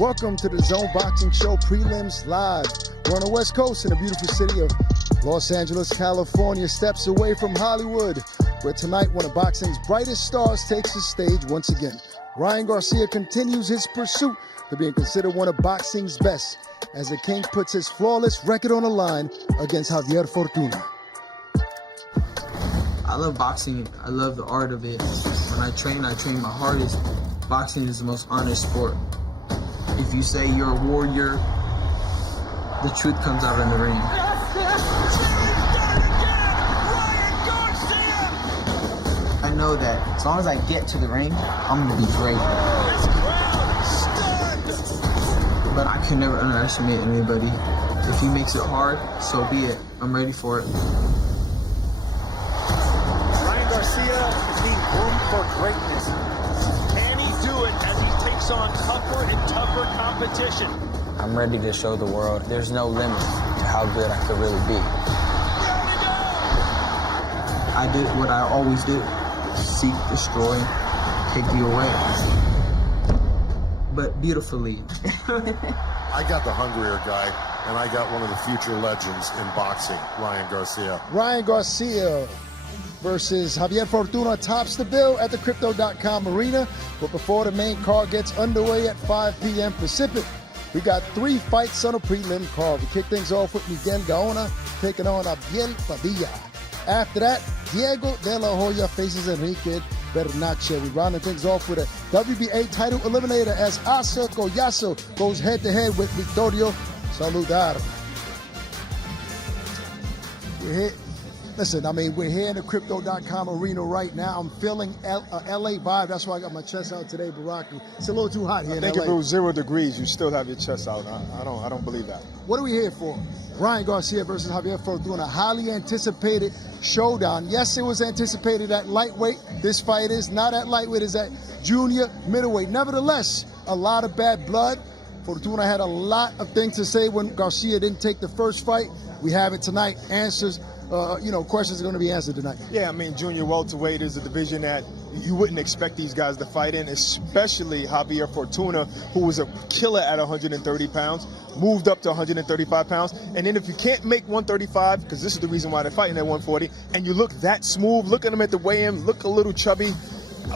Welcome to the Zone Boxing Show Prelims Live. We're on the West Coast in the beautiful city of Los Angeles, California, steps away from Hollywood, where tonight one of boxing's brightest stars takes the stage once again. Ryan Garcia continues his pursuit to being considered one of boxing's best, as the King puts his flawless record on the line against Javier Fortuna. I love boxing. I love the art of it. When I train my hardest. Boxing is the most honest sport. If you say you're a warrior, the truth comes out in the ring. I know that as long as I get to the ring, I'm gonna be great. But I can never underestimate anybody. If he makes it hard, so be it. I'm ready for it. Ryan Garcia is being groomed for greatness. Can he do it as he takes on tougher and tougher competition? I'm ready to show the world there's no limit to how good I could really be. I did what I always did. Seek, destroy, take you away. But beautifully. I got the hungrier guy, and I got one of the future legends in boxing, Ryan Garcia. Ryan Garcia versus Javier Fortuna tops the bill at the Crypto.com arena. But before the main card gets underway at 5 p.m. Pacific, we got 3 fights on a prelim card. We kick things off with Miguel Gaona taking on Abel Padilla. After that, Diego de la Hoya faces Enrique Bernache. We rounded things off with a WBA title eliminator as Asa Collazo goes head-to-head with Victorio Saludar. We're here. Listen, I mean, we're here in the Crypto.com arena right now. I'm feeling LA vibe. That's why I got my chest out today, Barack. It's a little too hot here in LA. I think if it was 0 degrees, you still have your chest out. I don't believe that. What are we here for? Ryan Garcia versus Javier Fortuna. Highly anticipated showdown. Yes, it was anticipated at lightweight. This fight is not at lightweight. It's at junior middleweight. Nevertheless, a lot of bad blood. Fortuna had a lot of things to say when Garcia didn't take the first fight. We have it tonight. Answers. Questions are going to be answered tonight. Yeah, I mean, junior welterweight is a division that you wouldn't expect these guys to fight in, especially Javier Fortuna, who was a killer at 130 pounds, moved up to 135 pounds. And then if you can't make 135, because this is the reason why they're fighting at 140, and you look that smooth, look at him at the weigh-in, look a little chubby,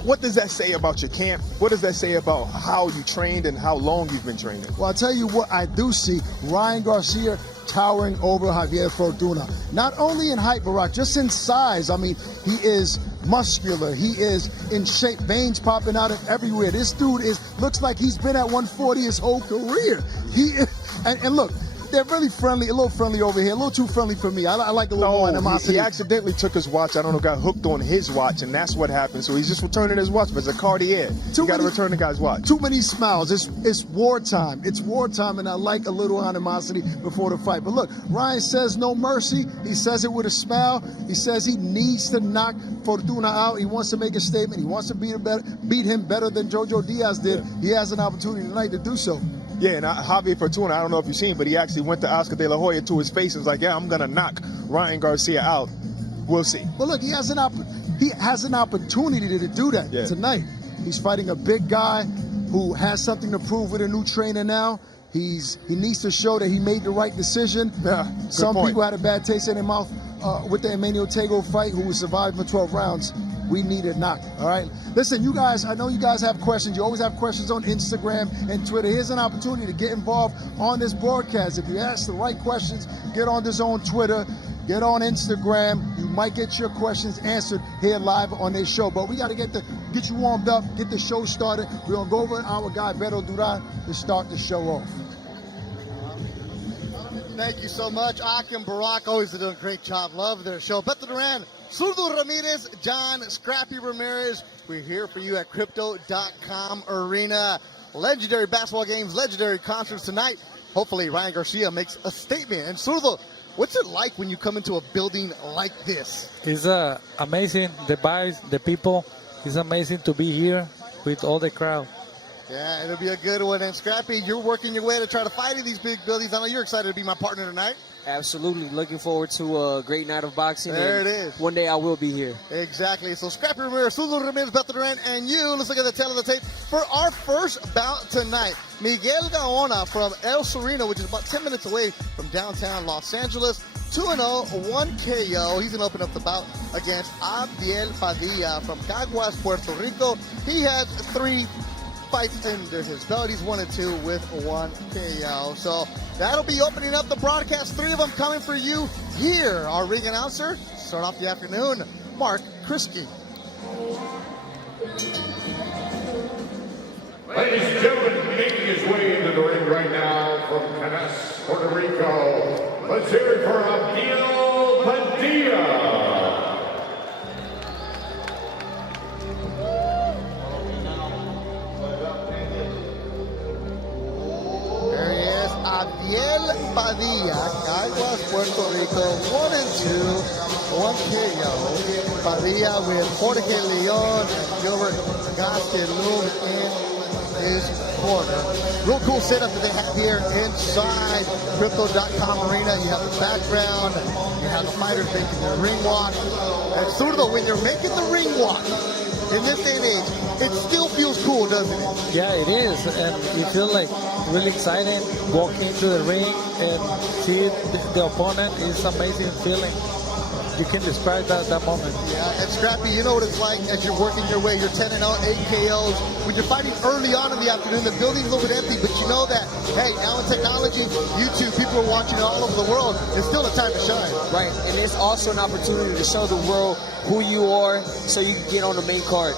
what does that say about your camp? What does that say about how you trained and how long you've been training? Well, I'll tell you what I do see. Ryan Garcia towering over Javier Fortuna. Not only in height, Barack, just in size. I mean, he is muscular. He is in shape. Veins popping out of everywhere. This dude looks like he's been at 140 his whole career. He is, and look, they're really friendly, a little friendly over here, a little too friendly for me. I like a little more animosity. He accidentally took his watch. I don't know, got hooked on his watch, and that's what happened. So he's just returning his watch, but it's a Cartier. You got to return the guy's watch. Too many smiles. It's wartime. It's wartime, and I like a little animosity before the fight. But look, Ryan says no mercy. He says it with a smile. He says he needs to knock Fortuna out. He wants to make a statement. He wants to beat him better than Jojo Diaz did. Yeah. He has an opportunity tonight to do so. Yeah, and Javier Fortuna, I don't know if you've seen, but he actually went to Oscar De La Hoya to his face and was like, yeah, I'm going to knock Ryan Garcia out. We'll see. Well, look, he has an opportunity to do that tonight. He's fighting a big guy who has something to prove with a new trainer now. He needs to show that he made the right decision. Yeah, Some people had a bad taste in their mouth with the Emmanuel Tego fight, who survived for 12 rounds. We need a knock, all right? Listen, you guys, I know you guys have questions. You always have questions on Instagram and Twitter. Here's an opportunity to get involved on this broadcast. If you ask the right questions, get on this on Twitter, get on Instagram. You might get your questions answered here live on this show. But we got to get you warmed up, get the show started. We're going to go over our guy, Beto Duran, to start the show off. Thank you so much. Akim, Barack, always doing a great job. Love their show. Beto Duran, Zurdo Ramirez, John Scrappy Ramirez. We're here for you at Crypto.com Arena. Legendary basketball games, legendary concerts tonight. Hopefully Ryan Garcia makes a statement. And Zurdo, what's it like when you come into a building like this? It's amazing. The vibes, the people. It's amazing to be here with all the crowd. Yeah, it'll be a good one. And Scrappy, you're working your way to try to fight in these big buildings. I know you're excited to be my partner tonight. Absolutely. Looking forward to a great night of boxing. There it is. One day I will be here. Exactly. So Scrappy Ramirez, Sulu Ramirez, Beto Duran, and you. Let's look at the tail of the tape for our first bout tonight. Miguel Gaona from El Sereno, which is about 10 minutes away from downtown Los Angeles. 2-0, 1 KO. He's going to open up the bout against Javier Padilla from Caguas, Puerto Rico. He has 3 fights under his belt. He's 1-2 with 1 KO. So that'll be opening up the broadcast. 3 of them coming for you here. Our ring announcer, start off the afternoon, Mark Krisky. Ladies and gentlemen, making his way into the ring right now from Canas, Puerto Rico, let's hear it for Javier Padilla. There he is, Javier Padilla, Caguas, Puerto Rico, 1-2, 1 KO. Padilla with Jorge Leon and Gilbert Gastelum in his corner. Real cool setup that they have here inside Crypto.com Arena. You have the background, you have the fighters making their ring walk. And Zurdo, when you're making the ring walk, in this day and age, it still feels cool, doesn't it? Yeah, it is, and you feel like really excited walking into the ring and see the opponent. It's an amazing feeling. You can describe that moment. Yeah, and Scrappy, you know what it's like as you're working your way. You're 10-0, 8 KOs. When you're fighting early on in the afternoon, the building's a little bit empty, but you know that, hey, now in technology, YouTube, people are watching all over the world. It's still a time to shine. Right, and it's also an opportunity to show the world who you are so you can get on the main card.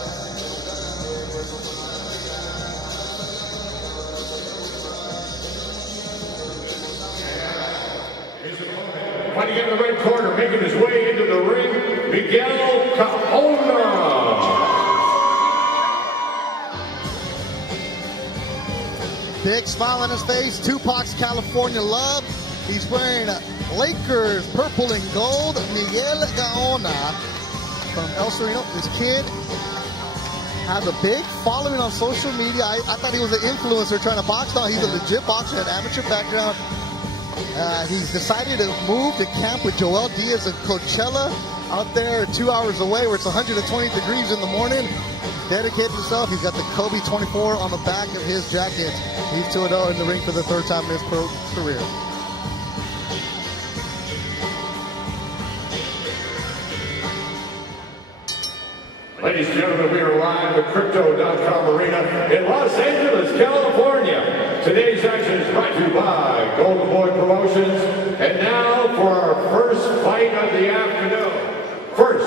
Fighting in the red corner, making his way into the ring, Miguel Gaona. Big smile on his face, Tupac's California love. He's wearing Lakers purple and gold. Miguel Gaona from El Sereno. This kid has a big following on social media. I thought he was an influencer trying to box. No, he's a legit boxer, an amateur background. He's decided to move to camp with Joel Diaz in Coachella out there 2 hours away where it's 120 degrees in the morning. Dedicated himself. He's got the Kobe 24 on the back of his jacket. He's 2-0 in the ring for the 3rd time in his pro career. Ladies and gentlemen, we are live at Crypto.com Arena in Los Angeles, California. Today's action is brought to you by Golden Boy Promotions. And now for our first fight of the afternoon. First,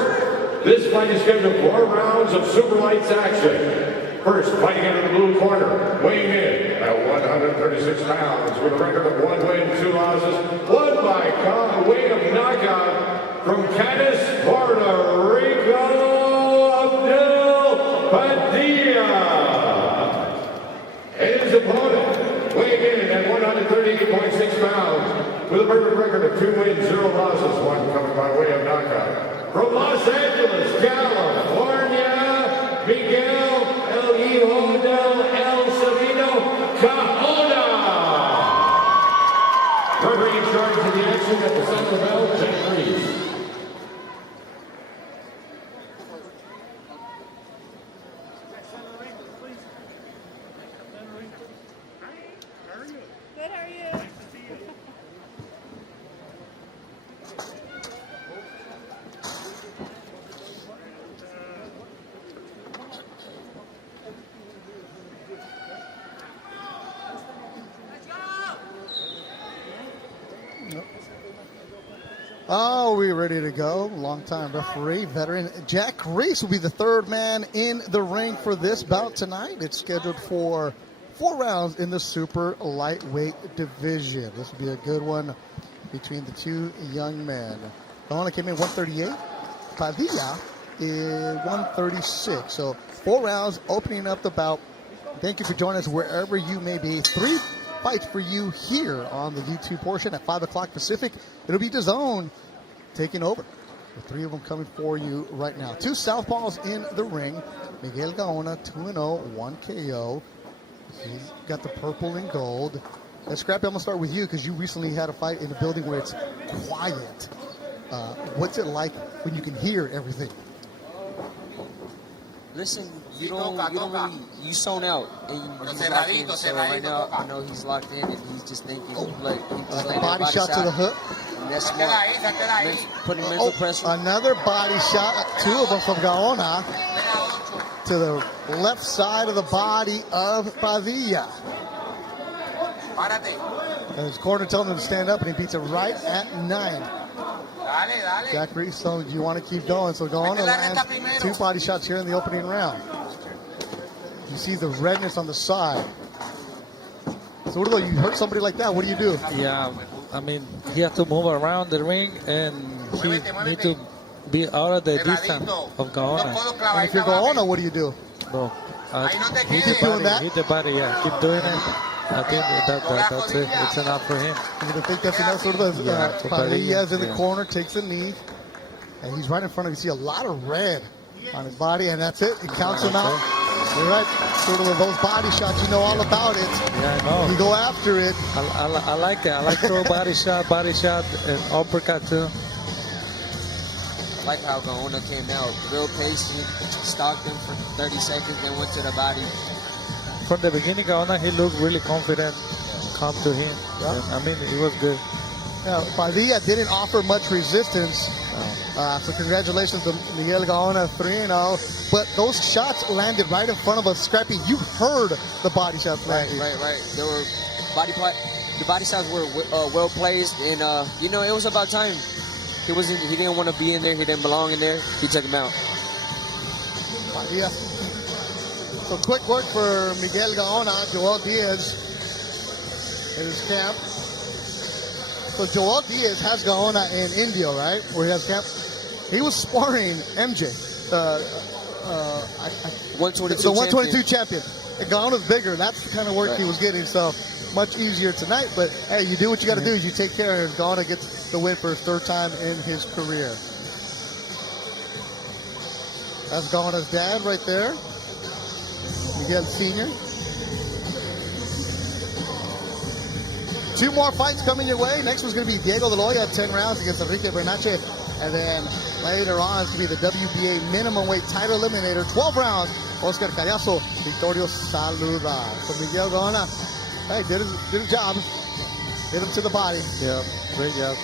this fight is scheduled 4 rounds of super lights action. First, fighting out of the blue corner, weighing in at 136 pounds with a record of 1 win, 2 losses, won by way of knockout from Canas, Puerto Rico. Padilla. And his opponent, weighing in at 138.6 pounds, with a perfect record of 2 wins, 0 losses, 1 coming by way of knockout. From Los Angeles, California, Miguel El Hijo del El Sereno Gaona. Referee in charge of the action at the center bell, Jack Reeves. Oh, we're ready to go. Longtime referee, veteran Jack Reese will be the 3rd man in the ring for this bout tonight. It's scheduled for 4 rounds in the super lightweight division. This will be a good one between the 2 young men. Gaona came in 138. Padilla is 136. So 4 rounds opening up the bout. Thank you for joining us wherever you may be. 3 fights for you here on the YouTube portion at 5 o'clock Pacific. It'll be Dazn taking over. The 3 of them coming for you right now. 2 southpaws in the ring. Miguel Gaona, 2-0, 1 KO. He's got the purple and gold. And Scrappy, I'm gonna start with you because you recently had a fight in a building where it's quiet. What's it like when you can hear everything? Listen, you don't really, you zone out. And he's locked in. So right now, I know he's locked in and he's just thinking, like, he's laying Body shot to the hook. And that's smart. Putting mental pressure. Another body shot, 2 of them from Gaona to the left side of the body of Padilla. And his corner telling him to stand up, and he beats it right at 9. Jack Reese telling you want to keep going, so Gaona lands 2 body shots here in the opening round. You see the redness on the side. So what do you hurt somebody like that? What do you do? Yeah, I mean, he has to move around the ring, and he need to be out of the distance of Gaona. And if you're Gaona, what do you do? No, keep doing that? Hit the body, yeah. Keep doing it. I think that's it. It's enough for him. I think that's enough. Sort of Padillas in the corner, takes a knee, and he's right in front of you. See a lot of red on his body, and that's it. It counts him out. You're right. Sort of those body shots, you know all about it. Yeah, I know. You go after it. I like it. I like throw body shot, and uppercut too. I like how Gaona came out, real patient, stalked him for 30 seconds, then went to the body. From the beginning, Gaona, he looked really confident. Come to him. Yeah. I mean, it was good. Yeah, Padilla didn't offer much resistance. So congratulations to Miguel Gaona, 3-0. But those shots landed right in front of us. Scrappy, you heard the body shots landing. Right. There were the body shots were well placed, and you know, it was about time. He didn't want to be in there. He didn't belong in there. He took him out. Padilla. So quick work for Miguel Gaona. Joel Diaz in his camp. So Joel Diaz has Gaona in India, right? Where he has camp. He was sparring MJ. 122 the 122 champion. Gaona's bigger. That's the kind of work he was getting. So much easier tonight. But hey, you do what you got to do. Is you take care of Gaona gets the win for his 3rd time in his career. That's Gaona's dad right there. Miguel Sr. 2 more fights coming your way. Next one's going to be Diego De La Hoya at 10 rounds against Enrique Bernache. And then later on, it's going to be the WBA minimum weight title eliminator. 12 rounds, Oscar Callazo, Victorio Saluda. So Miguel Gaona, hey, did his job. Hit him to the body. Yeah, great job.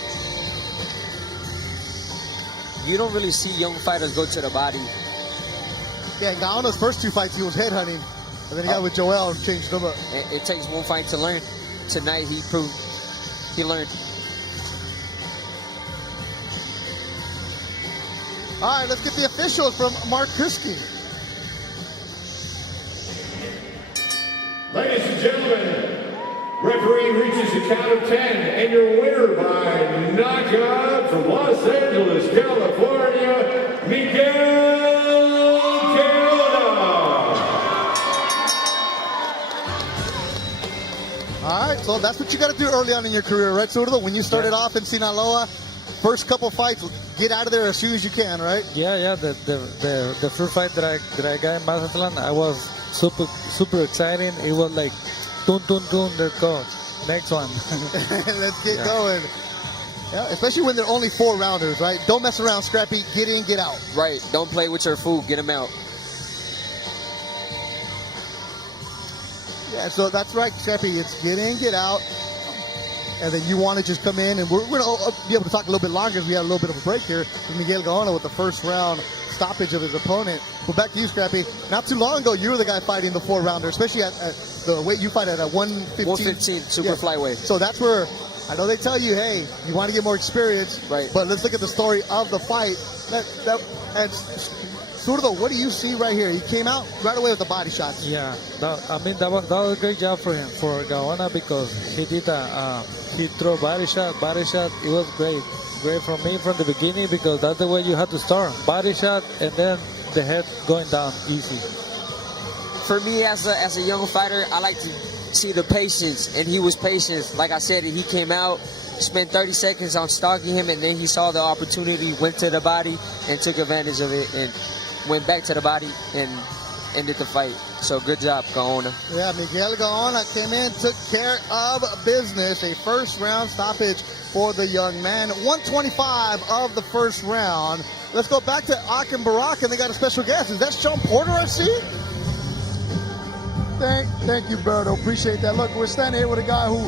You don't really see young fighters go to the body. Yeah, Gaona's first 2 fights, he was headhunting. And then he got with Joel and changed him up. It takes one fight to learn. Tonight, he proved he learned. All right, let's get the officials from Mark Kuski. Ladies and gentlemen, referee reaches the count of 10, and your winner by knockout from Los Angeles, California, Miguel All right, so that's what you got to do early on in your career, right, Zurdo? When you started off in Sinaloa, first couple fights, get out of there as soon as you can, right? Yeah. The first fight that I got in Mazatlan, I was super excited. It was like, dun, let's go. Next one. Let's get going. Yeah, especially when they're only 4 rounders, right? Don't mess around, Scrappy. Get in, get out. Right. Don't play with your food. Get him out. Yeah, so that's right, Scrappy. It's get in, get out. And then you want to just come in, and we're going to be able to talk a little bit longer because we had a little bit of a break here with Miguel Gaona with the first round stoppage of his opponent. But back to you, Scrappy. Not too long ago, you were the guy fighting the 4-rounder, especially at the weight you fight at 115. 115, super flyweight. So that's where I know they tell you, hey, you want to get more experience. Right. But let's look at the story of the fight. And Zurdo, what do you see right here? He came out right away with the body shots. Yeah, that was a great job for him, for Gaona, because he did he threw body shot. It was great for me from the beginning, because that's the way you have to start. Body shot and then the head going down easy. For me, as a young fighter, I like to see the patience, and he was patient. Like I said, he came out, spent 30 seconds on stalking him, and then he saw the opportunity, went to the body, and took advantage of it, and went back to the body and ended the fight. So good job, Gaona. Yeah, Miguel Gaona came in, took care of business. A first-round stoppage for the young man. 125 of the first round. Let's go back to Akim Barak, and they got a special guest. Is that Sean Porter I see? Thank you, Berto. Appreciate that. Look, we're standing here with a guy who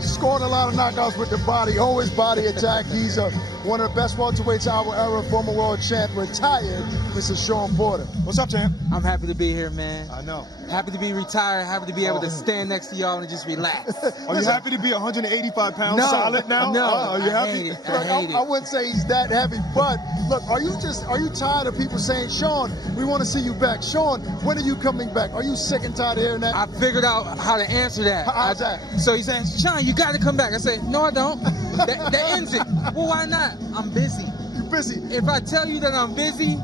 scored a lot of knockouts with the body, always body attack. He's one of the best welterweights of our era, former world champ, retired, Mr. Sean Porter. What's up, champ? I'm happy to be here, man. I know. Happy to be retired, happy to be able to stand next to y'all and just relax. Are you happy to be 185 pounds solid now? No, are you happy? I wouldn't say he's that heavy, but look, are you tired of people saying, Sean, we want to see you back? Sean, when are you coming back? Are you sick and tired of hearing that? I figured out how to answer that. How's that? So he said, Sean, you got to come back. I said, no, I don't. That ends it. Well, why not? I'm busy. You're busy. If I tell you that I'm busy,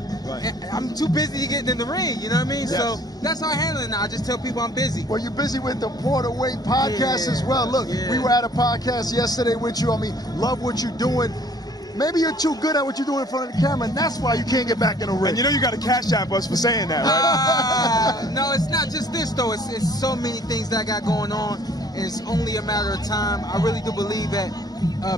I'm too busy to get in the ring, you know what I mean? Yes. So that's how I handle it now. I just tell people I'm busy. Well, you're busy with the Porter Weight podcast as well. Look, we were at a podcast yesterday with you. I mean, love what you're doing. Maybe you're too good at what you're doing in front of the camera, and that's why you can't get back in the ring. And you know you got to cash app us for saying that, right? No, it's not just this, though. It's so many things that I got going on, and it's only a matter of time. I really do believe that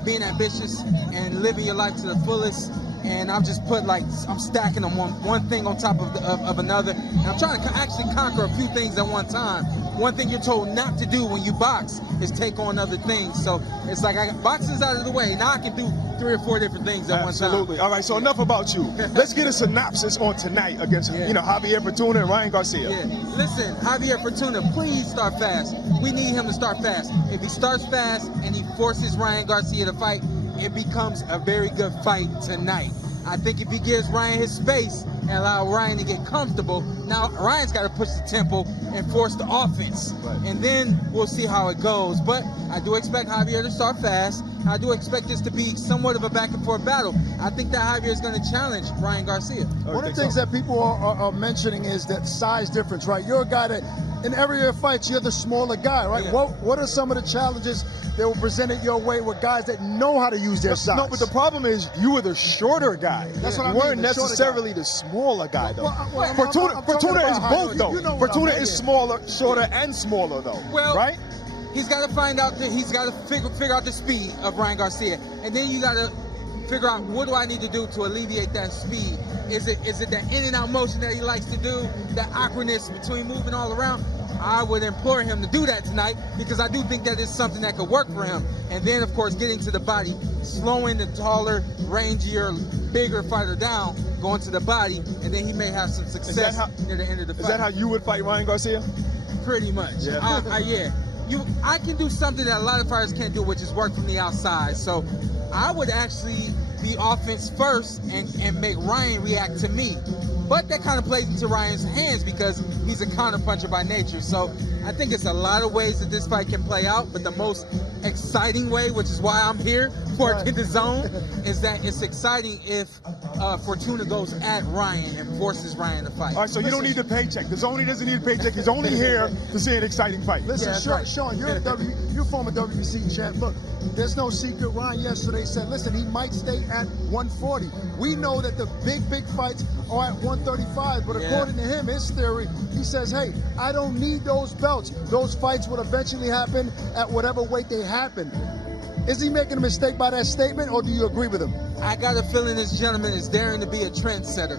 being ambitious and living your life to the fullest, and I'm just I'm stacking them one thing on top of another, and I'm trying to actually conquer a few things at one time. One thing you're told not to do when you box is take on other things. So it's like boxing's out of the way. Now I can do 3 or 4 different things at one time. Absolutely. All right, so enough about you. Let's get a synopsis on tonight against Javier Fortuna and Ryan Garcia. Yeah. Listen, Javier Fortuna, please start fast. We need him to start fast. If he starts fast and he forces Ryan Garcia to fight, it becomes a very good fight tonight. I think if he gives Ryan his space and allow Ryan to get comfortable, now Ryan's got to push the tempo and force the offense. Right. And then we'll see how it goes. But I do expect Javier to start fast. I do expect this to be somewhat of a back-and-forth battle. I think that Javier is going to challenge Ryan Garcia. One of the things that people are mentioning is that size difference, right? You're a guy that in every year fights, you're the smaller guy, right? Yeah. What are some of the challenges that were presented your way with guys that know how to use their size? No, but the problem is you were the shorter guy. That's what I mean. You weren't necessarily the smaller guy, though. Fortuna is both, though. You know Fortuna is smaller, shorter, and smaller, though. Well, right? He's got to find out that he's got to figure out the speed of Ryan Garcia, and then you got to figure out what do I need to do to alleviate that speed. Is it that in and out motion that he likes to do, that awkwardness between moving all around? I would implore him to do that tonight because I do think that is something that could work for him. And then, of course, getting to the body, slowing the taller, rangier, bigger fighter down, going to the body, and then he may have some success near the end of the fight. Is that how you would fight Ryan Garcia? Pretty much. Yeah. I can do something that a lot of fighters can't do, which is work from the outside. So I would actually be offense first and make Ryan react to me. But that kind of plays into Ryan's hands because he's a counterpuncher by nature. So I think it's a lot of ways that this fight can play out, but the most exciting way, which is why I'm here for it in the zone, is that it's exciting if Fortuna goes at Ryan and forces Ryan to fight. All right, so you don't need the paycheck. The zone doesn't need a paycheck. He's only here to see an exciting fight. Listen, Sean, you're a former WBC champ. Look, there's no secret. Ryan yesterday said, listen, he might stay at 140. We know that the big fights are at 135, but according to him, his theory, he says, hey, I don't need those belts. Those fights would eventually happen at whatever weight they happen. Is he making a mistake by that statement, or do you agree with him? I got a feeling this gentleman is daring to be a trendsetter.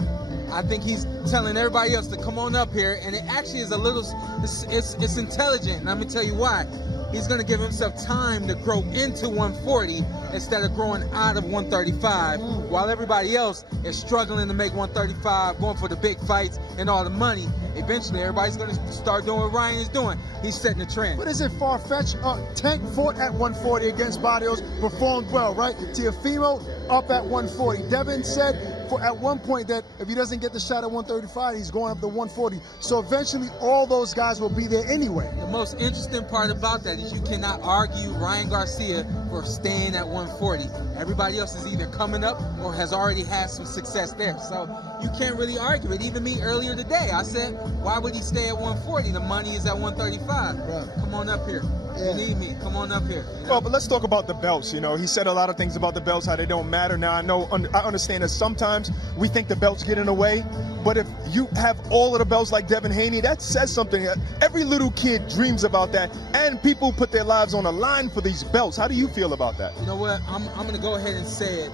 I think he's telling everybody else to come on up here, and it actually is it's intelligent, and I'm going to tell you why. He's going to give himself time to grow into 140 instead of growing out of 135, while everybody else is struggling to make 135, going for the big fights and all the money. Eventually, everybody's going to start doing what Ryan is doing. He's setting the trend. But is it far-fetched? Tank fought at 140 against Barrios, performed well, right? Teofimo up at 140. Devin said at one point that if he doesn't get the shot at 135, he's going up to 140. So eventually, all those guys will be there anyway. The most interesting part about that is you cannot argue Ryan Garcia for staying at 140. Everybody else is either coming up or has already had some success there. So you can't really argue it. Even me earlier today, I said, why would he stay at 140? The money is at 135. Right. Come on up here. You need me. Come on up here. You know? Well, but let's talk about the belts. You know, he said a lot of things about the belts, how they don't matter. Now, I understand that sometimes sometimes we think the belts get in the way, but if you have all of the belts like Devin Haney, that says something. Every little kid dreams about that, and people put their lives on the line for these belts. How do you feel about that? You know what? I'm going to go ahead and say it.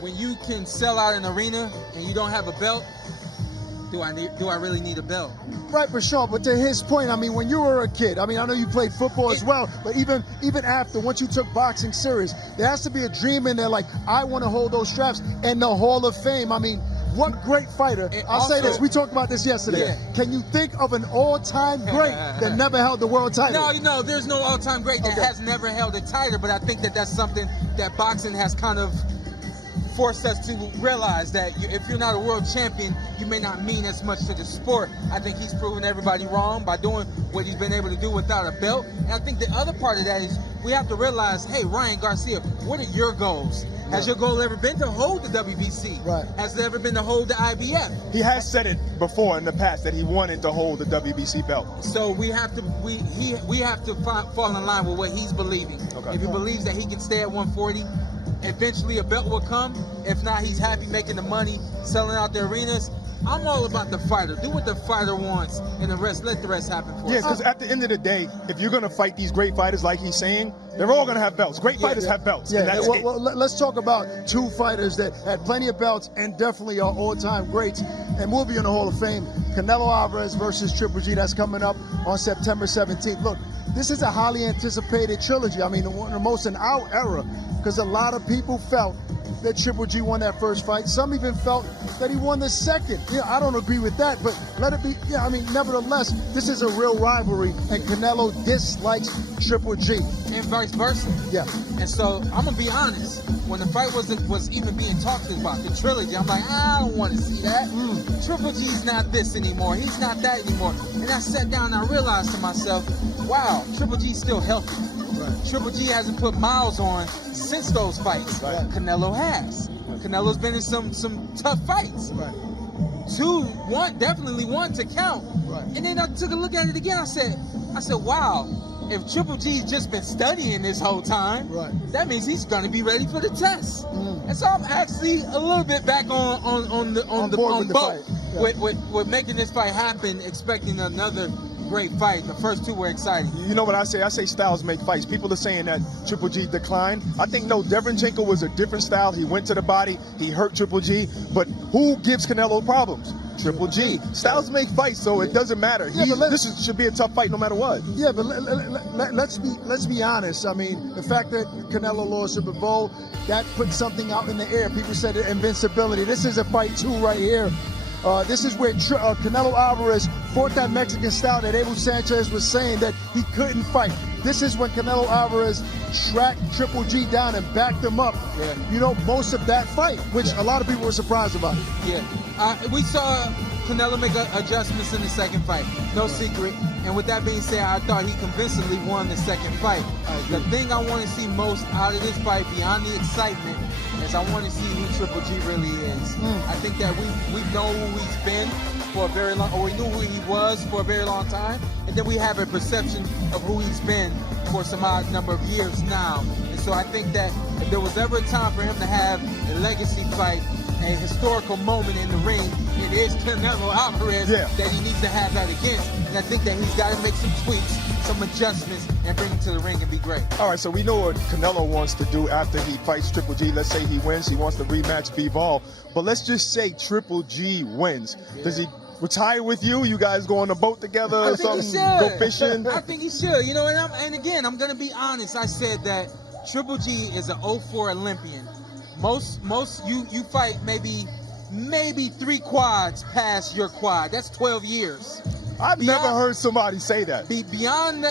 When you can sell out an arena and you don't have a belt, do I really need a belt? Right, for sure. But to his point, I mean, when you were a kid, I mean, I know you played football as well, but even after, once you took boxing serious, there has to be a dream in there, like, I want to hold those straps in the Hall of Fame. I mean, what great fighter. I'll say this, we talked about this yesterday. Yeah. Can you think of an all-time great that never held the world title? No, there's no all-time great that has never held a title, but I think that that's something that boxing has kind of forced us to realize, that if you're not a world champion, you may not mean as much to the sport. I think he's proven everybody wrong by doing what he's been able to do without a belt. And I think the other part of that is we have to realize, hey, Ryan Garcia, what are your goals? Has your goal ever been to hold the WBC? Right. Has it ever been to hold the IBF? He has said it before in the past that he wanted to hold the WBC belt. So we have to fall in line with what he's believing. Okay. If he believes that he can stay at 140, eventually a belt will come. If not, he's happy making the money, selling out the arenas. I'm all about the fighter. Do what the fighter wants, and let the rest happen for us. Yeah, because at the end of the day, if you're going to fight these great fighters like he's saying, they're all going to have belts. Great fighters have belts. Yeah, and that's it. well, let's talk about two fighters that had plenty of belts and definitely are all-time greats and will be in the Hall of Fame. Canelo Alvarez versus Triple G. That's coming up on September 17th. Look, this is a highly anticipated trilogy. I mean, one of the most in our era, because a lot of people felt that Triple G won that first fight. Some even felt that he won the second. Yeah, I don't agree with that, but let it be. Yeah, I mean, nevertheless, this is a real rivalry, and Canelo dislikes Triple G. And vice versa. Yeah. And so I'm gonna be honest. When the fight was even being talked about, the trilogy, I'm like, I don't want to see that. Triple G's not this anymore. He's not that anymore. And I sat down and I realized to myself, wow, Triple G's still healthy. Right. Triple G hasn't put miles on since those fights. Right. Canelo has. Canelo's been in some tough fights. Right. Definitely one to count. Right. And then I took a look at it again. I said, wow, if Triple G's just been studying this whole time, that means he's gonna be ready for the test. And so I'm actually a little bit back on boat with making this fight happen, expecting another great fight. The first two were exciting. You know what I say? I say styles make fights. People are saying that Triple G declined. I think no, Derevyanchenko was a different style. He went to the body. He hurt Triple G. But who gives Canelo problems? Triple G. Styles make fights, so it doesn't matter. This should be a tough fight no matter what. Yeah, but let's be honest. I mean, the fact that Canelo lost Super Bowl, that put something out in the air. People said invincibility. This is a fight too right here. This is where Canelo Alvarez fought that Mexican style that Abel Sanchez was saying that he couldn't fight. This is when Canelo Alvarez tracked Triple G down and backed him up. Yeah. You know, most of that fight, which a lot of people were surprised about. Yeah. We saw Canelo make adjustments in the second fight. No secret. And with that being said, I thought he convincingly won the second fight. The thing I want to see most out of this fight, beyond the excitement, is I want to see who Triple G really is. I think that we know who he's been for a very long, or we knew who he was for a very long time, and then we have a perception of who he's been for some odd number of years now. And so I think that if there was ever a time for him to have a legacy fight, a historical moment in the ring, it is Canelo Alvarez that he needs to have that against. And I think that he's got to make some tweaks, some adjustments, and bring him to the ring and be great. All right, so we know what Canelo wants to do after he fights Triple G. Let's say he wins. He wants to rematch Bivol. But let's just say Triple G wins. Does he retire with you? You guys go on a boat together or something? Go fishing? I think he should. You know, and again, I'm going to be honest. I said that Triple G is an 04 Olympian. Most you fight maybe 3 quads past your quad. That's 12 years. I've never heard somebody say that. Beyond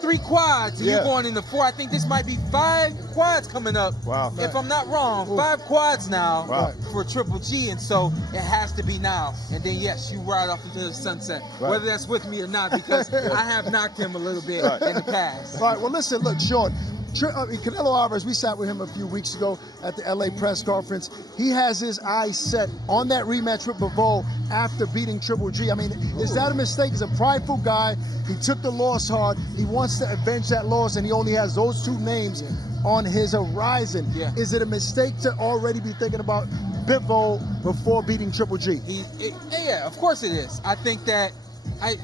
3 quads, you're going into 4. I think this might be 5 quads coming up. Wow. If I'm not wrong, 5 quads now for Triple G, and so it has to be now. And then yes, you ride off into the sunset, whether that's with me or not, because I have knocked him a little bit in the past. All right. Well, listen. Look, Sean. Canelo Alvarez, we sat with him a few weeks ago at the LA press conference. He has his eyes set on that rematch with Bivol after beating Triple G. I mean, is that a mistake? He's a prideful guy. He took the loss hard. He wants to avenge that loss, and he only has those two names on his horizon. Yeah. Is it a mistake to already be thinking about Bivol before beating Triple G? Yeah, of course it is. I think that.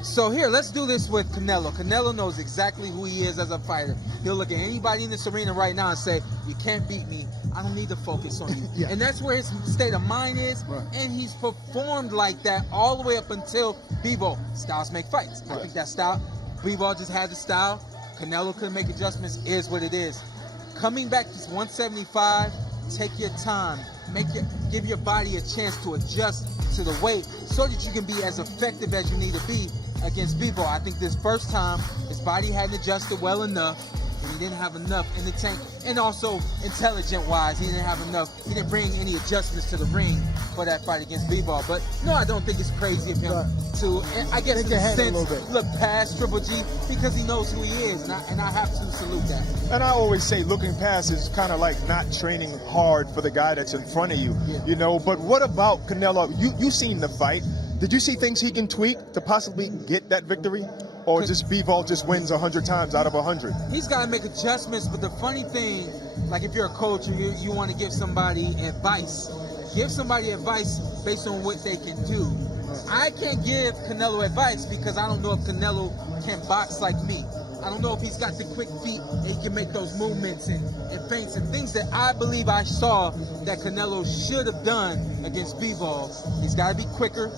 So here, let's do this with Canelo. Canelo knows exactly who he is as a fighter. He'll look at anybody in this arena right now and say, you can't beat me. I don't need to focus on you. Yeah. And that's where his state of mind is. Right. And he's performed like that all the way up until Bivol. Styles make fights. Right. I think that style, Bivol just had the style. Canelo couldn't make adjustments, is what it is. Coming back to 175, take your time. Give your body a chance to adjust to the weight so that you can be as effective as you need to be against Bivol. I think this first time, his body hadn't adjusted well enough, and he didn't have enough in the tank. And also, intelligent-wise, he didn't have enough. He didn't bring any adjustments to the ring for that fight against Bivol. But no, I don't think it's crazy of him to, and I guess in a sense, look past Triple G because he knows who he is, and I have to salute that. And I always say looking past is kind of like not training hard for the guy that's in front of you, you know. But what about Canelo? You seen the fight. Did you see things he can tweak to possibly get that victory? Or just Bivol just wins 100 times out of 100? He's got to make adjustments, but the funny thing, like if you're a coach and you want to give somebody advice, give somebody advice based on what they can do. I can't give Canelo advice because I don't know if Canelo can box like me. I don't know if he's got the quick feet and he can make those movements and feints and things that I believe I saw that Canelo should have done against Bivol. He's got to be quicker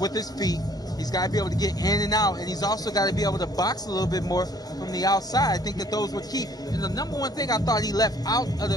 with his feet. He's got to be able to get in and out, and he's also got to be able to box a little bit more from the outside. I think that those were key. And the number one thing I thought he left out of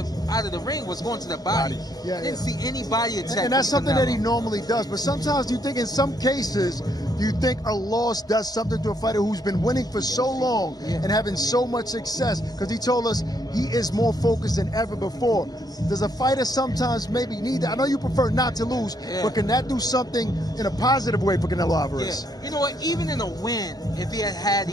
the ring was going to the body. Yeah, I didn't see any body attack. And that's something that he normally does. But sometimes you think in some cases, you think a loss does something to a fighter who's been winning for so long and having so much success. Because he told us he is more focused than ever before. Does a fighter sometimes maybe need that? I know you prefer not to lose, but can that do something in a positive way for Canelo Alvarez? Yeah. You know what? Even in a win, if he had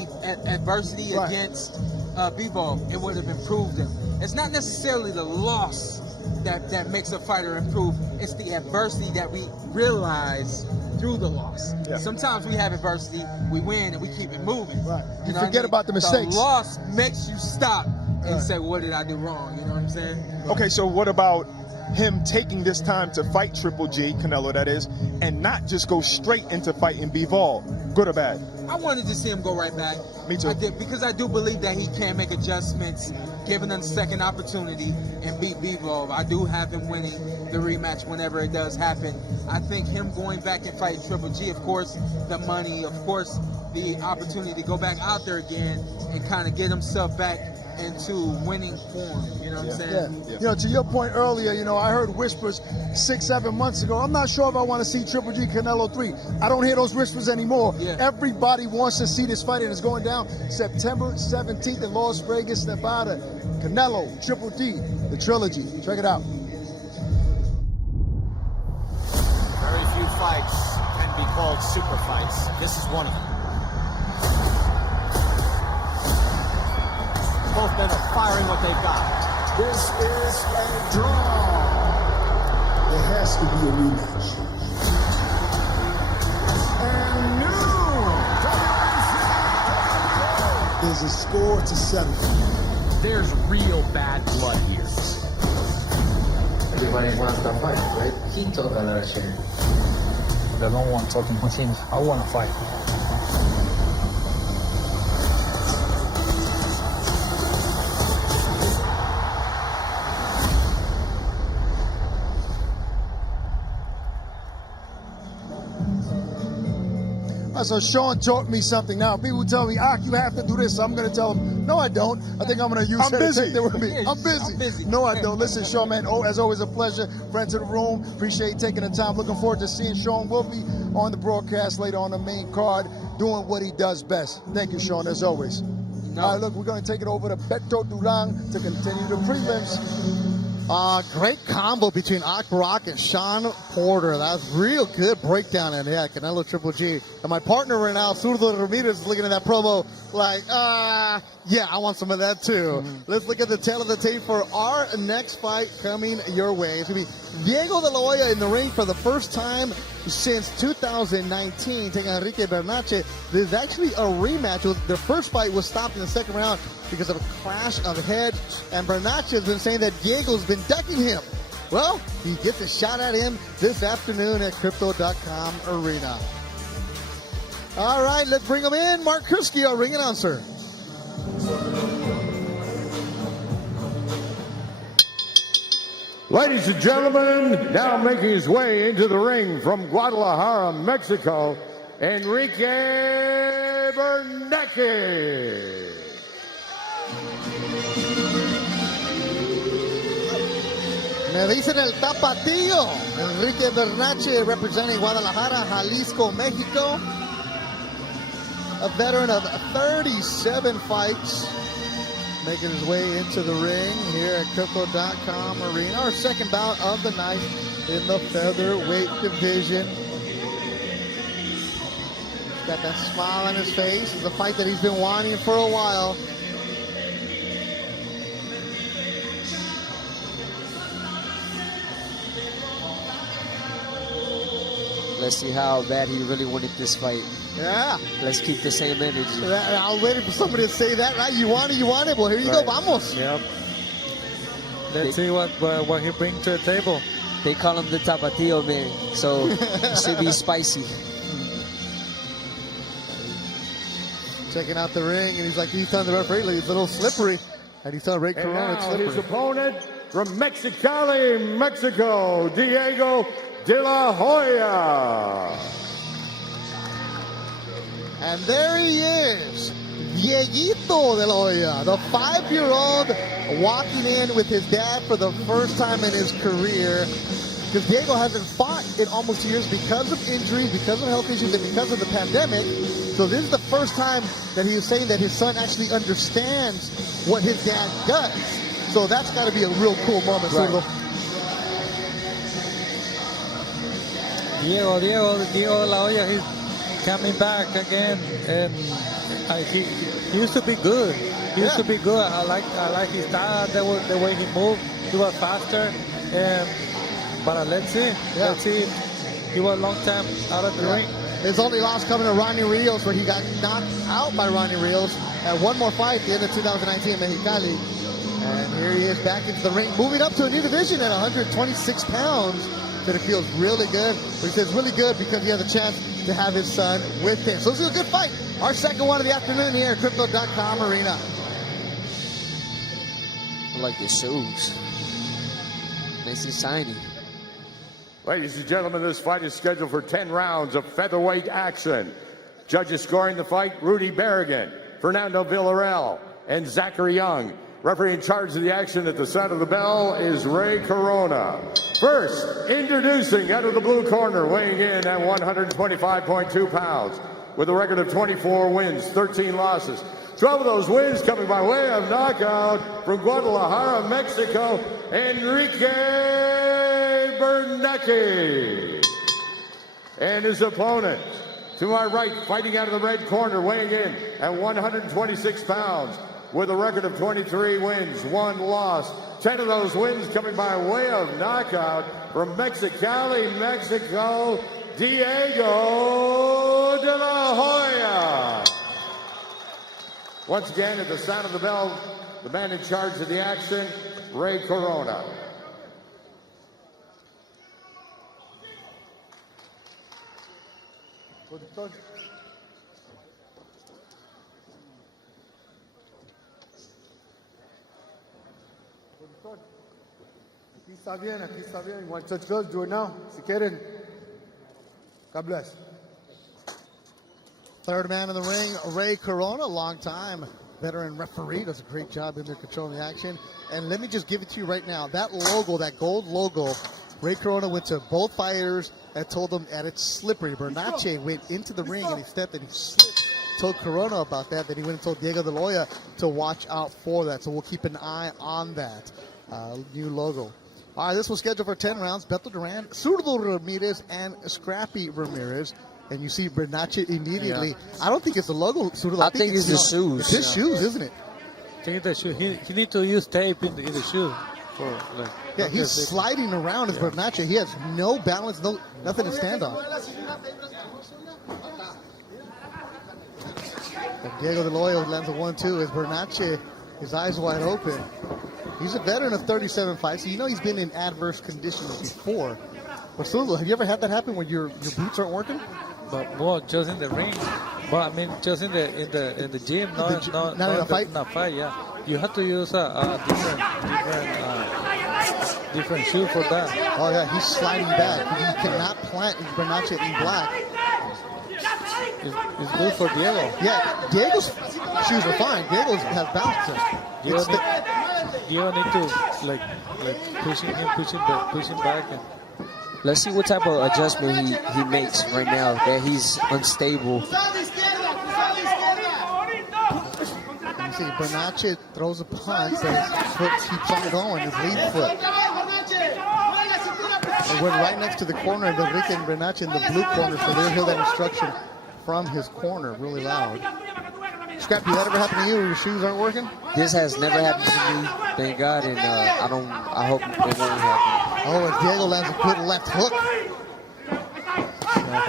adversity against Bivol, it would have improved him. It's not necessarily the loss that makes a fighter improve. It's the adversity that we realize through the loss. Yeah. Sometimes we have adversity, we win, and we keep it moving. Right. You forget about the mistakes. The loss makes you stop and say, well, what did I do wrong? You know what I'm saying? Okay, so what about him taking this time to fight Triple G, Canelo that is, and not just go straight into fighting Bivol? Good or bad? I wanted to see him go right back. Me too. I did, because I do believe that he can make adjustments, given a second opportunity, and beat Bivol. I do have him winning the rematch whenever it does happen. I think him going back and fighting Triple G, of course, the money, of course, the opportunity to go back out there again and kind of get himself back into winning form, you know what I'm saying? Yeah. You know, to your point earlier, you know, I heard whispers 6-7 months ago. I'm not sure if I want to see Triple G Canelo 3. I don't hear those whispers anymore. Everybody wants to see this fight, and it's going down September 17th in Las Vegas, Nevada. Canelo, Triple D, the trilogy. Check it out. Very few fights can be called super fights. This is one of them. Both men are firing what they've got. This is a draw. There has to be a rematch. And new. There's a score to 7. There's real bad blood here. Everybody wants to fight, right? He told that last year. I don't want talking with him. I want to fight. So Sean taught me something. Now, people tell me, you have to do this. So I'm going to tell them, no, I don't. I think I'm going to use her to take that with me. I'm busy. No, I don't. Listen, Sean, man, as always, a pleasure. Friend to the room. Appreciate you taking the time. Looking forward to seeing Sean. Will be on the broadcast later on the main card, doing what he does best. Thank you, Sean, as always. All right, look, we're going to take it over to Beto Duran to continue the prelims. Great combo between Akbarak and Sean Porter. That was real good breakdown. And yeah, Canelo Triple G. And my partner right now, Zurdo Ramirez, is looking at that promo like, yeah, I want some of that too. Let's look at the tail of the tape for our next fight coming your way. It's going to be Diego de la Hoya in the ring for the first time since 2019, taking Enrique Bernache. This is actually a rematch. Their first fight was stopped in the second round because of a clash of heads, and Bernache has been saying that Diego's been ducking him. Well, he gets a shot at him this afternoon at Crypto.com Arena. All right, let's bring him in. Mark Kuski, our ring announcer. Ladies and gentlemen, now making his way into the ring from Guadalajara, Mexico, Enrique Bernache. Me dicen el tapatío. Enrique Bernache representing Guadalajara, Jalisco, Mexico. A veteran of 37 fights. Making his way into the ring here at Crypto.com Arena. Our second bout of the night in the featherweight division. Got that smile on his face. It's a fight that he's been wanting for a while. Let's see how bad he really wanted this fight. Yeah. Let's keep the same energy. I was waiting for somebody to say that, right? You want it, you want it. Well, here you go, vamos. Yep. Let's see what he brings to the table. They call him the Tapatio man, so it should be spicy. Checking out the ring, and he's telling the referee, like, it's a little slippery. And he's telling Ray Corona it's slippery. His opponent from Mexicali, Mexico, Diego de la Hoya. And there he is, Dieguito de la Hoya, the 5-year-old walking in with his dad for the first time in his career. Because Diego hasn't fought in almost 2 years because of injuries, because of health issues, and because of the pandemic. So this is the first time that he was saying that his son actually understands what his dad does. So that's got to be a real cool moment, right. Diego de la Hoya, he's coming back again, and he used to be good. He used to be good. I like his style, the way he moved. He was faster, but let's see. Yeah. Let's see. He was a long time out of the ring. His only loss coming to Ronnie Rios, where he got knocked out by Ronnie Rios at one more fight at the end of 2019 in Mexicali. And here he is back into the ring, moving up to a new division at 126 pounds. But it feels really good. But he says really good because he has a chance to have his son with him. So this is a good fight. Our second one of the afternoon here at Crypto.com Arena. I like the shoes. Nice and shiny. Ladies and gentlemen, this fight is scheduled for 10 rounds of featherweight action. Judges scoring the fight, Rudy Berrigan, Fernando Villarreal, and Zachary Young. Referee in charge of the action at the sound of the bell is Ray Corona. First, introducing out of the blue corner, weighing in at 125.2 pounds, with a record of 24 wins, 13 losses. 12 of those wins coming by way of knockout from Guadalajara, Mexico, Enrique Bernache. And his opponent, to my right, fighting out of the red corner, weighing in at 126 pounds, with a record of 23 wins, 1 loss. 10 of those wins coming by way of knockout from Mexicali, Mexico, Diego de la Hoya. Once again, at the sound of the bell, the man in charge of the action, Ray Corona. Aquí está bien. You want to touch gloves? Do it now. Si quieren. God bless. Third man in the ring, Ray Corona, long time veteran referee, does a great job in there controlling the action. And let me just give it to you right now. That logo, that gold logo, Ray Corona went to both fighters and told them that it's slippery. Bernache went into the ring and he stepped and he slipped. Told Corona about that. Then he went and told Diego de la Hoya to watch out for that. So we'll keep an eye on that. new logo. All right, this was scheduled for 10 rounds. Beto Duran, Zurdo Ramirez, and Scrappy Ramirez. And you see Bernacchi immediately. Yeah. I don't think it's the logo, Zurdo. I think it's the shoes. It's his shoes, isn't it? I think the shoe. He need to use tape in the shoe. For, like, Yeah, he's sliding around as Bernacchi. He has no balance, nothing to stand on. And Diego De Loyo lands a 1-2 as Bernacchi, his eyes wide open. He's a veteran of 37 fights, so you know he's been in adverse conditions before. But Zurdo, have you ever had that happen when your boots aren't working? But well, just in the ring. But I mean, just in the gym, not in a fight. Not fight, yeah. You have to use a different shoe for that. Oh yeah, he's sliding back. He cannot plant Bernacchi in black. It's good for Diego. Yeah, Diego's shoes are fine. Diego has balance. Diego need to like pushing back. And Let's see what type of adjustment he makes right now that he's unstable. You see, Bernacchi throws a punch, but his foot keeps on going, his lead foot. And we're right next to the corner of Enrique and Bernacchi in the blue corner, so they'll hear that instruction from his corner really loud. Scrap, did that ever happen to you where your shoes aren't working? This has never happened to me, thank God, and I hope it won't happen. Oh, and Diego lands a good left hook.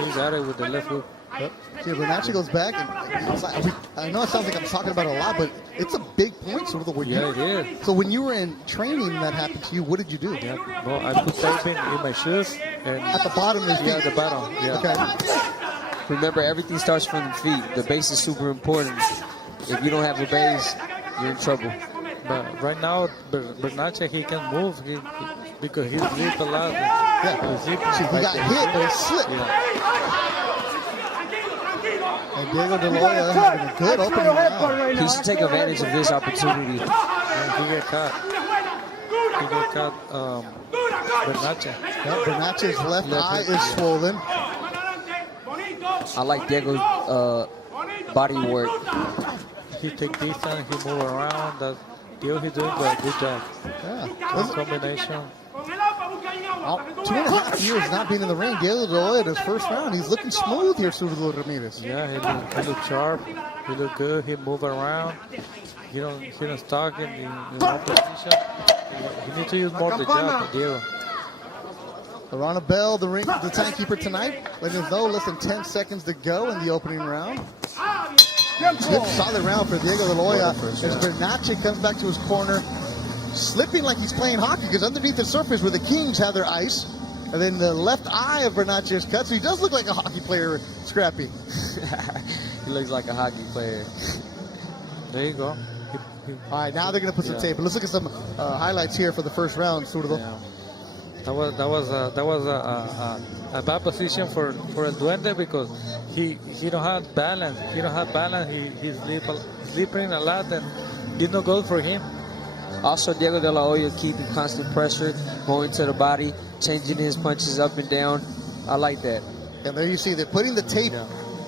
he got it with the left hook. Yep. See, Bernacchi goes back, and it's like, I know it sounds like I'm talking about it a lot, but it's a big point. Sort of it is. So when you were in training and that happened to you, what did you do? Yeah. Well, I put tape in my shoes. And at the bottom of the feet? Yeah, at the bottom. Yeah. Okay. Remember, everything starts from the feet. The base is super important. If you don't have a base, you're in trouble. But right now, Bernacchi, he can move because he slipped a lot. Yeah. He got hit, but it slipped. Yeah. And Diego De Loyo having a good opening round. He should take advantage of this opportunity. And he get caught. Bernacchi. Yep, Bernacchi's left eye is swollen. I like Diego's body work. He take distance, he move around. Diego, he's doing a good job. Yeah. Good combination. 2.5 years not being in the ring. Diego De Loyo in his first round. He's looking smooth here, Zurdo Ramirez. Yeah, he look sharp. He look good. He move around. He don't stuck in one position. He needs to use more the jab, Diego. Arana Bell, the timekeeper tonight, letting us know less than 10 seconds to go in the opening round. Good solid round for Diego De Loyo as Bernacchi comes back to his corner, slipping like he's playing hockey because underneath the surface where the Kings have their ice, and then the left eye of Bernacchi is cut, so he does look like a hockey player, Scrappy. He looks like a hockey player. There you go. All right, now they're going to put some tape. But let's look at some highlights here for the first round, Zurdo. Yeah. That was a bad position for El Duende because he don't have balance. He don't have balance. He's sleeping a lot, and it's no good for him. Also, Diego De La Hoya keeping constant pressure, going to the body, changing his punches up and down. I like that. And there you see they're putting the tape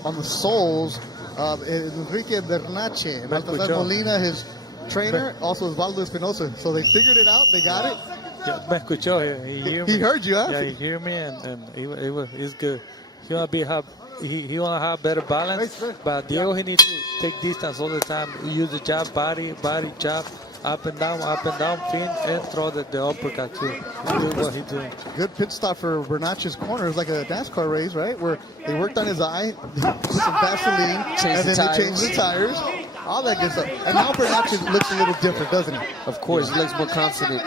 on the soles of Enrique Bernacchi. Baltasar Molina, his trainer, also Osvaldo Espinosa. So they figured it out. They got it. Yeah, me escuchó. He heard you, huh? Yeah, he heard me, and he's good. He wanna have better balance, but Diego, he needs to take distance all the time. He use the jab, body jab, up and down, fin, and throw the uppercut too. He's doing what he's doing. Good pit stop for Bernacchi's corner. It's like a NASCAR race, right? Where they worked on his eye, put some Vaseline, and then they changed the tires. All that good stuff. And now Bernacchi looks a little different, doesn't he? Of course, he looks more confident.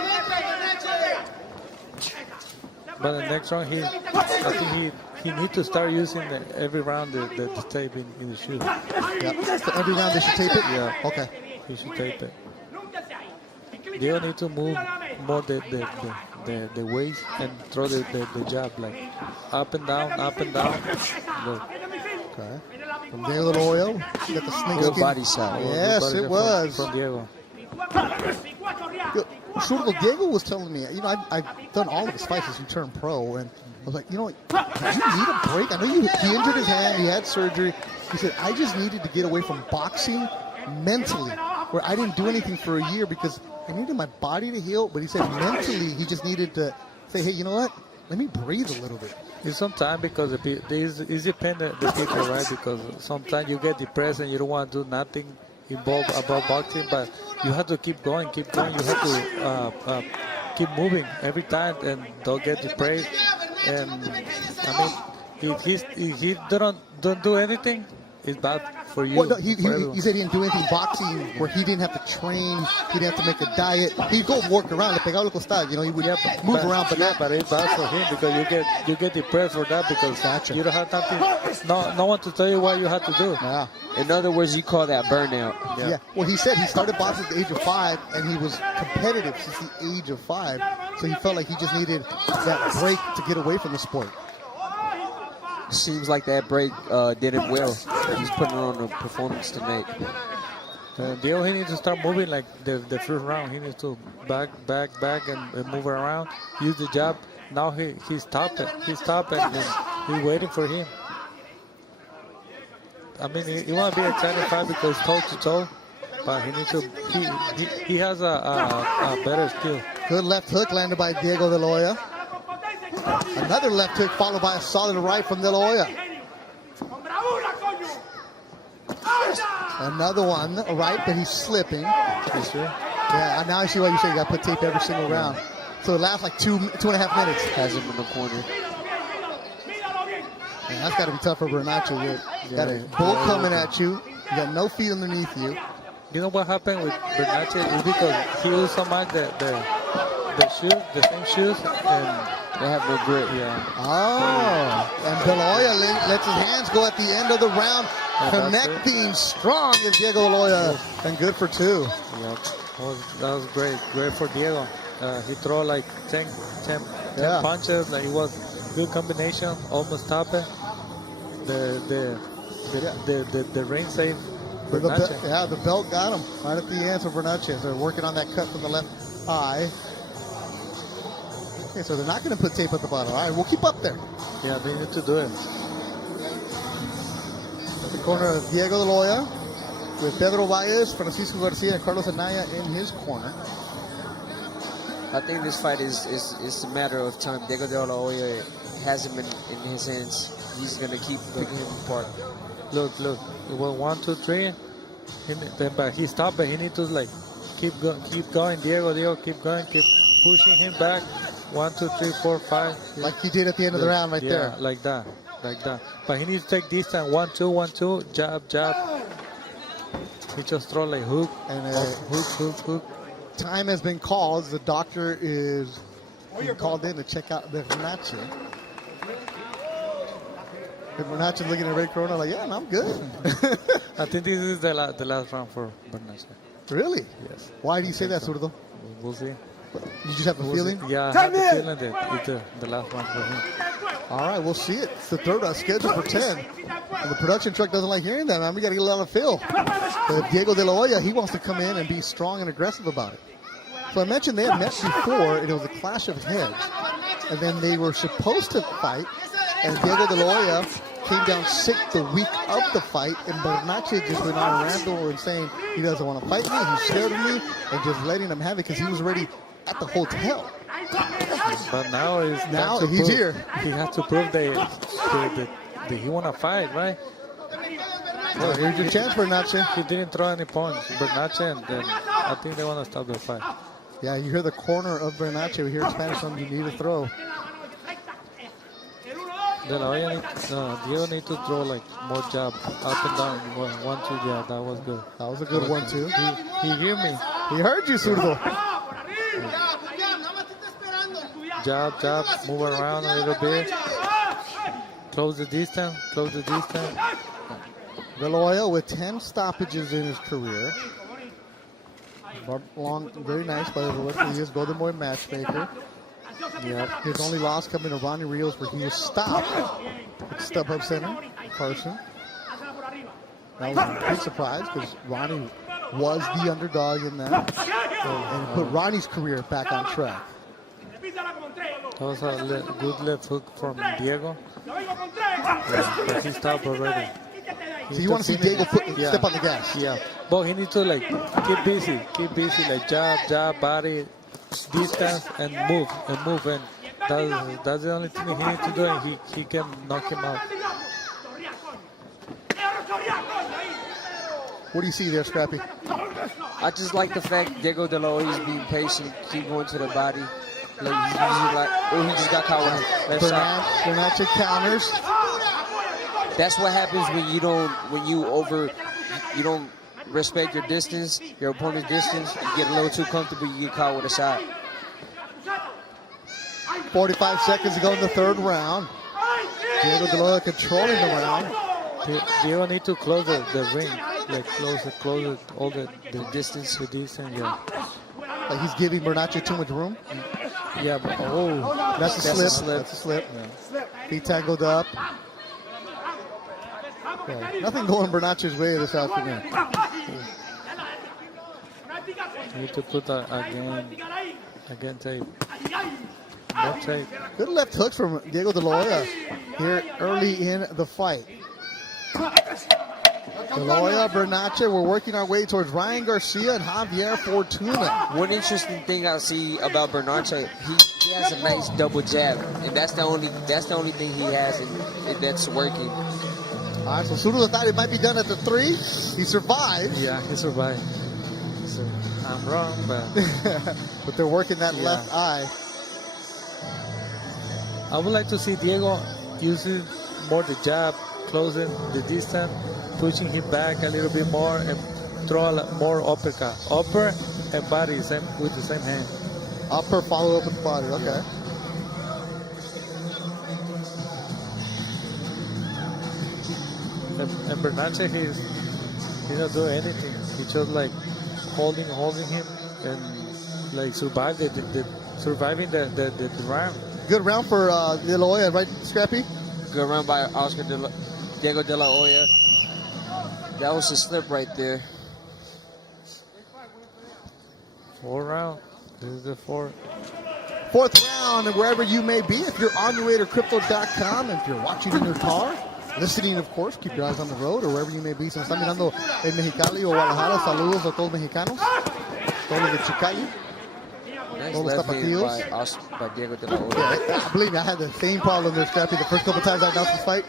But the next round, I think he needs to start using every round the tape in the shoe. Yeah. So every round they should tape it? Yeah. Okay. He should tape it. They need to move more the waist and throw the jab, like up and down. Look. Okay. From Diego De Loyo, you got the snake good skin. body shot. Yes, it was. From Diego. Zurdo, Diego was telling me, I've done all of his fights since he turned pro, and I was like, do you need a break? I know he injured his hand, he had surgery. He said, I just needed to get away from boxing mentally, where I didn't do anything for a year because I needed my body to heal, but he said mentally he just needed to say, hey, you know what? Let me breathe a little bit. It's sometimes because it's dependent the people, right? Because sometimes you get depressed and you don't want to do nothing involved about boxing, but you have to keep going. You have to keep moving every time and don't get depressed. And I mean, if he don't do anything, it's bad for you. Well, no, he said he didn't do anything boxing where he didn't have to train, he didn't have to make a diet. He'd go work around, he would move around, but it's bad for him because you get depressed for that because you don't have nothing, no one to tell you what you have to do. Yeah. In other words, you call that burnout. Yeah. Well, he said he started boxing at the age of 5, and he was competitive since the age of 5. So he felt like he just needed that break to get away from the sport. Seems like that break did it well. He's putting on a performance to make. Diego, he needs to start moving like the first round. He needs to back and move around, use the jab. Now he stopped it. He stopped it and he's waiting for him. I mean, he want to be excited fight because toe to toe, but he needs to. He has a better skill. Good left hook landed by Diego De La Hoya. Another left hook followed by a solid right from De La Hoya. Another one, right, but he's slipping. Yeah, now I see why you say you got to put tape every single round. So it lasts like 2.5 minutes. Has him in the corner. Man, that's got to be tough for Bernache. You got a bull coming at you. You got no feet underneath you. You know what happened with Bernache is because he used so much the same shoes, and they have no grip. Yeah. Oh, and De La Hoya lets his hands go at the end of the round, connecting strong as Diego De La Hoya, and good for 2. Yeah, that was great for Diego. He threw like 10 punches. Like it was good combination, almost stopped it. The ring save. The belt got him right at the end for Bernache. They're working on that cut from the left eye. Okay, so they're not going to put tape at the bottom. All right, we'll keep up there. Yeah, they need to do it. The corner of Diego De La Hoya with Pedro Valles, Francisco Garcia, and Carlos Anaya in his corner. I think this fight is a matter of time. Diego De La Hoya has him in his hands. He's going to keep picking him apart. Look. It was 1, 2, 3. But he stopped it. He needs to like keep going. Diego, keep going. Keep pushing him back. 1, 2, 3, 4, 5. Like he did at the end of the round there. Yeah, like that. But he needs to take this time. 1, 2, 1, 2. Jab. He just throw like hook. And hook. Time has been called. The doctor is called in to check out Bernache. Bernache looking at Ray Corona like, yeah, I'm good. I think this is the last round for Bernache. Really? Yes. Why do you say that, Zurdo? We'll see. You just have a feeling? Yeah, I have the feeling that it's the last one for him. All right, we'll see it. It's the third scheduled for 10. And the production truck doesn't like hearing that, man. We got to get a lot of feel. Diego De La Hoya, he wants to come in and be strong and aggressive about it. So I mentioned they had met before, and it was a clash of heads. And then they were supposed to fight, and Diego De La Hoya came down sick the week of the fight, and Bernache just went on a random and saying he doesn't want to fight me, he's scared of me, and just letting him have it because he was already at the hotel. But now he's here. He has to prove that he want to fight, right? Well, here's your chance, Bernache. He didn't throw any punch, Bernache, and then I think they want to stop the fight. Yeah, you hear the corner of Bernache. We hear in Spanish on you need to throw. Diego need to throw like more jab, up and down, 1, 2, yeah, that was good. That was a good 1, 2. He hear me. He heard you, Zurdo. Jab, move around a little bit. Close the distance. De La Hoya with 10 stoppages in his career. Long, very nice by the referee. He is Golden Boy matchmaker. Yeah. His only loss coming to Ronnie Rios, where he was stopped at StubHub Center, Carson. That was a big surprise because Ronnie was the underdog in that, and put Ronnie's career back on track. That was a good left hook from Diego. But he stopped already. So you want to see Diego put step on the gas. Yeah, but he needs to like keep busy, like jab, body, distance, and move, and that's the only thing he needs to do, and he can knock him out. What do you see there, Scrappy? I just like the fact Diego De La Hoya is being patient, keep going to the body. Like, he just got caught with a left shot. Bernacchi counters. That's what happens when you don't respect your distance, your opponent's distance. You get a little too comfortable, you get caught with a shot. 45 seconds to go in the third round. Diego De La Hoya controlling the round. Diego need to close the ring, like close all the distance, yeah. Like he's giving Bernacchi too much room. Yeah, but that's a slip. That's a slip. Yeah. He tangled up. Yeah. Nothing going Bernacchi's way this afternoon. You need to put again tape. More tape. Good left hooks from Diego De La Hoya here early in the fight. De La Hoya, Bernacchi, we're working our way towards Ryan Garcia and Javier Fortuna. One interesting thing I see about Bernacchi, he has a nice double jab, and that's the only thing he has, and that's working. All right, so Sudo thought it might be done at the 3. He survived. Yeah, he survived. So I'm wrong, but but they're working that left eye. I would like to see Diego using more the jab, closing the distance, pushing him back a little bit more, and throw a lot more uppercut. Upper and body with the same hand. Upper, follow up with body, okay. Yeah. And Bernacchi, he's not doing anything. He's just like holding him and like surviving the round. Good round for De La Hoya, right, Scrappy? Good round by Diego De La Hoya. That was a slip right there. 4th round. This is the 4th. 4th round, and wherever you may be, if you're on your way to crypto.com, and if you're watching in your car, listening, of course, keep your eyes on the road, or wherever you may be. Si nos están mirando en Mexicali o Guadalajara, saludos a todos los mexicanos, todos los de Chicali. Nice left hand by Diego De La Hoya. Yeah, believe me, I had the same problem there, Scrappy, the first couple times I announced this fight.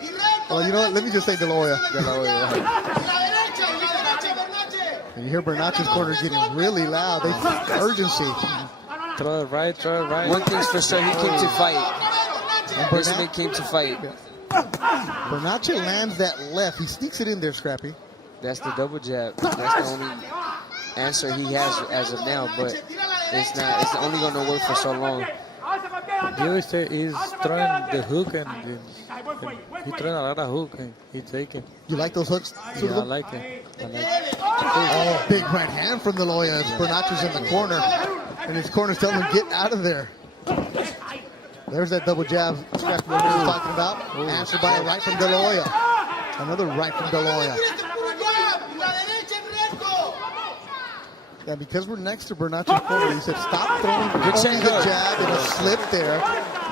Well, you know what? Let me just say De La Hoya. De La Hoya. And you hear Bernacchi's corner getting really loud. They feel urgency. Throw it right. One thing's for sure, he came to fight. This man came to fight. Bernacchi lands that left. He sneaks it in there, Scrappy. That's the double jab. That's the only answer he has as of now, but it's only going to work for so long. Diego is throwing the hook and he's throwing a lot of hook and he's taking. You like those hooks? Yeah, I like it. Oh, big right hand from De La Hoya as Bernacchi's in the corner. And his corner's telling him, get out of there. There's that double jab Scrappy was talking about. Answered by a right from De La Hoya. Another right from De La Hoya. Yeah, because we're next to Bernacchi's corner, he said, stop throwing only the jab and a slip there.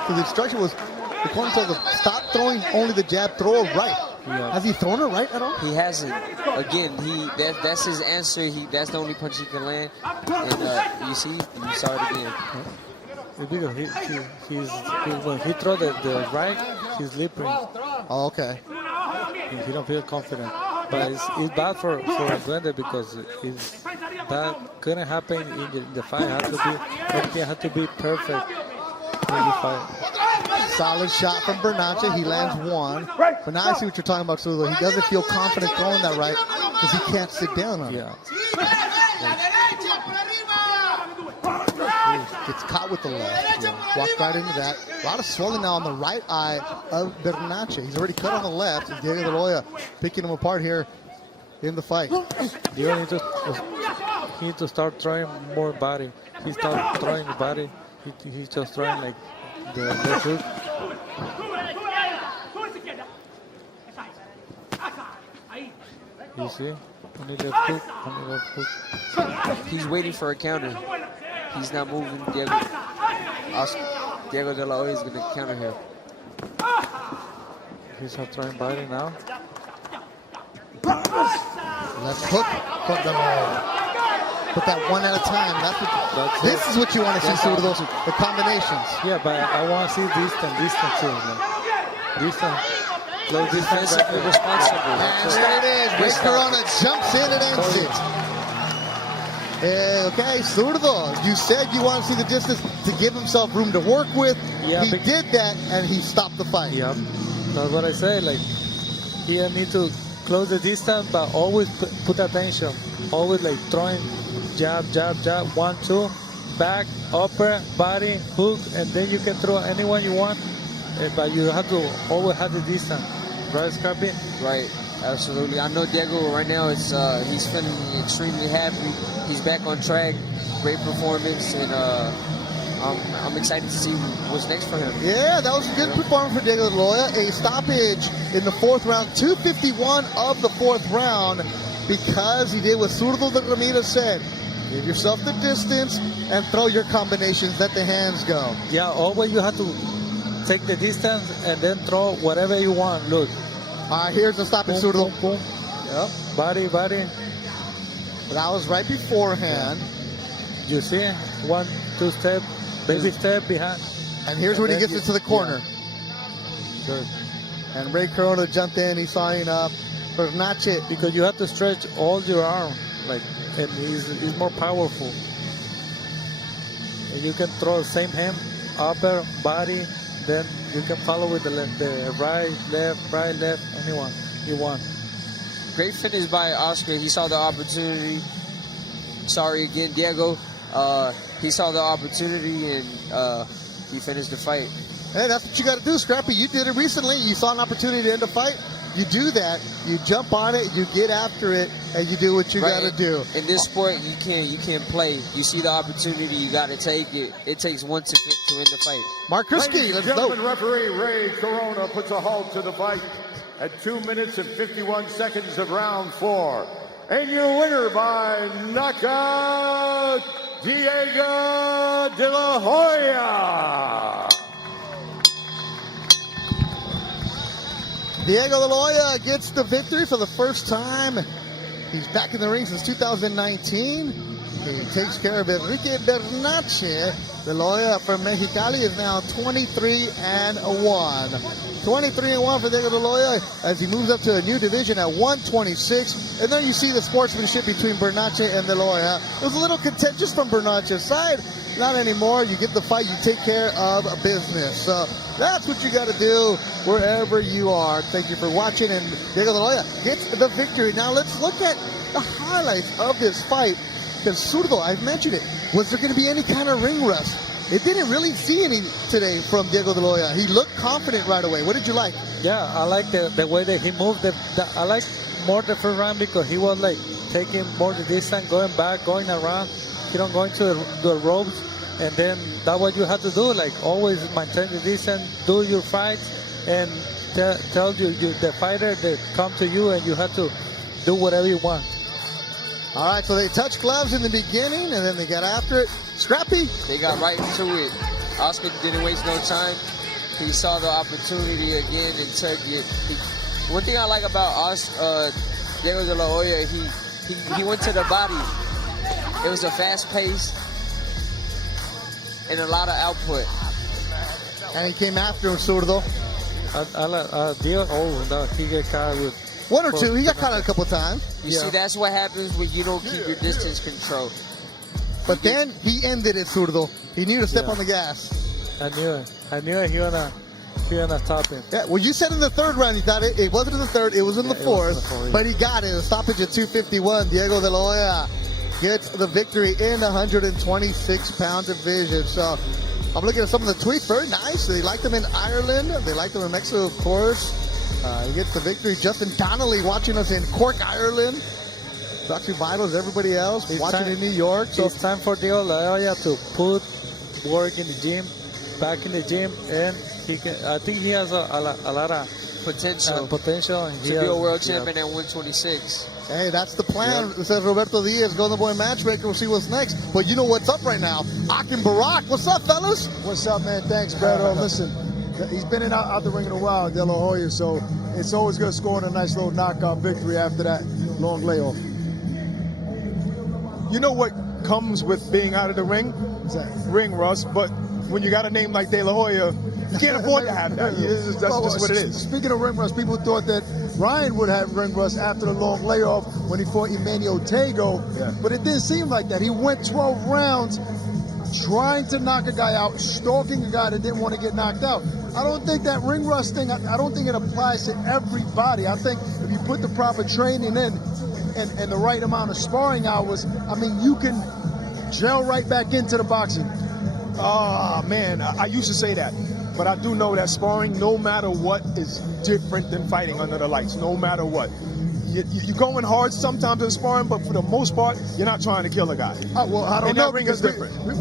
So the instruction was, the corner told him, stop throwing only the jab, throw a right. Yeah. Has he thrown a right at all? He hasn't. Again, that's his answer. That's the only punch he can land. And you saw it again. Because when he throw the right, he's slipping. Oh, okay. He don't feel confident. But it's bad for Duende because that couldn't happen in the fight. Everything had to be perfect in the fight. Solid shot from Bernacchi. He lands one. But now I see what you're talking about, Sudo. He doesn't feel confident throwing that right because he can't sit down on it. Gets caught with the left. Yeah. Walked right into that. A lot of swelling now on the right eye of Bernacchi. He's already cut on the left. And Diego De La Hoya picking him apart here in the fight. Diego needs to start throwing more body. He starts throwing the body. He's just throwing like the hook. You see? Only left hook. He's waiting for a counter. He's not moving. Diego De La Hoya is going to counter him. He's not trying body now. Let's hook from the put that one at a time. This is what you want to see, sort of those the combinations. Yeah, but I want to see distance too. Distance. Close distance. Responsible. And there it is. Ray Corona jumps in and ends it. Okay, Zurdo, you said you want to see the distance to give himself room to work with. Yeah, he did that, and he stopped the fight. Yeah, that's what I say. Like, he need to close the distance, but always put attention. Always like throwing jab, jab, jab, 1, 2, back, upper, body, hook, and then you can throw anyone you want. But you have to always have the distance. Right, Scrappy? Right. Absolutely. I know Diego right now is he's feeling extremely happy. He's back on track. Great performance, and I'm excited to see what's next for him. Yeah, that was a good performance for Diego de la Hoya. A stoppage in the 4th round, 2:51 of the 4th round, because he did what Zurdo de Ramirez said. Give yourself the distance and throw your combinations. Let the hands go. Yeah, always you have to take the distance and then throw whatever you want. Look. All right, here's the stoppage, Zurdo. Boom. Yep. Body. That was right beforehand. You see? 1, 2 step, baby step behind. And here's when he gets into the corner. Yeah. Good. And Ray Corona jumped in. He's signing up. Bernache. Because you have to stretch all your arm, like, and he's more powerful. And you can throw the same hand, upper, body, then you can follow with the right, left, anyone you want. Great finish by Oscar. He saw the opportunity. Sorry again, Diego. He saw the opportunity, and he finished the fight. Hey, that's what you got to do, Scrappy. You did it recently. You saw an opportunity to end a fight. You do that. You jump on it. You get after it, and you do what you got to do. In this sport, you can't play. You see the opportunity, you got to take it. It takes one to end the fight. Mark Krisky, let's go. Referee Ray Corona puts a halt to the fight at 2 minutes and 51 seconds of round 4. And your winner by knockout, Diego de la Hoya. Diego de la Hoya gets the victory for the first time. He's back in the ring since 2019. He takes care of Enrique Bernache. De la Hoya from Mexicali is now 23-1. 23-1 for Diego de la Hoya as he moves up to a new division at 126. And there you see the sportsmanship between Bernache and de la Hoya. It was a little contentious from Bernache's side. Not anymore. You get the fight, you take care of business. So that's what you got to do wherever you are. Thank you for watching, and Diego de la Hoya gets the victory. Now let's look at the highlights of this fight. Because Zurdo, I've mentioned it, was there going to be any kind of ring rust? It didn't really see any today from Diego de la Hoya. He looked confident right away. What did you like? Yeah, I like the way that he moved. I like more the first round because he was like taking more the distance, going back, going around. You don't go into the ropes, and then that's what you have to do. Like always maintain the distance, do your fights, and tell you the fighter that come to you, and you have to do whatever you want. All right, so they touched gloves in the beginning, and then they got after it. Scrappy? They got right into it. Oscar didn't waste no time. He saw the opportunity again and took it. One thing I like about Diego de la Hoya, he went to the body. It was a fast pace and a lot of output. And he came after him, Zurdo. He got caught with 1 or 2. He got caught a couple of times. You see, that's what happens when you don't keep your distance control. But then he ended it, Zurdo. He needed to step on the gas. I knew it. He gonna stop it. Yeah, well, you said in the 3rd round you thought it wasn't in the 3rd, it was in the 4th. But he got it. A stoppage at 251. Diego de la Hoya gets the victory in the 126-pound division. So I'm looking at some of the tweets. Very nice. They liked him in Ireland. They liked him in Mexico, of course. He gets the victory. Justin Donnelly watching us in Cork, Ireland. Dr. Vitals, everybody else watching in New York. So it's time for Diego de la Hoya to put work in the gym, back in the gym, and I think he has a lot of potential to be a world champion at 126. Hey, that's the plan. It says Roberto Diaz, Golden Boy Matchmaker. We'll see what's next. But you know what's up right now? Akin Barak. What's up, fellas? What's up, man? Thanks, Beto. Listen, he's been out the ring in a while, De La Hoya, so it's always good scoring a nice little knockout victory after that long layoff. You know what comes with being out of the ring? Exactly. Ring rust, but when you got a name like De La Hoya, you can't afford to have that. That's just what it is. Speaking of ring rust, people thought that Ryan would have ring rust after the long layoff when he fought Emmanuel Tago, but it didn't seem like that. He went 12 rounds trying to knock a guy out, stalking a guy that didn't want to get knocked out. I don't think that ring rust thing, I don't think it applies to everybody. I think if you put the proper training in and the right amount of sparring hours, I mean, you can gel right back into the boxing. Ah, man, I used to say that. But I do know that sparring, no matter what, is different than fighting under the lights, no matter what. You're going hard sometimes in sparring, but for the most part, you're not trying to kill a guy. Well, I don't know, because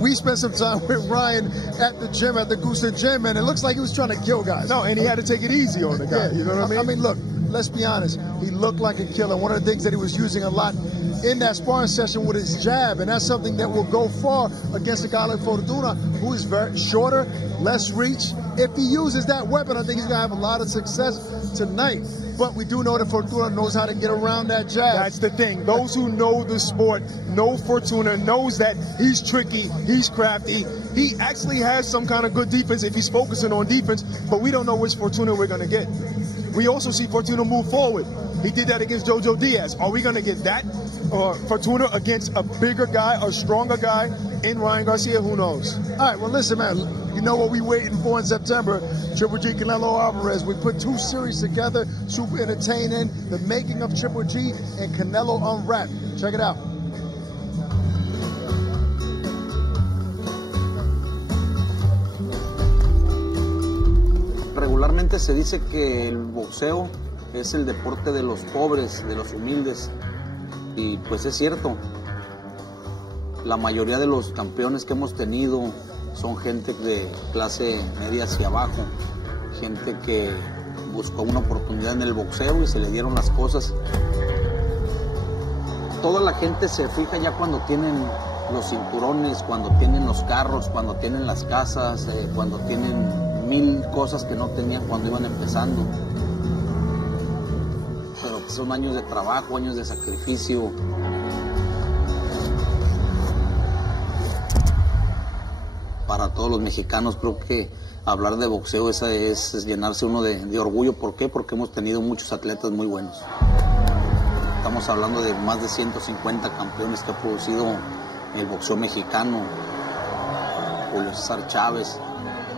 we spent some time with Ryan at the gym, at the Gusa gym, and it looks like he was trying to kill guys. No, and he had to take it easy on the guy. You know what I mean? I mean, look, let's be honest. He looked like a killer. One of the things that he was using a lot in that sparring session with his jab, and that's something that will go far against a guy like Fortuna, who is very shorter, less reach. If he uses that weapon, I think he's going to have a lot of success tonight. But we do know that Fortuna knows how to get around that jab. That's the thing. Those who know the sport know Fortuna, knows that he's tricky, he's crafty. He actually has some kind of good defense if he's focusing on defense, but we don't know which Fortuna we're going to get. We also see Fortuna move forward. He did that against Jojo Diaz. Are we going to get that Fortuna against a bigger guy, a stronger guy in Ryan Garcia? Who knows? All right, well, listen, man. You know what we're waiting for in September? Triple G, Canelo Alvarez. We put two series together, super entertaining. The making of Triple G and Canelo Unwrapped. Check it out. Regularmente se dice que el boxeo es el deporte de los pobres, de los humildes, y pues es cierto. La mayoría de los campeones que hemos tenido son gente de clase media hacia abajo, gente que buscó una oportunidad en el boxeo y se le dieron las cosas. Toda la gente se fija ya cuando tienen los cinturones, cuando tienen los carros, cuando tienen las casas, cuando tienen 1000 cosas que no tenían cuando iban empezando. Pero son años de trabajo, años de sacrificio. Para todos los mexicanos, creo que hablar de boxeo es llenarse uno de orgullo. ¿Por qué? Porque hemos tenido muchos atletas muy buenos. Estamos hablando de más de 150 campeones que ha producido el boxeo mexicano. Julio César Chávez,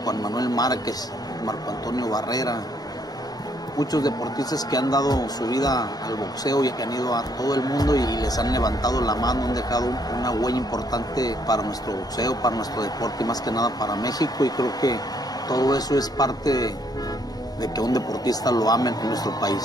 Juan Manuel Márquez, Marco Antonio Barrera. Muchos deportistas que han dado su vida al boxeo y que han ido a todo el mundo y les han levantado la mano, han dejado una huella importante para nuestro boxeo, para nuestro deporte y más que nada para México, y creo que todo eso es parte de que un deportista lo amen en nuestro país.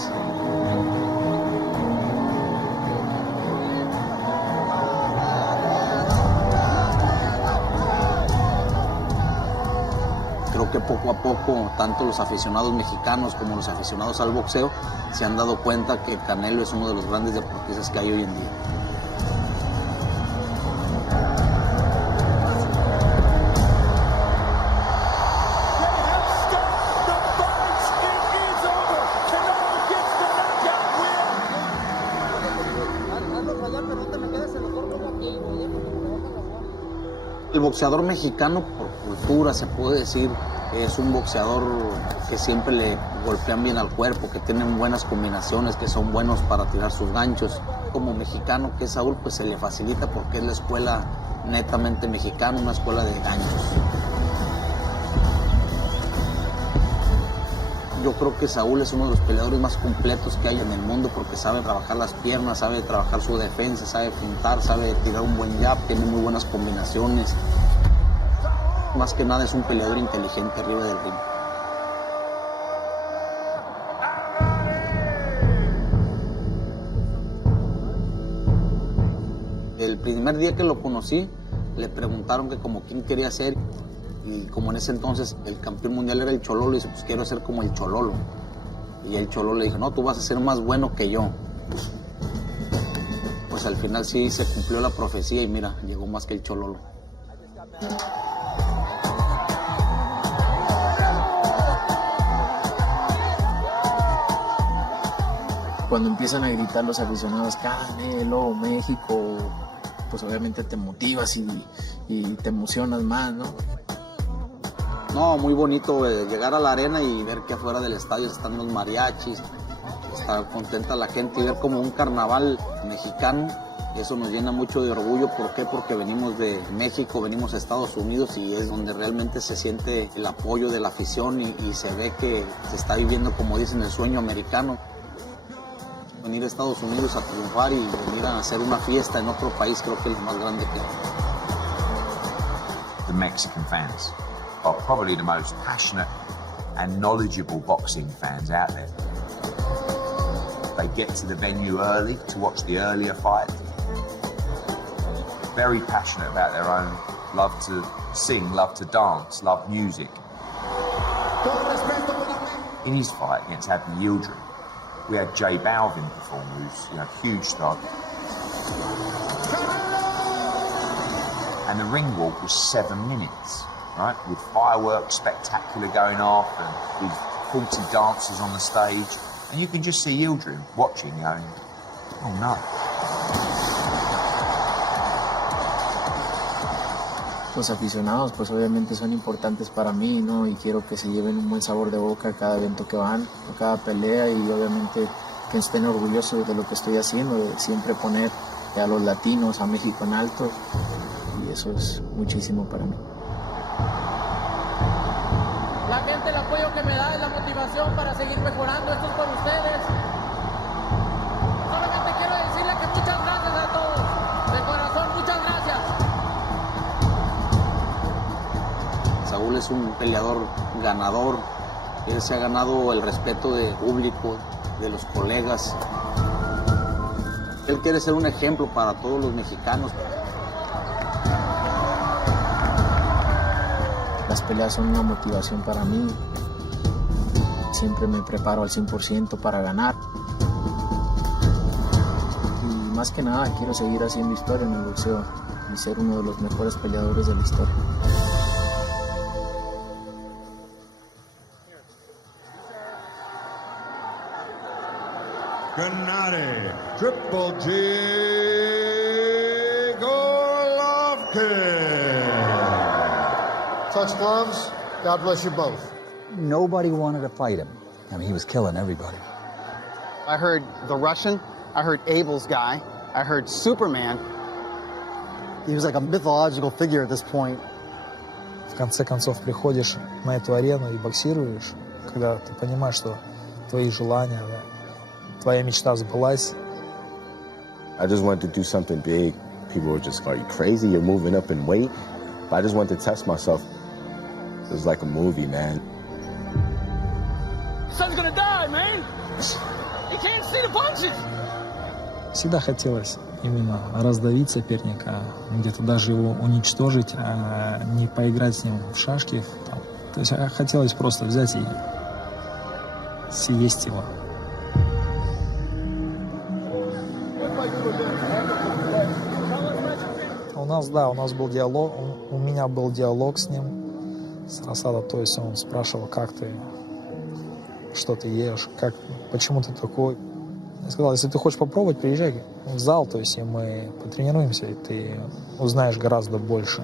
Creo que poco a poco, tanto los aficionados mexicanos como los aficionados al boxeo se han dado cuenta que Canelo es uno de los grandes deportistas que hay hoy en día. El boxeador mexicano, por cultura, se puede decir, es un boxeador que siempre le golpean bien al cuerpo, que tienen buenas combinaciones, que son buenos para tirar sus ganchos. Como mexicano, que es Saúl, pues se le facilita porque es la escuela netamente mexicana, una escuela de ganchos. Yo creo que Saúl es uno de los peleadores más completos que hay en el mundo porque sabe trabajar las piernas, sabe trabajar su defensa, sabe pintar, sabe tirar un buen jab, tiene muy buenas combinaciones. Más que nada es un peleador inteligente arriba del ring. El primer día que lo conocí, le preguntaron que como quién quería ser. Y como en ese entonces el campeón mundial era el Chololo, y dice, pues quiero ser como el Chololo. Y el Chololo le dijo, no, tú vas a ser más bueno que yo. Pues al final sí se cumplió la profecía y mira, llegó más que el Chololo. Cuando empiezan a gritar los aficionados, Canelo, México, pues obviamente te motivas y te emocionas más, ¿no? No, muy bonito llegar a la arena y ver que afuera del estadio están los mariachis, está contenta la gente y ver como un carnaval mexicano. Eso nos llena mucho de orgullo. ¿Por qué? Porque venimos de México, venimos a Estados Unidos y es donde realmente se siente el apoyo de la afición y se ve que se está viviendo, como dicen, el sueño americano. Venir a Estados Unidos a triunfar y venir a hacer una fiesta en otro país creo que es lo más grande que hay. The Mexican fans are probably the most passionate and knowledgeable boxing fans out there. They get to the venue early to watch the earlier fight. Very passionate about their own, love to sing, love to dance, love music. In his fight against Abby Yildirim, we had J Balvin perform, who's a huge star. And the ring walk was 7 minutes, right? With fireworks, spectacular going off, and with 40 dancers on the stage. And you can just see Yildirim watching, going, oh no. Los aficionados pues obviamente son importantes para mí, ¿no? Y quiero que se lleven un buen sabor de boca a cada evento que van, a cada pelea, y obviamente que estén orgullosos de lo que estoy haciendo, de siempre poner a los latinos, a México en alto, y eso es muchísimo para mí. La gente, el apoyo que me da es la motivación para seguir mejorando. Esto es por ustedes. Solamente quiero decirle que muchas gracias a todos. De corazón, muchas gracias. Saúl es un peleador ganador. Él se ha ganado el respeto del público, de los colegas. Él quiere ser un ejemplo para todos los mexicanos. Las peleas son una motivación para mí. Siempre me preparo al 100% para ganar. Y más que nada quiero seguir haciendo historia en el boxeo y ser uno de los mejores peleadores de la historia. Gennady Triple G Golovkin. Touch gloves. God bless you both. Nobody wanted to fight him. I mean, he was killing everybody. I heard the Russian. I heard Abel's guy. I heard Superman. He was like a mythological figure at this point. В конце концов, приходишь на эту арену и боксируешь, когда ты понимаешь, что твои желания, да, твоя мечта сбылась. I just wanted to do something big. People were just, are you crazy? You're moving up in weight? But I just wanted to test myself. It was like a movie, man. Son's gonna die, man. He can't see the punches. Всегда хотелось именно раздавить соперника, где-то даже его уничтожить, а не поиграть с ним в шашки. Там. То есть хотелось просто взять и съесть его. У нас был диалог, у меня был диалог с ним, с Расадом, то есть он спрашивал, как ты, что ты ешь, почему ты такой. Я сказал, если ты хочешь попробовать, приезжай в зал, то есть и мы потренируемся, и ты узнаешь гораздо больше.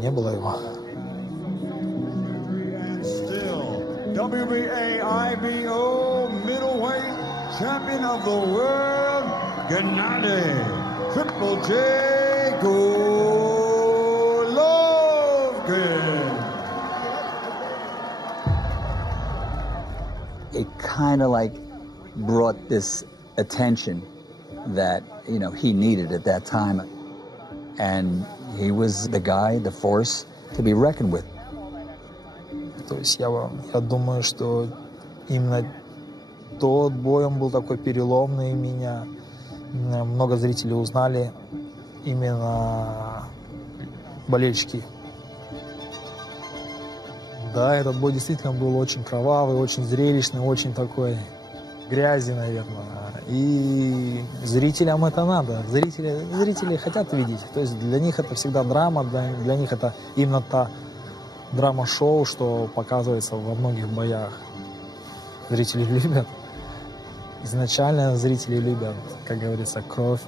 Не было его. WBA IBO middleweight champion of the world, Gennady Triple J Golovkin. It kind of like brought this attention that, you know, he needed at that time. And he was the guy, the force to be reckoned with. То есть я думаю, что именно тот бой, он был такой переломный. Меня много зрителей узнали, именно болельщики. Да, этот бой действительно был очень кровавый, очень зрелищный, очень такой грязи, наверное. И зрителям это надо. Зрители хотят видеть. То есть для них это всегда драма, для них это именно та драма-шоу, что показывается во многих боях. зрители любят. Изначально зрители любят, как говорится, кровь,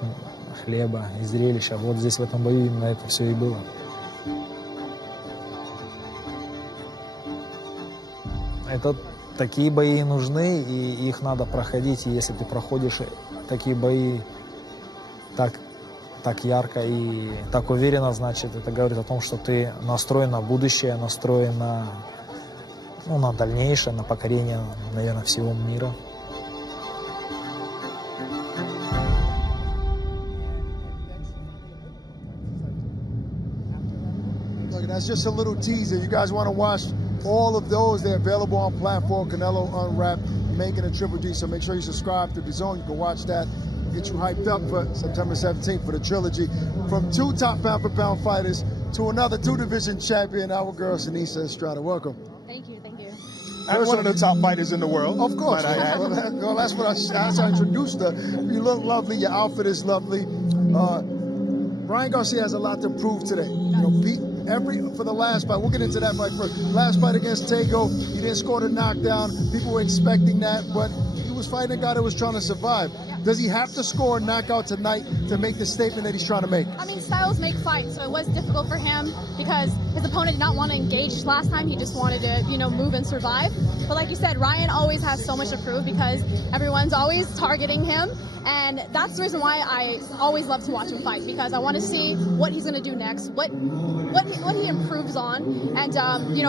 хлеба и зрелища. Вот здесь в этом бою именно это все и было. Такие бои нужны, и их надо проходить. И если ты проходишь такие бои так ярко и так уверенно, значит, это говорит о том, что ты настроен на будущее, настроен на дальнейшее, на покорение, наверное, всего мира. Look, that's just a little teaser. You guys want to watch all of those? They're available on platform. Canelo Unwrapped, making a Triple G. So make sure you subscribe to Dazn. You can watch that. Get you hyped up for September 17th for the trilogy. From 2 top pound-for-pound fighters to another 2-division champion, our girl, Seniesa Estrada. Welcome. Thank you, thank you. And one of the top fighters in the world. Of course. Well, that's what I introduced her. You look lovely. Your outfit is lovely. Ryan Garcia has a lot to prove today. You know, beat for the last fight. We'll get into that fight first. Last fight against Tego, he didn't score the knockdown. People were expecting that, but he was fighting a guy that was trying to survive. Does he have to score a knockout tonight to make the statement that he's trying to make? I mean, styles make fights, so it was difficult for him because his opponent did not want to engage last time. He just wanted to, move and survive. But like you said, Ryan always has so much to prove because everyone's always targeting him. And that's the reason why I always love to watch him fight, because I want to see what he's going to do next, what he improves on. And,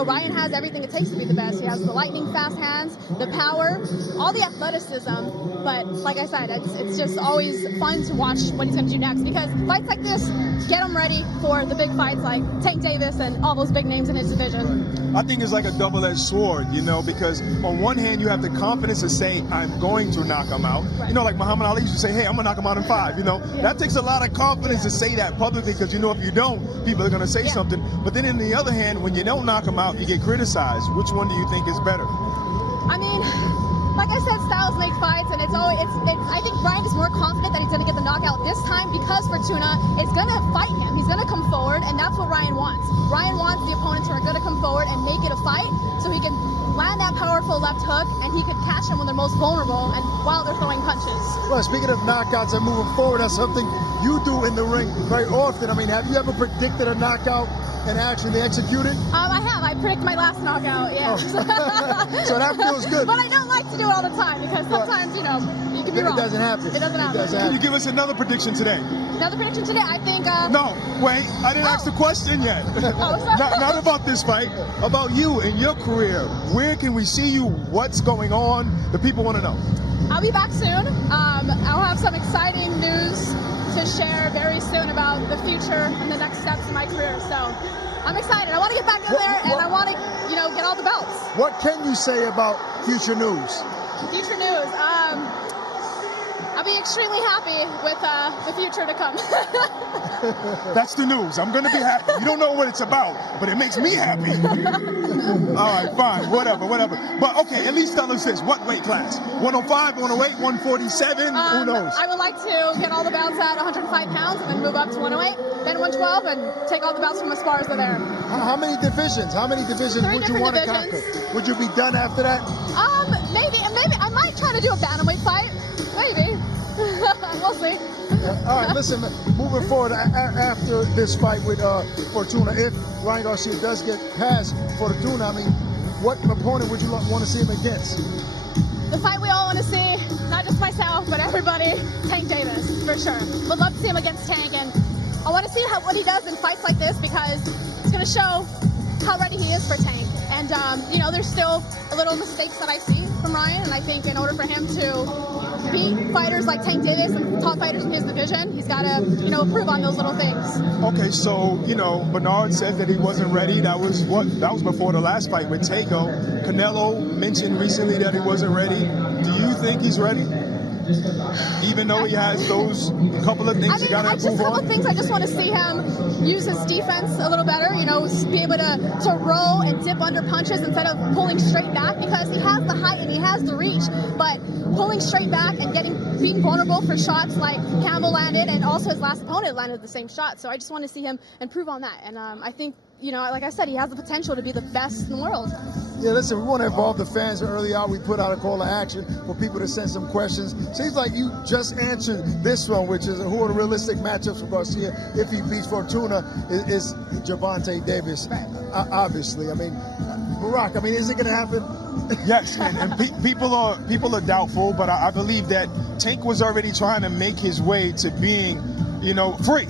Ryan has everything it takes to be the best. He has the lightning fast hands, the power, all the athleticism. But like I said, it's just always fun to watch what he's going to do next, because fights like this get him ready for the big fights like Tank Davis and all those big names in his division. I think it's like a double-edged sword, because on one hand you have the confidence to say, I'm going to knock him out. Right. Like Muhammad Ali used to say, hey, I'm going to knock him out in 5, That takes a lot of confidence to say that publicly, because if you don't, people are going to say something. But then on the other hand, when you don't knock him out, you get criticized. Which one do you think is better? I mean, like I said, styles make fights, and I think Ryan is more confident that he's going to get the knockout this time because Fortuna is going to fight him. He's going to come forward, and that's what Ryan wants. Ryan wants the opponents who are going to come forward and make it a fight so he can land that powerful left hook and he could catch them when they're most vulnerable and while they're throwing punches. Well, speaking of knockouts and moving forward, that's something you do in the ring very often. I mean, have you ever predicted a knockout and actually execute it? I have. I predict my last knockout, yeah. So that feels good. But I don't like to do it all the time because sometimes, you can be wrong. It doesn't happen. It doesn't happen. Can you give us another prediction today? Another prediction today, I think... No, wait, I didn't ask the question yet. Not about this fight, about you and your career. Where can we see you? What's going on? The people want to know. I'll be back soon. I'll have some exciting news to share very soon about the future and the next steps in my career. So I'm excited. I want to get back in there and I want to, get all the belts. What can you say about future news? Future news. I'll be extremely happy with the future to come. That's the news. I'm going to be happy. You don't know what it's about, but it makes me happy. All right, fine, whatever. But okay, at least tell us this. What weight class? 105, 108, 147? Who knows? I would like to get all the belts at 105 pounds and then move up to 108, then 112, and take all the belts from as far as they're there. How many divisions? Would you want to conquer? Would you be done after that? Maybe. I might try to do a bantamweight fight. Maybe. We'll see. All right, listen, moving forward after this fight with Fortuna, if Ryan Garcia does get past Fortuna, I mean, what opponent would you want to see him against? The fight we all want to see, not just myself, but everybody, Tank Davis, for sure. Would love to see him against Tank, and I want to see what he does in fights like this because it's going to show how ready he is for Tank. And, there's still a little mistakes that I see from Ryan, and I think in order for him to beat fighters like Tank Davis and top fighters in his division, he's got to, improve on those little things. Okay, so, Bernard said that he wasn't ready. That was before the last fight with Tego. Canelo mentioned recently that he wasn't ready. Do you think he's ready? Even though he has those couple of things he got to improve on? Things I just want to see him use his defense a little better, be able to roll and dip under punches instead of pulling straight back, because he has the height and he has the reach, but pulling straight back and being vulnerable for shots like Campbell landed, and also his last opponent landed the same shot. So I just want to see him improve on that. And I think you know, like I said, he has the potential to be the best in the world. Yeah, listen, we want to involve the fans. Early on, we put out a call to action for people to send some questions. Seems like you just answered this one, which is who are the realistic matchups for Garcia if he beats Fortuna is Gervonta Davis, obviously. I mean, Barack, I mean, is it going to happen? Yes, and people are doubtful, but I believe that Tank was already trying to make his way to being, you know, free,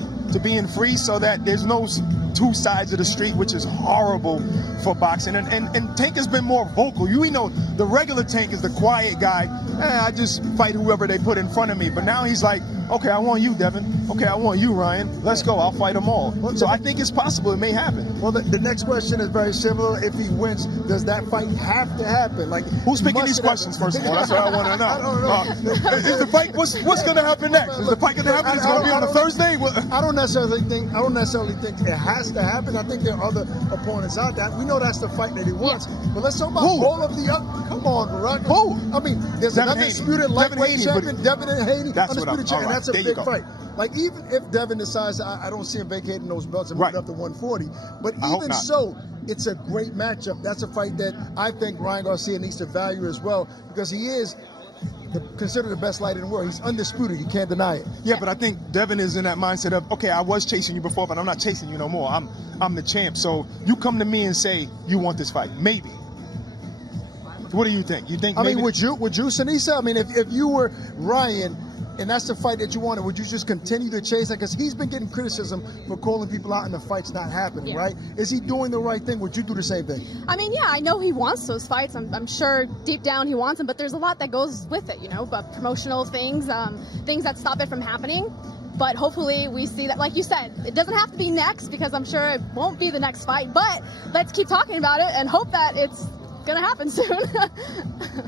so that there's no two sides of the street, which is horrible for boxing. And Tank has been more vocal. You know, the regular Tank is the quiet guy. I just fight whoever they put in front of me. But now he's like, okay, I want you, Devin. Okay, I want you, Ryan. Let's go. I'll fight them all. So I think it's possible. It may happen. Well, the next question is very similar. If he wins, does that fight have to happen? Like, who's picking these questions, first of all? That's what I want to know. I don't know. Is the fight? What's going to happen next? Is the fight going to happen? It's going to be on a Thursday. I don't necessarily think it has to happen. I think there are other opponents out there. We know that's the fight that he wants. But let's talk about all of the other. Come on, Barack. Who? I mean, there's Devin another disputed lightweight champion, Devin and Haney, undisputed champion, and that's a big fight. Like, even if Devin decides, I don't see him vacating those belts and moving up to 140, but even so, it's a great matchup. That's a fight that I think Ryan Garcia needs to value as well, because he is considered the best light in the world. He's undisputed. You can't deny it. Yeah, but I think Devin is in that mindset of, okay, I was chasing you before, but I'm not chasing you no more. I'm the champ. So you come to me and say you want this fight. Maybe. What do you think? You think? I mean, would you, Sinisa? I mean, if you were Ryan, and that's the fight that you wanted, would you just continue to chase that? Because he's been getting criticism for calling people out and the fight's not happening, right? Is he doing the right thing? Would you do the same thing? I mean, yeah, I know he wants those fights. I'm sure deep down he wants them, but there's a lot that goes with it, you know, but promotional things, things that stop it from happening. But hopefully we see that, like you said, it doesn't have to be next, because I'm sure it won't be the next fight, but let's keep talking about it and hope that it's gonna happen soon.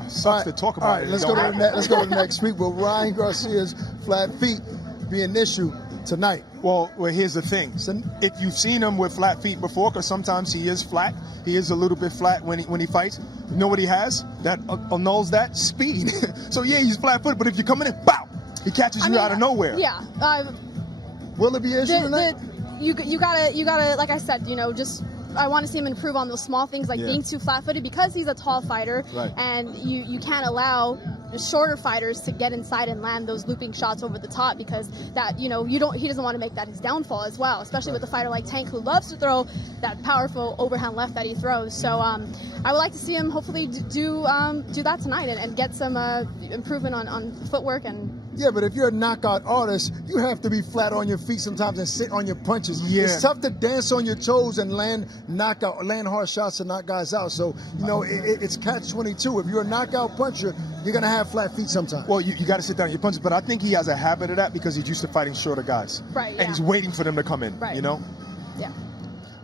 Sucks to talk about. All right, let's go to the next week. Will Ryan Garcia's flat feet be an issue tonight? Well, here's the thing. If you've seen him with flat feet before, because sometimes he is flat, he is a little bit flat when he fights. You know what he has that annuls that? Speed. So yeah, he's flat-footed, but if you come in and bow, he catches you out of nowhere. Yeah. Will it be an issue tonight? You gotta, like I said, you know, just. I want to see him improve on those small things, like being too flat-footed, because he's a tall fighter, and you can't allow shorter fighters to get inside and land those looping shots over the top, because that, you know, he doesn't want to make that his downfall as well, especially with a fighter like Tank, who loves to throw that powerful overhand left that he throws. So I would like to see him hopefully do that tonight and get some improvement on footwork. And yeah, but if you're a knockout artist, you have to be flat on your feet sometimes and sit on your punches. Yeah. It's tough to dance on your toes and land hard shots to knock guys out. So, you know, it's catch-22. If you're a knockout puncher, you're going to have flat feet sometimes. Well, you got to sit down on your punches, but I think he has a habit of that because he's used to fighting shorter guys. Right, and he's waiting for them to come in, you know? Yeah.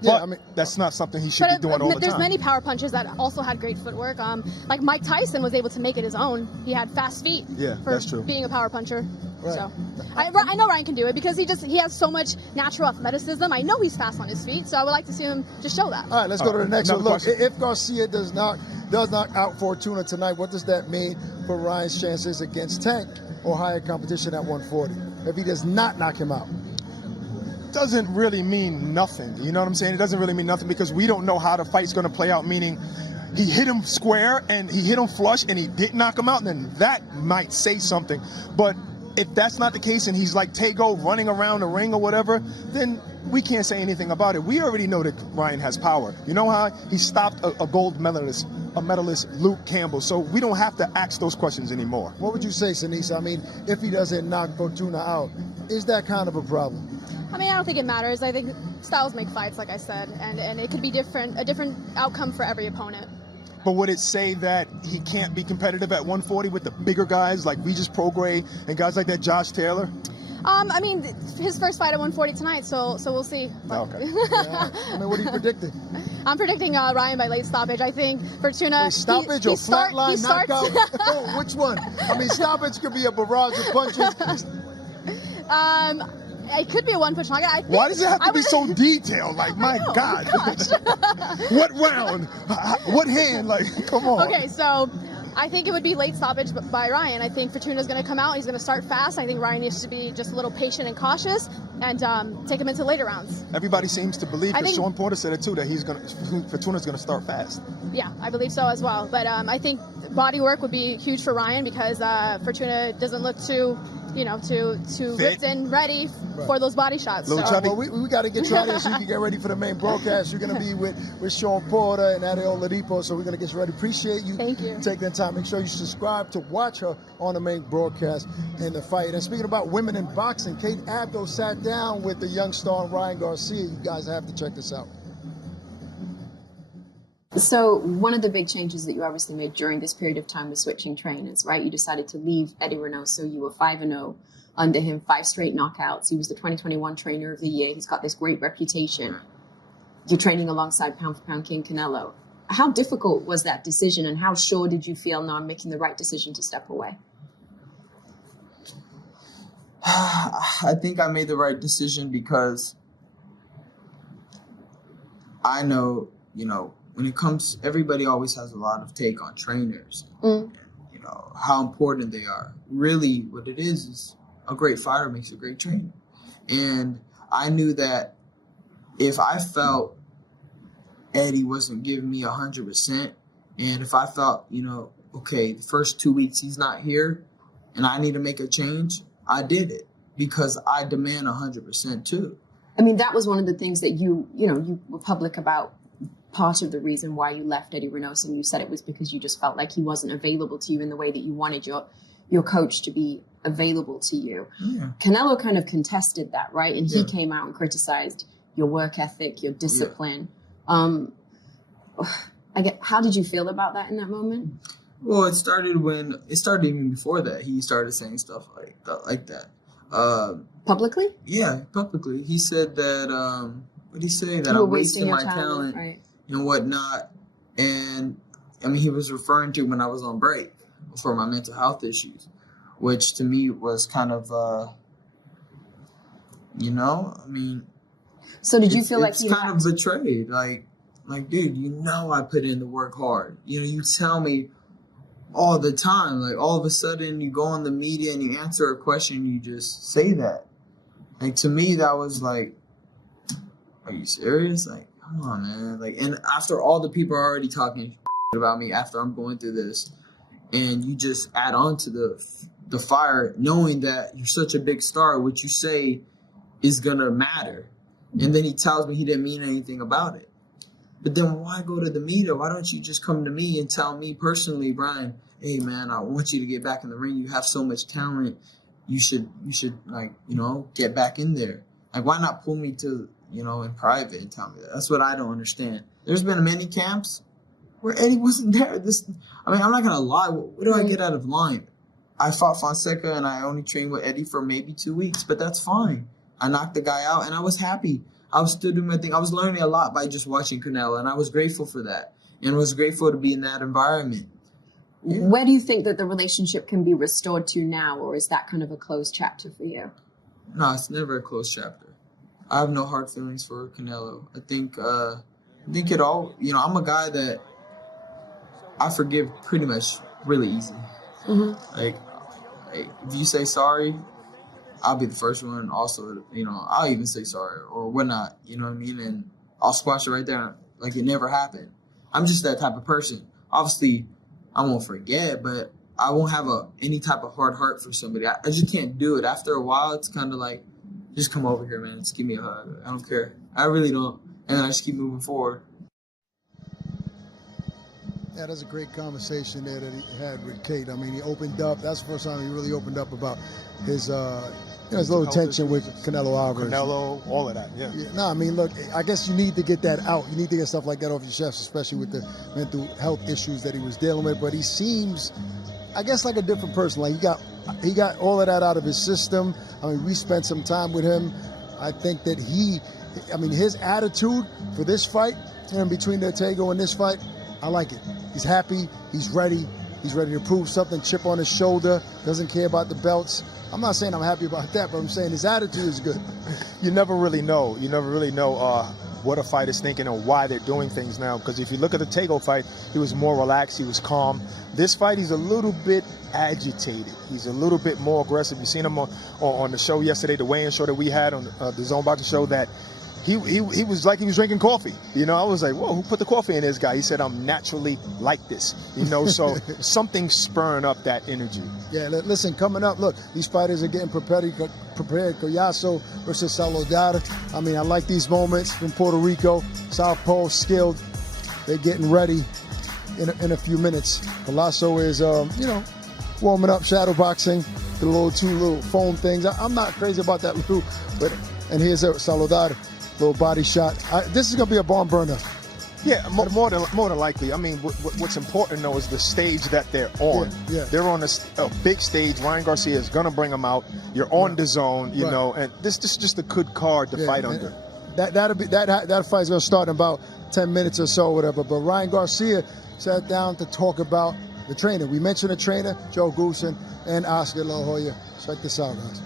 But I mean, that's not something he should be doing all the time. There's many power punchers that also had great footwork. Like Mike Tyson was able to make it his own. He had fast feet that's true. Being a power puncher. Right. So I know Ryan can do it, because he has so much natural athleticism. I know he's fast on his feet, so I would like to see him just show that. All right, let's go to the next one. Look, if Garcia does not out Fortuna tonight, what does that mean for Ryan's chances against Tank or higher competition at 140? If he does not knock him out? Doesn't really mean nothing. You know what I'm saying? It doesn't really mean nothing, because we don't know how the fight's going to play out, meaning he hit him square and he hit him flush and he didn't knock him out, and then that might say something. But if that's not the case and he's like Tego running around the ring or whatever, then we can't say anything about it. We already know that Ryan has power. You know how he stopped a gold medalist, Luke Campbell, so we don't have to ask those questions anymore. What would you say, Sinisa? I mean, if he doesn't knock Fortuna out, is that kind of a problem? I mean, I don't think it matters. I think styles make fights, like I said, and it could be a different outcome for every opponent. But would it say that he can't be competitive at 140 with the bigger guys like Regis Prograis and guys like that, Josh Taylor? I mean, his first fight at 140 tonight, so we'll see. Okay. I mean, what are you predicting? I'm predicting Ryan by late stoppage. I think Fortuna. Wait, stoppage or flatline knockout? Oh, which one? I mean, stoppage could be a barrage of punches. It could be a one-punch knockout. Why does it have to be so detailed? Like, my God. What round? What hand? Like, come on. Okay, so I think it would be late stoppage by Ryan. I think Fortuna's going to come out. He's going to start fast. I think Ryan needs to be just a little patient and cautious. and take him into later rounds. Everybody seems to believe, because Sean Porter said it too, that Fortuna's going to start fast. Yeah, I believe so as well. But I think body work would be huge for Ryan, because Fortuna doesn't look too ripped and ready for those body shots. So. Well, we got to get you out here so you can get ready for the main broadcast. You're going to be with Sean Porter and Ade Oladipo, so we're going to get you ready. Appreciate you taking the time. Make sure you subscribe to watch her on the main broadcast in the fight. And speaking about women in boxing, Kate Abdo sat down with the young star Ryan Garcia. You guys have to check this out. So one of the big changes that you obviously made during this period of time was switching trainers, right? You decided to leave Eddie Reynoso. You were 5-0 under him, 5 straight knockouts. He was the 2021 Trainer of the Year. He's got this great reputation. You're training alongside pound-for-pound King Canelo. How difficult was that decision, and how sure did you feel, now I'm making the right decision to step away? I think I made the right decision because I know, when it comes, everybody always has a lot of take on trainers, and, how important they are. Really, what it is a great fighter makes a great trainer. And I knew that if I felt Eddie wasn't giving me 100%, and if I felt, okay, the first 2 weeks he's not here and I need to make a change, I did it because I demand 100% too. I mean, that was one of the things that you were public about. Part of the reason why you left Eddie Reynoso, and you said it was because you just felt like he wasn't available to you in the way that you wanted your coach to be available to you. Yeah. Canelo kind of contested that, right? And he came out and criticized your work ethic, your discipline. Yeah. How did you feel about that in that moment? Well, it started even before that. He started saying stuff like that. Publicly? Yeah, publicly. He said that, what did he say? That I'm wasting my talent. Right. And whatnot. And I mean, he was referring to when I was on break for my mental health issues, which to me was kind of, So did you feel like it's kind of betrayed? Like, dude, I put in the work hard. You tell me all the time. Like, all of a sudden, you go on the media and you answer a question, and you just say that. Like, to me, that was like, are you serious? Like, come on, man. Like, and after all the people are already talking about me after I'm going through this, and you just add on to the fire, knowing that you're such a big star, what you say is gonna matter. And then he tells me he didn't mean anything about it. But then why go to the media? Why don't you just come to me and tell me personally, Brian, hey man, I want you to get back in the ring. You have so much talent. You should get back in there. Like, why not pull me to, in private and tell me that? That's what I don't understand. There's been many camps where Eddie wasn't there. I'm not going to lie. What do I get out of lying? I fought Fonseca and I only trained with Eddie for maybe 2 weeks, but that's fine. I knocked the guy out and I was happy. I was still doing my thing. I was learning a lot by just watching Canelo, and I was grateful for that. And was grateful to be in that environment. Yeah. Where do you think that the relationship can be restored to now, or is that kind of a closed chapter for you? No, it's never a closed chapter. I have no hard feelings for Canelo. I think it all, I'm a guy that I forgive pretty much really easy. Mm-hmm. Like, if you say sorry, I'll be the first one. Also, I'll even say sorry or whatnot, you know what I mean? And I'll squash it right there like it never happened. I'm just that type of person. Obviously, I won't forget, but I won't have any type of hard heart for somebody. I just can't do it. After a while, it's kind of like, just come over here, man. Just give me a hug. I don't care. I really don't. And I just keep moving forward. Yeah, that's a great conversation there that he had with Kate. I mean, he opened up. That's the first time he really opened up about his little tension with Canelo Alvarez. Canelo, all of that, yeah. No, I mean, look, I guess you need to get that out. You need to get stuff like that off your chest, especially with the mental health issues that he was dealing with. But he seems, I guess, like a different person. Like, he got all of that out of his system. I mean, we spent some time with him. I think that his attitude for this fight, between the Ortega and this fight, I like it. He's happy. He's ready. He's ready to prove something. Chip on his shoulder. Doesn't care about the belts. I'm not saying I'm happy about that, but I'm saying his attitude is good. You never really know. what a fighter's thinking and why they're doing things now. Because if you look at the Tego fight, he was more relaxed, he was calm. This fight, he's a little bit agitated. He's a little bit more aggressive. You've seen him on the show yesterday, the weigh-in show that we had on the Zone Boxing show, that he was like he was drinking coffee. You know, I was like, whoa, who put the coffee in this guy? He said, I'm naturally like this. You know, so something's spurring up that energy. Yeah, listen, coming up, look, these fighters are getting prepared. Collazo versus Saludar. I mean, I like these moments from Puerto Rico. Southpaw, skilled. They're getting ready in a few minutes. Collazo is, you know, warming up, shadow boxing, the two little foam things. I'm not crazy about that, Lou, but, and here's a Saludar. Little body shot. This is going to be a barn burner. Yeah, more than likely. I mean, what's important, though, is the stage that they're on. Yeah. They're on a big stage. Ryan Garcia is going to bring them out. You're on Dazn, you know, and this is just a good card to fight under. That fight's going to start in about 10 minutes or so, whatever. But Ryan Garcia sat down to talk about the trainer. We mentioned the trainer, Joe Goosen, and Oscar La Hoya. Check this out, guys.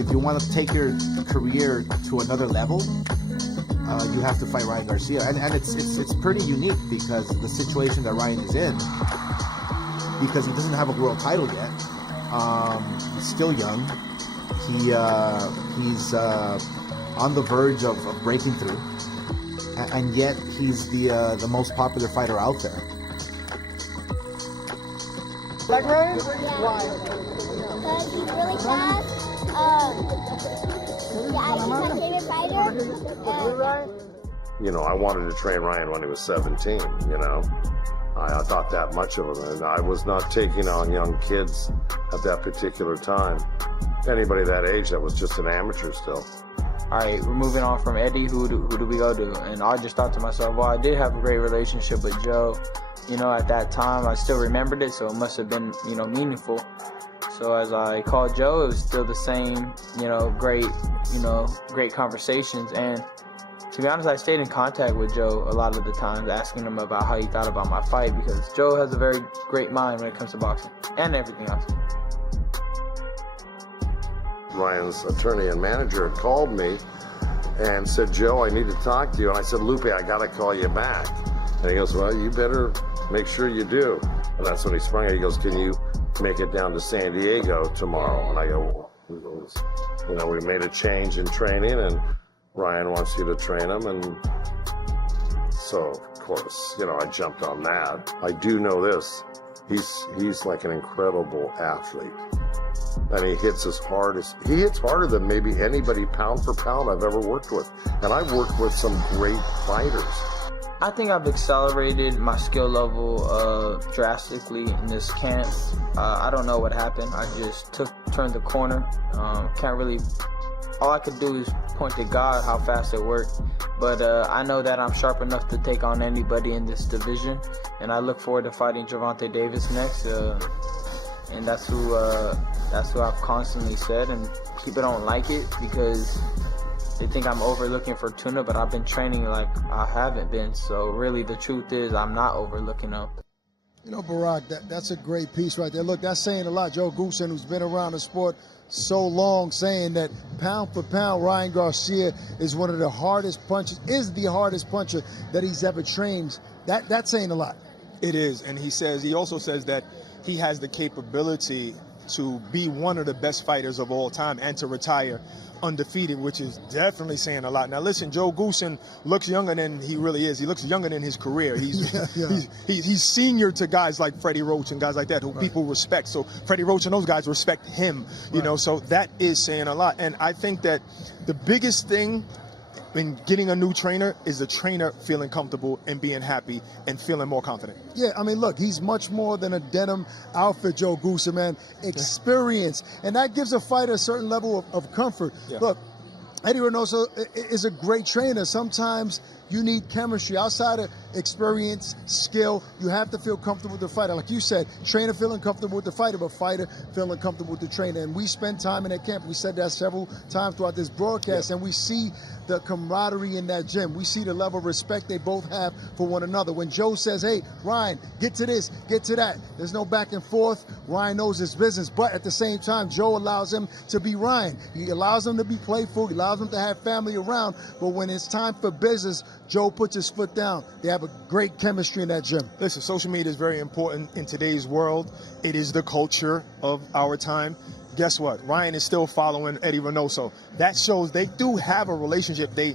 If you want to take your career to another level, you have to fight Ryan Garcia, and it's pretty unique because the situation that Ryan is in, because he doesn't have a world title yet. He's still young. He's on the verge of breaking through, and yet he's the most popular fighter out there. Like Ryan? Why? Because he's really fast. Yeah, he's my favorite fighter. You know, I wanted to train Ryan when he was 17, you know. I thought that much of him, and I was not taking on young kids at that particular time. Anybody that age, that was just an amateur still. All right, we're moving on from Eddie. Who do we go to? And I just thought to myself, well, I did have a great relationship with Joe. You know, at that time, I still remembered it, so it must have been, you know, meaningful. So as I called Joe, it was still the same, great conversations. And to be honest, I stayed in contact with Joe a lot of the times, asking him about how he thought about my fight, because Joe has a very great mind when it comes to boxing and everything else. Ryan's attorney and manager had called me and said, Joe, I need to talk to you. And I said, Lupe, I got to call you back. And he goes, well, you better make sure you do. And that's when he sprung it. He goes, can you make it down to San Diego tomorrow? And I go, well, we made a change in training, and Ryan wants you to train him. And so, of course, I jumped on that. I do know this. He's like an incredible athlete. And he hits harder than maybe anybody pound for pound I've ever worked with. And I've worked with some great fighters. I think I've accelerated my skill level drastically in this camp. I don't know what happened. I just turned the corner. All I could do is point to God how fast it worked. But I know that I'm sharp enough to take on anybody in this division. And I look forward to fighting Gervonta Davis next. And that's who I've constantly said. And people don't like it because they think I'm overlooking Fortuna, but I've been training like I haven't been. So really the truth is I'm not overlooking them. Barack, that's a great piece right there. Look, that's saying a lot. Joe Goosen, who's been around the sport so long, saying that pound for pound, Ryan Garcia is one of the hardest punchers, is the hardest puncher that he's ever trained. That's saying a lot. It is, and he also says that he has the capability to be one of the best fighters of all time and to retire undefeated, which is definitely saying a lot. Now listen, Joe Goosen looks younger than he really is. He looks younger than his career. He's senior to guys like Freddie Roach and guys like that who people respect. So Freddie Roach and those guys respect him, so that is saying a lot. And I think that the biggest thing in getting a new trainer is the trainer feeling comfortable and being happy and feeling more confident. Yeah, I mean, look, he's much more than a denim outfit, Joe Goosen, man. Experience. And that gives a fighter a certain level of comfort. Yeah. Look, Eddie Reynoso is a great trainer. Sometimes you need chemistry. Outside of experience, skill, you have to feel comfortable with the fighter. Like you said, trainer feeling comfortable with the fighter, but fighter feeling comfortable with the trainer. And we spend time in that camp. We said that several times throughout this broadcast, and we see the camaraderie in that gym. We see the level of respect they both have for one another. When Joe says, hey, Ryan, get to this, get to that, there's no back and forth. Ryan knows his business, but at the same time, Joe allows him to be Ryan. He allows him to be playful. He allows him to have family around. But when it's time for business, Joe puts his foot down. They have a great chemistry in that gym. Listen, social media is very important in today's world. It is the culture of our time. Guess what? Ryan is still following Eddie Reynoso. That shows they do have a relationship. They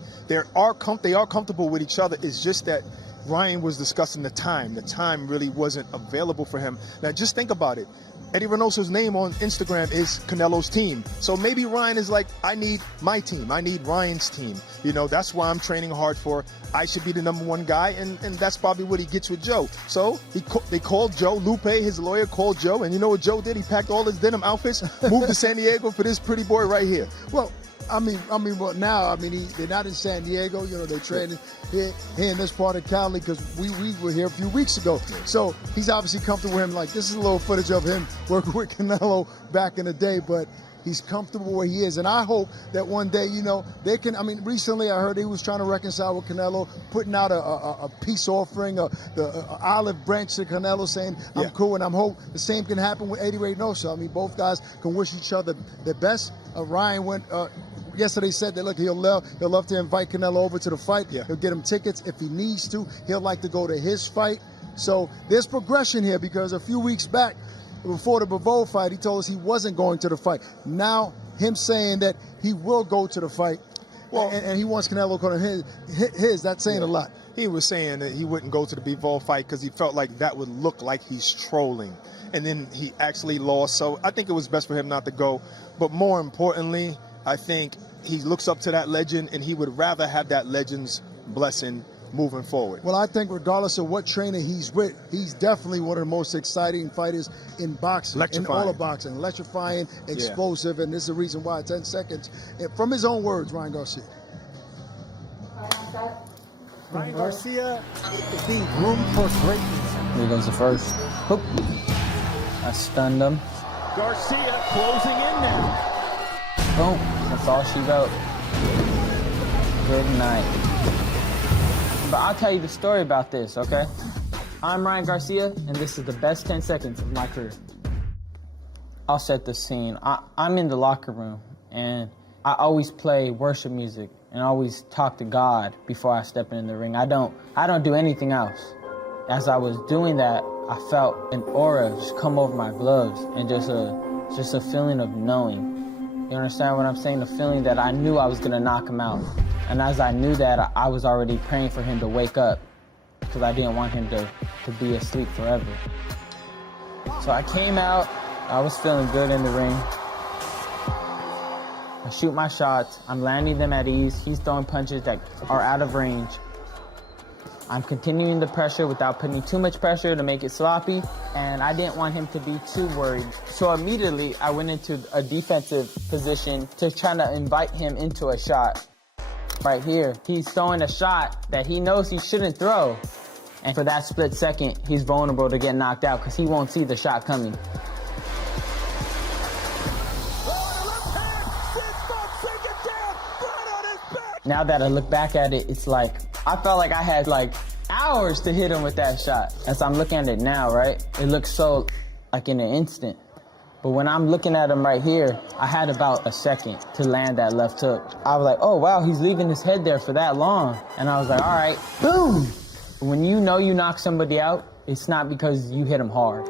are comfortable with each other. It's just that Ryan was discussing the time. The time really wasn't available for him. Now, just think about it. Eddie Reynoso's name on Instagram is Canelo's team. So maybe Ryan is like, I need my team. I need Ryan's team. You know, that's why I'm training hard for. I should be the #1 guy, and that's probably what he gets with Joe. So they called Joe. Lupe, his lawyer, called Joe, and you know what Joe did? He packed all his denim outfits, moved to San Diego for this pretty boy right here. Well, well, now, they're not in San Diego. You know, they're training here in this part of Cali because we were here a few weeks ago. So he's obviously comfortable with him. Like, this is a little footage of him working with Canelo back in the day, but he's comfortable where he is. And I hope that one day, you know, they can, recently I heard he was trying to reconcile with Canelo, putting out a peace offering, the olive branch to Canelo saying, I'm cool, and I hope the same can happen with Eddie Reynoso. Both guys can wish each other the best. Ryan went, yesterday said that, look, he'll love to invite Canelo over to the fight. He'll get him tickets if he needs to. He'll like to go to his fight. So there's progression here because a few weeks back, before the Bivol fight, he told us he wasn't going to the fight. Now, him saying that he will go to the fight, well, and he wants Canelo to his, that's saying a lot. He was saying that he wouldn't go to the Bivol fight because he felt like that would look like he's trolling. And then he actually lost. So I think it was best for him not to go. But more importantly, I think he looks up to that legend, and he would rather have that legend's blessing moving forward. Well, I think regardless of what trainer he's with, he's definitely one of the most exciting fighters in boxing, in all of boxing. Electrifying, explosive, and this is the reason why 10 seconds. And from his own words, Ryan Garcia. Ryan Garcia is being groomed for greatness. Here goes the first. Oop. I stunned him. Garcia closing in now. Boom. That's all she wrote. Good night. But I'll tell you the story about this, okay? I'm Ryan Garcia, and this is the best 10 seconds of my career. I'll set the scene. I'm in the locker room, and I always play worship music and always talk to God before I step in the ring. I don't do anything else. As I was doing that, I felt an aura just come over my gloves, and just a feeling of knowing. You understand what I'm saying? The feeling that I knew I was gonna knock him out. And as I knew that, I was already praying for him to wake up because I didn't want him to be asleep forever. So I came out, I was feeling good in the ring. I shoot my shots, I'm landing them at ease. He's throwing punches that are out of range. I'm continuing the pressure without putting too much pressure to make it sloppy, and I didn't want him to be too worried. So immediately I went into a defensive position to try to invite him into a shot. Right here, he's throwing a shot that he knows he shouldn't throw. And for that split second, he's vulnerable to get knocked out because he won't see the shot coming. Now that I look back at it, it's like, I felt like I had like hours to hit him with that shot. As I'm looking at it now, right, it looks so like in an instant. But when I'm looking at him right here, I had about a second to land that left hook. I was like, oh wow, he's leaving his head there for that long. And I was like, all right, boom. When you know you knock somebody out, it's not because you hit them hard.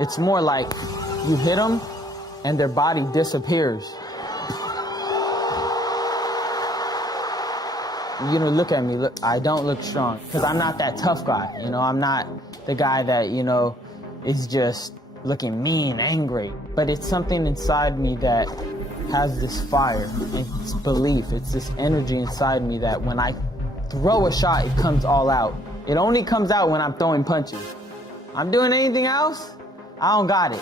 It's more like you hit them and their body disappears. You know, look at me, look, I don't look strong because I'm not that tough guy. You know, I'm not the guy that, you know, is just looking mean, angry. But it's something inside me that has this fire. It's belief. It's this energy inside me that when I throw a shot, it comes all out. It only comes out when I'm throwing punches. I'm doing anything else, I don't got it.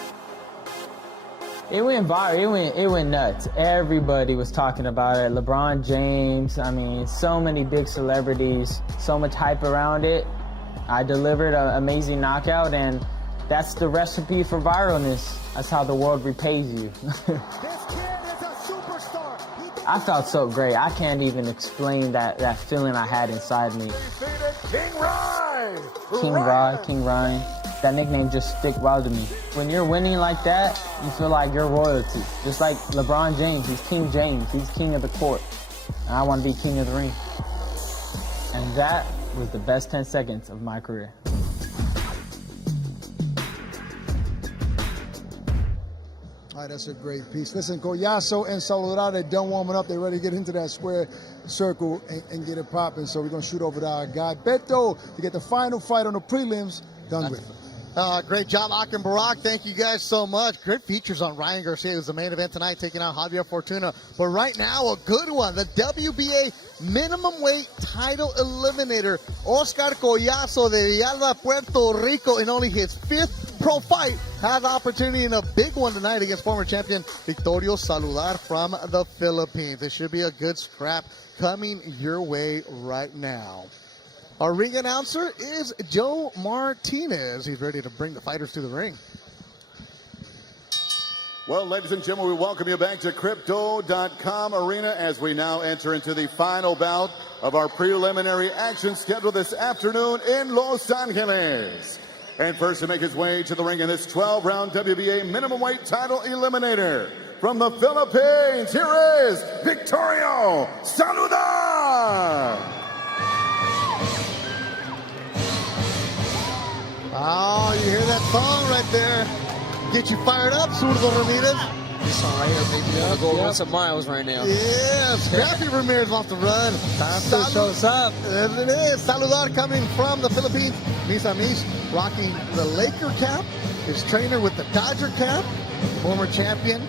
It went viral. It went nuts. Everybody was talking about it. LeBron James. I mean, so many big celebrities. So much hype around it. I delivered an amazing knockout, and that's the recipe for viralness. That's how the world repays you. I felt so great. I can't even explain that feeling I had inside me. King Ryan. That nickname just stick well to me. When you're winning like that, you feel like you're royalty. Just like LeBron James, he's King James. He's king of the court. And I want to be king of the ring. And that was the best 10 seconds of my career. All right, that's a great piece. Listen, Collazo and Saludar, they're done warming up. They're ready to get into that square circle and get it popping. So we're going to shoot over to our guy, Beto, to get the final fight on the prelims done with. Great job, Akim Barak. Thank you guys so much. Great features on Ryan Garcia, who's the main event tonight, taking out Javier Fortuna. But right now, a good one. The WBA minimum weight title eliminator, Oscar Collazo de Villalba, Puerto Rico, in only his 5th pro fight, had the opportunity in a big one tonight against former champion Victorio Saludar from the Philippines. It should be a good scrap coming your way right now. Our ring announcer is Joe Martinez. He's ready to bring the fighters to the ring. Well, ladies and gentlemen, we welcome you back to Crypto.com Arena as we now enter into the final bout of our preliminary action scheduled this afternoon in Los Angeles. And first to make his way to the ring in this 12-round WBA minimum weight title eliminator from the Philippines, here is Victorio Saludar. Oh, you hear that song right there? Get you fired up, Zurdo Ramirez. This song right here makes me want to go run some miles right now. Yeah, Scrappy Ramirez off the run. shows up. There it is. Saludar coming from the Philippines. Mish rocking the Laker cap. His trainer with the Dodger cap. Former champion.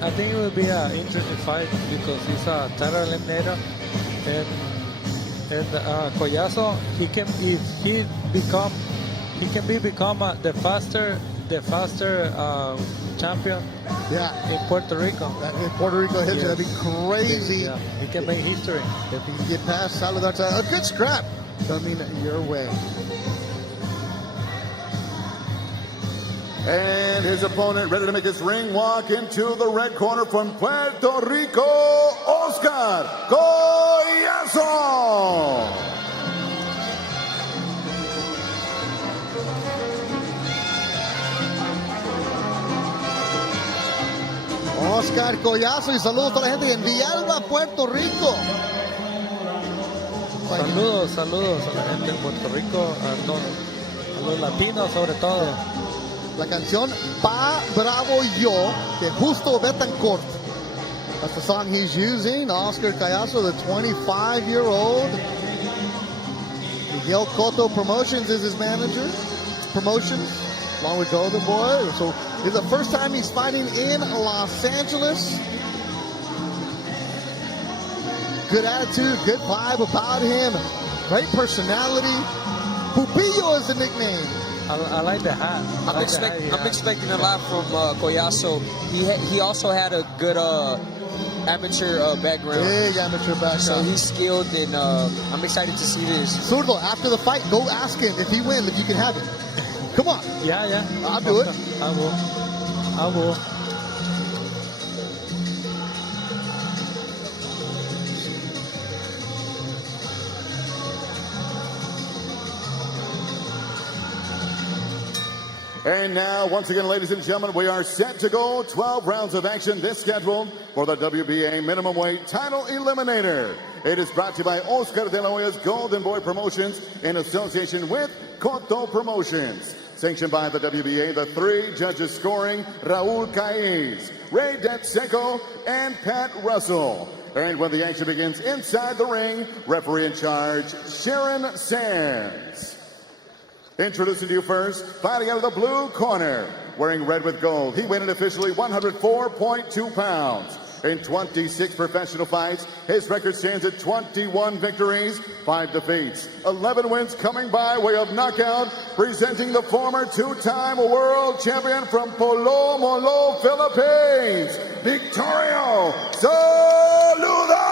I think it will be an interesting fight because he's a title eliminator, and Collazo, he can become the faster champion. Yeah, in Puerto Rico. In Puerto Rico history, yes. That'd be crazy. Yeah, he can make history if he can get past Saludar. A good scrap coming your way. And his opponent ready to make his ring walk into the red corner from Puerto Rico, Oscar Collazo. Oscar Collazo, y saludos a toda la gente en Villalba, Puerto Rico. Saludos a la gente en Puerto Rico, a los latinos sobre todo. La canción Pa Bravo Yo de Justo Betancourt. That's the song he's using. Oscar Collazo, the 25-year-old. Miguel Cotto Promotions is his manager. Promotions, along with Golden Boy. So it's the first time he's fighting in Los Angeles. Good attitude, good vibe about him. Great personality. Pupillo is the nickname. I like the hat. I'm expecting a lot from Collazo. He also had a good amateur background. Big amateur background. So he's skilled, and I'm excited to see this. Zurdo, after the fight, go ask him if he wins, if you can have it. Come on. Yeah. I'll do it. I will. And now, once again, ladies and gentlemen, we are set to go 12 rounds of action. This scheduled for the WBA minimum weight title eliminator. It is brought to you by Oscar de la Hoya's Golden Boy Promotions in association with Cotto Promotions. Sanctioned by the WBA, the 3 judges scoring Raul Caiz, Ray Detseco, and Pat Russell. And when the action begins inside the ring, referee in charge, Sharon Sands. Introducing to you first, fighting out of the blue corner, wearing red with gold. He weighed in officially 104.2 pounds. In 26 professional fights, his record stands at 21 victories, 5 defeats, 11 wins coming by way of knockout, presenting the former two-time world champion from Polomolo, Philippines, Victorio Saluda!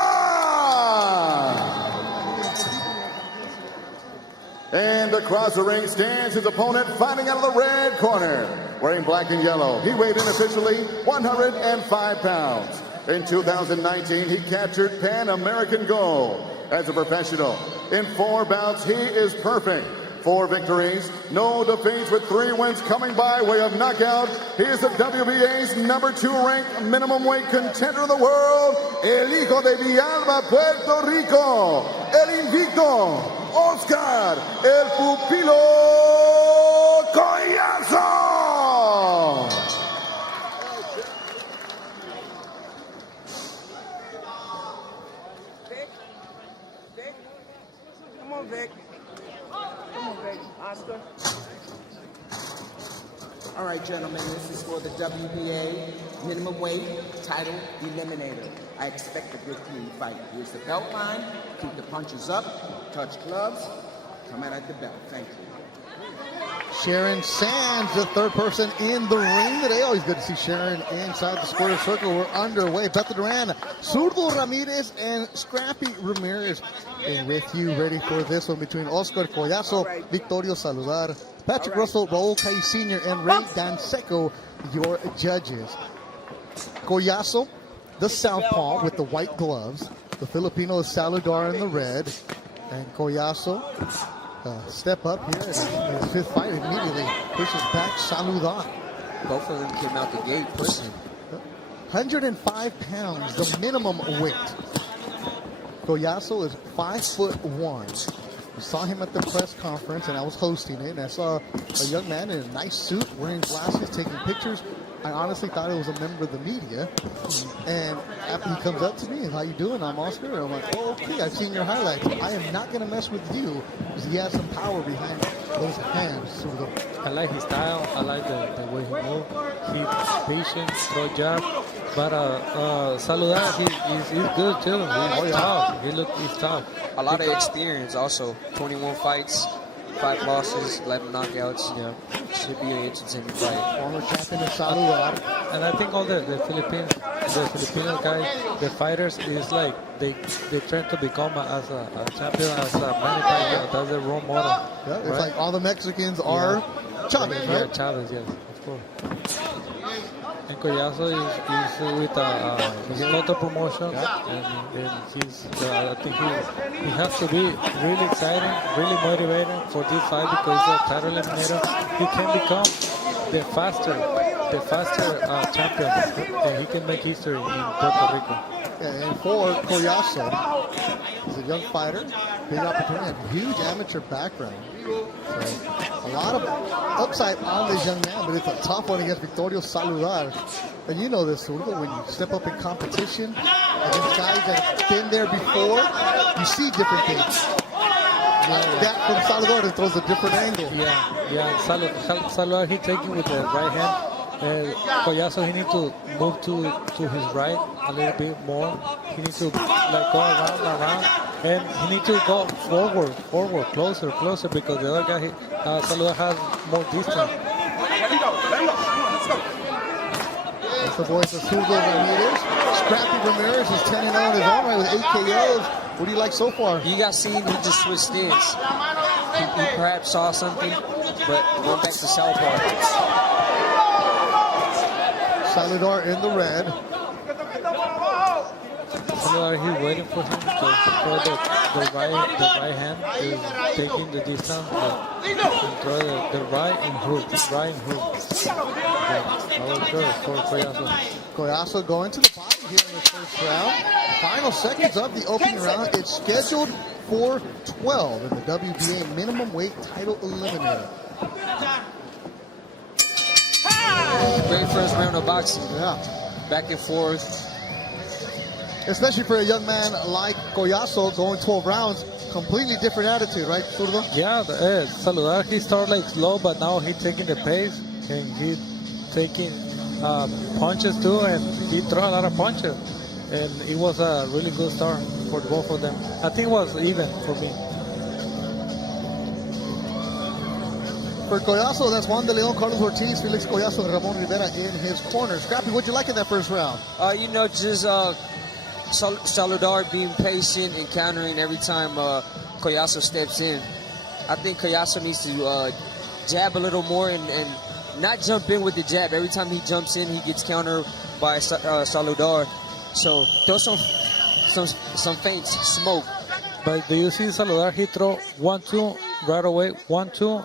And across the ring stands his opponent fighting out of the red corner. Wearing black and yellow, he weighed in officially 105 pounds. In 2019, he captured Pan American gold. As a professional, in 4 bouts, he is perfect. 4 victories, no defeats, with 3 wins coming by way of knockout. He is the WBA's #2 ranked minimum weight contender of the world, El Hijo de Villalba, Puerto Rico, El Invicto, Oscar, El Pupilo Collazo. Come on, Vic. Come on, Vic. Oscar. All right, gentlemen, this is for the WBA minimum weight title eliminator. I expect a good clean fight. Here's the belt line. Keep the punches up. Touch gloves. Come out at the belt. Thank you. Sharon Sands, the third person in the ring today. Always good to see Sharon inside the square circle. We're underway. Beto Duran, Zurdo Ramirez, and Scrappy Ramirez. And with you, ready for this one between Oscar Collazo, Victorio Saludar, Patrick Russell, Raul Cay Sr., and Ray Danseco, your judges. Collazo, the southpaw with the white gloves. The Filipino is Saludar in the red. And Collazo, step up here in his 5th fight, immediately pushes back Saludar. Both of them came out the gate pushing. 105 pounds, the minimum weight. Collazo is 5'1". I saw him at the press conference, and I was hosting it, and I saw a young man in a nice suit, wearing glasses, taking pictures. I honestly thought it was a member of the media. And after he comes up to me, how you doing? I'm Oscar. And I'm like, oh, okay, I've seen your highlights. I am not going to mess with you because he has some power behind those hands. I like his style. I like the way he moves. He's patient, throw jab. But Saludar, he's good too. He's tough. He's tough. A lot of experience also. 21 fights, 5 losses, 11 knockouts. Yeah. Should be an entertaining fight. Former champion of Saludar. And I think all the Filipino guys, the fighters, is like they try to become as a champion, as a many times. That's the role model. Yeah, it's like all the Mexicans are Chavez, right? Yeah, Chavez, yes, of course. And Collazo is with his Lotto promotion, and he's, I think he has to be really excited, really motivated for this fight because the title eliminator, he can become the faster champion, and he can make history in Puerto Rico. Yeah, and for Collazo, he's a young fighter, big opportunity, and huge amateur background. So, a lot of upside on this young man, but it's a tough one against Victorio Saludar. And you know this, Zurdo, when you step up in competition against guys that have been there before, you see different things. That from Saludar that throws a different angle. Yeah. Saludar, he taking with the right hand. Collazo, he needs to move to his right a little bit more. He needs to like go around, and he needs to go forward, closer, because the other guy, Saludar, has more distance. That's the voice of Zurdo Ramirez. Scrappy Ramirez is 10-0 in his own right with 8 KOs. What do you like so far? You got seen, he just switched stance. He perhaps saw something, but went back to southpaw. Saludar in the red. Saludar, he's waiting for him to throw the right hand, is taking the distance, and throw the right and hook. For Collazo. Collazo going to the bottom here in the first round. Final seconds of the opening round. It's scheduled for 12 in the WBA minimum weight title eliminator. Great first round of boxing. Yeah. Back and forth. Especially for a young man like Collazo going 12 rounds. Completely different attitude, right, Zurdo? Yeah, Saludar, he started like slow, but now he's taking the pace, and he's taking punches too, and he throws a lot of punches. and it was a really good start for both of them. I think it was even for me. For Collazo, that's Juan de Leon, Carlos Ortiz, Felix Collazo, and Ramon Rivera in his corner. Scrappy, what'd you like in that first round? Just Saludar being patient and countering every time Collazo steps in. I think Collazo needs to jab a little more and not jump in with the jab. Every time he jumps in, he gets countered by Saludar. So throw some feints, smoke. But do you see Saludar? He throw 1-2 right away. 1-2.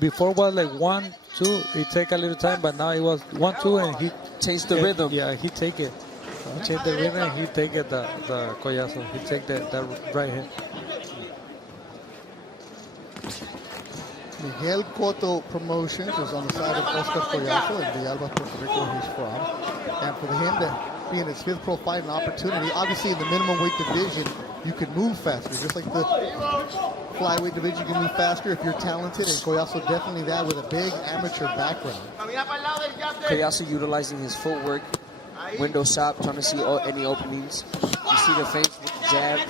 Before was like 1-2. It take a little time, but now it was 1-2, and he changed the rhythm. Yeah, he take it. He changed the rhythm, and he take it the Collazo. He take that right hand. Miguel Cotto Promotions is on the side of Oscar Collazo in Villalba, Puerto Rico, where he's from. And for him to be in his 5th pro fight, an opportunity. Obviously, in the minimum weight division, you can move faster. Just like the flyweight division, you can move faster if you're talented. And Collazo definitely that with a big amateur background. Collazo utilizing his footwork, window shop, trying to see any openings. You see the feints with the jab.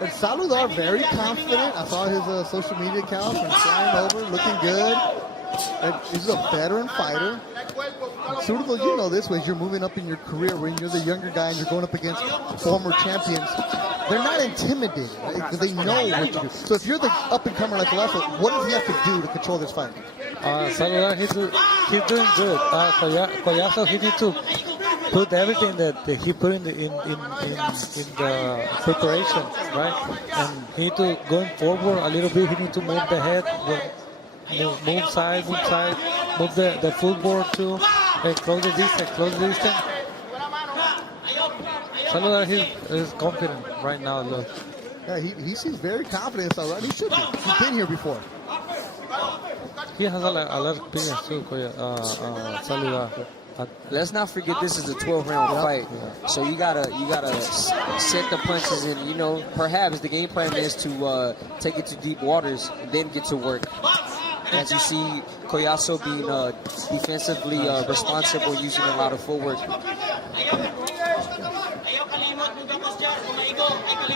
And Saludar very confident. I saw his social media accounts and flying over, looking good. And he's a veteran fighter. Zurdo, you know this way, as you're moving up in your career, when you're the younger guy and you're going up against former champions, they're not intimidated, right? Because they know what to do. So if you're the up-and-comer like Collazo, what does he have to do to control this fight? Saludar, he's doing good. Collazo, he needs to put everything that he put in the preparation, right? And he need to going forward a little bit. He need to move the head, move side, move the footboard too, and close the distance. Saludar, he's confident right now. Look. Yeah, he seems very confident. Right? He should be. He's been here before. He has a lot of experience too, Saludar. Let's not forget this is a 12-round fight, so you gotta set the punches, and perhaps the game plan is to take it to deep waters and then get to work. As you see, Collazo being defensively responsible, using a lot of footwork.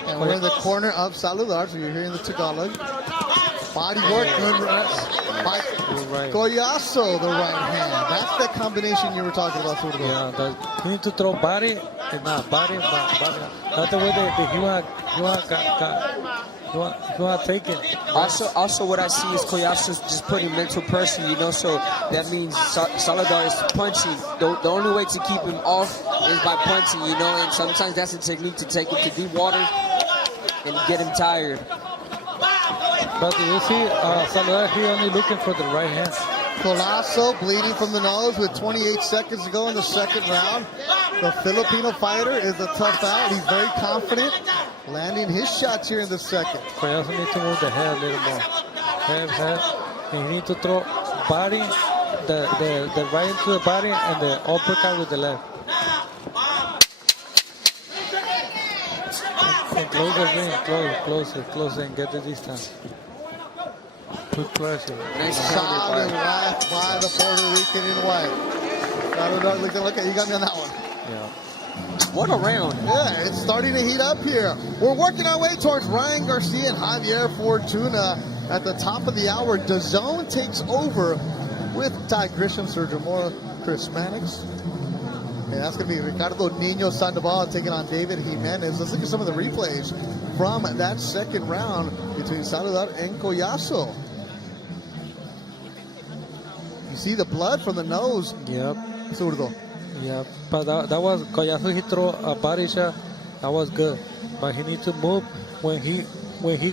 And we're in the corner of Saludar, so you're hearing the Tagalog. Body work, good by Collazo, the right hand. That's the combination you were talking about, Zurdo. Yeah, you need to throw body and not body. That's the way that you want to take it. Also, what I see is Collazo's just putting mental pressure, so that means Saludar is punching. The only way to keep him off is by punching, and sometimes that's a technique to take him to deep water and get him tired. But you see, Saludar, he only looking for the right hand. Collazo bleeding from the nose with 28 seconds to go in the second round. The Filipino fighter is a tough out. He's very confident, landing his shots here in the second. Collazo needs to move the head a little more. Head. And he needs to throw body, the right into the body, and the uppercut with the left. And close the ring, close and get the distance. Good pressure. Solid left by the Puerto Rican in white. Look at you got me on that one. Yeah. What a round. Yeah, it's starting to heat up here. We're working our way towards Ryan Garcia and Javier Fortuna at the top of the hour. Dazn takes over with Ty Grisham, Sergio Mora, Chris Mannix. And that's going to be Ricardo Niño Sandoval taking on David Jimenez. Let's look at some of the replays from that second round between Saludar and Collazo. You see the blood from the nose. Yep. Zurdo. Yep. But that was Collazo. He threw a body shot. That was good. But he needs to move when he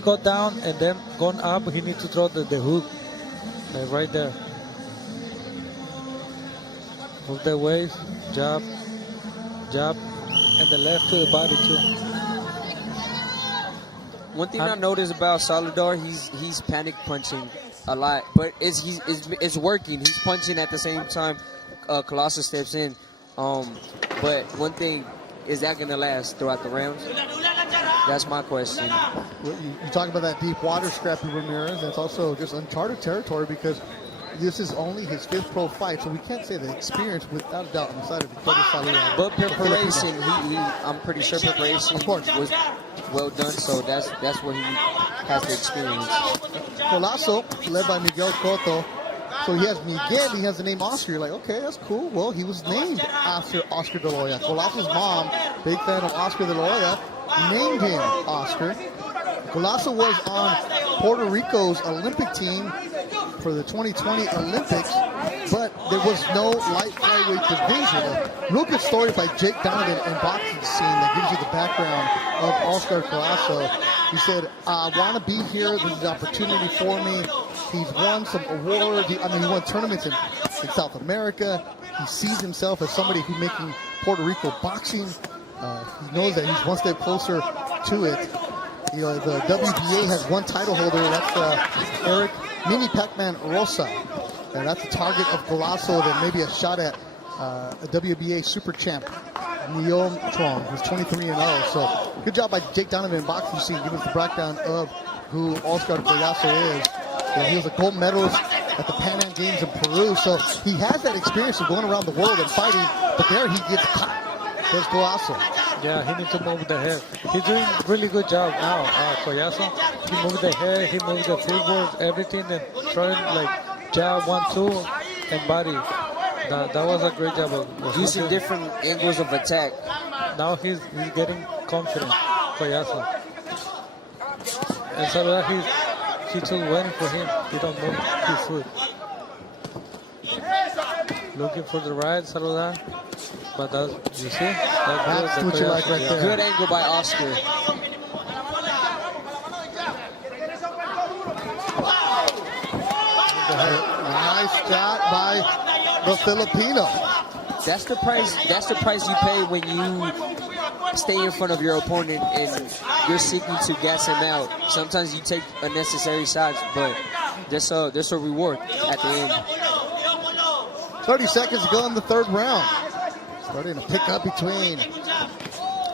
got down and then gone up. He needs to throw the hook, like right there. Move the waist, jab, and the left to the body too. One thing I noticed about Saludar, he's panic punching a lot, but it's working. He's punching at the same time Collazo steps in. But one thing, is that going to last throughout the rounds? That's my question. You talk about that deep water, Scrappy Ramirez. That's also just uncharted territory because this is only his 5th pro fight, so we can't say the experience without a doubt on the side of Victoria Saludad. But preparation, I'm pretty sure preparation was well done, so that's what he has the experience. Colazo, led by Miguel Cotto. So he has Miguel, he has the name Oscar. You're like, okay, that's cool. Well, he was named after Oscar De La Hoya. Colazo's mom, big fan of Oscar De La Hoya, named him Oscar. Colazo was on Puerto Rico's Olympic team for the 2020 Olympics, but there was no light flyweight division. A real good story by Jake Donovan and Boxing Scene that gives you the background of Oscar Colazo. He said, I want to be here. This is an opportunity for me. He's won some awards. He won tournaments in South America. He sees himself as somebody who's making Puerto Rico boxing. He knows that he's one step closer to it. You know, the WBA has one title holder. That's Eric Mini Pac-Man Rosa. And that's the target of Colazo, then maybe a shot at a WBA super champ, Neil Trong, who's 23-0. So good job by Jake Donovan in Boxing Scene, giving us the breakdown of who Oscar Colazo is. And he was a gold medalist at the Pan Am Games in Peru. So he has that experience of going around the world and fighting, but there he gets caught. There's Colazo. Yeah, he needs to move the head. He's doing a really good job now, Colazo. He moved the head, he moved the footwork, everything, and throwing like jab, 1-2, and body. That was a great job of using different angles of attack. Now he's getting confident, Colazo. And Saludad, he's just waiting for him. He don't move his foot. Looking for the right, Saludad. But that's, you see? That's what you like right there. Good angle by Oscar. Nice shot by the Filipino. That's the price you pay when you stay in front of your opponent and you're seeking to gas him out. Sometimes you take unnecessary shots, but there's a reward at the end. 30 seconds to go in the 3rd round. Starting to pick up between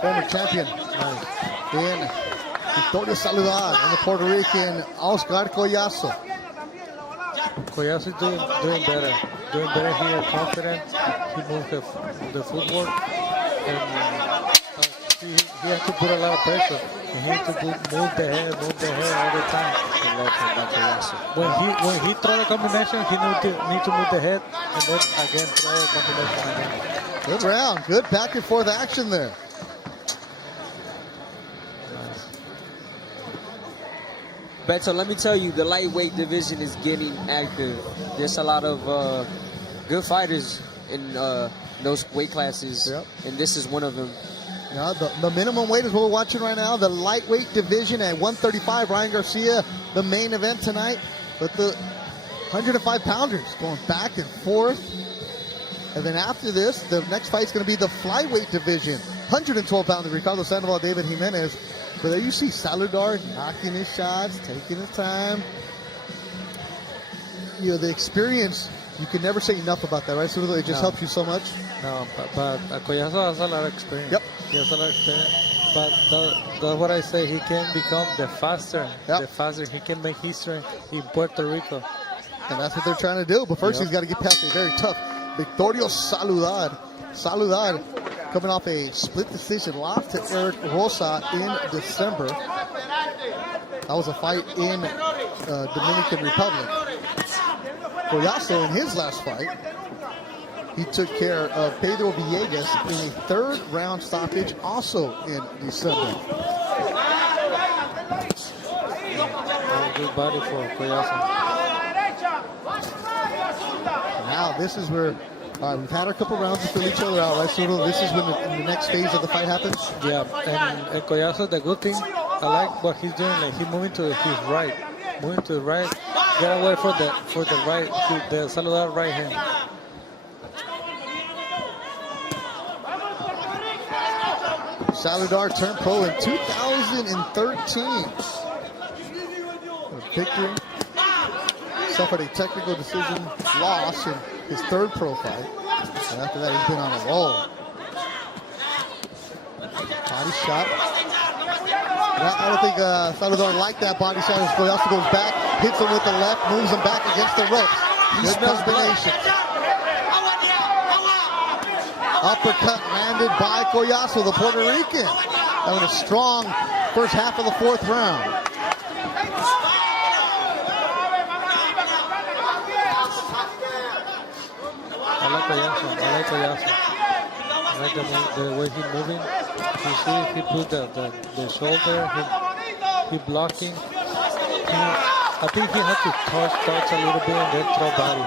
former champion in Victoria Saludad and the Puerto Rican Oscar Colazo. Colazo is doing better here, confident. He moves the footwork, and he has to put a lot of pressure. And he has to move the head all the time. When he throw the combination, he need to move the head and then again throw the combination again. Good round, good back and forth action there. Beto, let me tell you, the lightweight division is getting active. There's a lot of good fighters in those weight classes, and this is one of them. Yeah, the minimum weight is what we're watching right now. The lightweight division at 135, Ryan Garcia, the main event tonight. But the 105-pounders going back and forth. And then after this, the next fight is going to be the flyweight division. 112-pounder, Ricardo Sandoval, David Jimenez. But there you see Saludar knocking his shots, taking his time. You know, the experience, you can never say enough about that, right? So it just helps you so much. No, but Colazo has a lot of experience. Yep. He has a lot of experience. But that's what I say. He can become the faster. He can make history in Puerto Rico. And that's what they're trying to do. But first, he's got to get past a very tough Victorio Saludad. Saludad coming off a split decision loss to Eric Rosa in December. That was a fight in Dominican Republic. Colazo, in his last fight, he took care of Pedro Villegas in a 3rd round stoppage, also in December. Good body for Colazo. Now this is where we've had a couple rounds to fill each other out, right? So this is when the next phase of the fight happens. Yeah, and Colazo, the good thing, I like what he's doing. Like he's moving to his right, moving to the right, get away for the right, the Saludar right hand. Saludar turned pro in 2013. Victory. Suffered a technical decision loss in his 3rd pro fight. And after that, he's been on a roll. Body shot. I don't think Saludar liked that body shot. He also goes back, hits him with the left, moves him back against the ropes. Good combination. Uppercut landed by Collazo, the Puerto Rican. Having a strong first half of the fourth round. I like Collazo. I like the way he's moving. You see, he put the shoulder, he blocking. I think he had to touch a little bit and then throw body.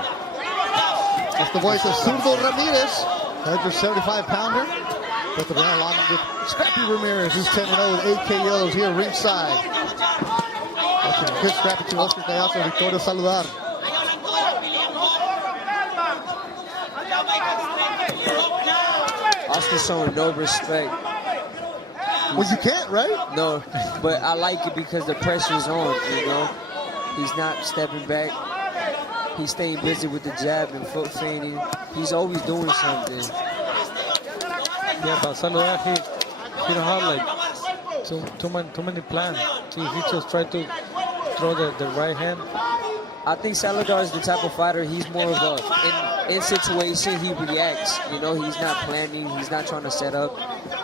That's the voice of Zurdo Ramirez, 175-pounder. But the round along with Scrappy Ramirez, who's 10-0 with 8 KOs here ringside. Watching good scrappy to Oscar Collazo, Victoria Saludar. Oscar's showing no respect. Well, you can't, right? No, but I like it because the pressure's on, you know? He's not stepping back. He's staying busy with the jab and foot feinting. He's always doing something. Yeah, but Saludar, he don't have like too many plans. He just tried to throw the right hand. I think Saludar is the type of fighter, he's more of a, in situation, he reacts. You know, he's not planning, he's not trying to set up.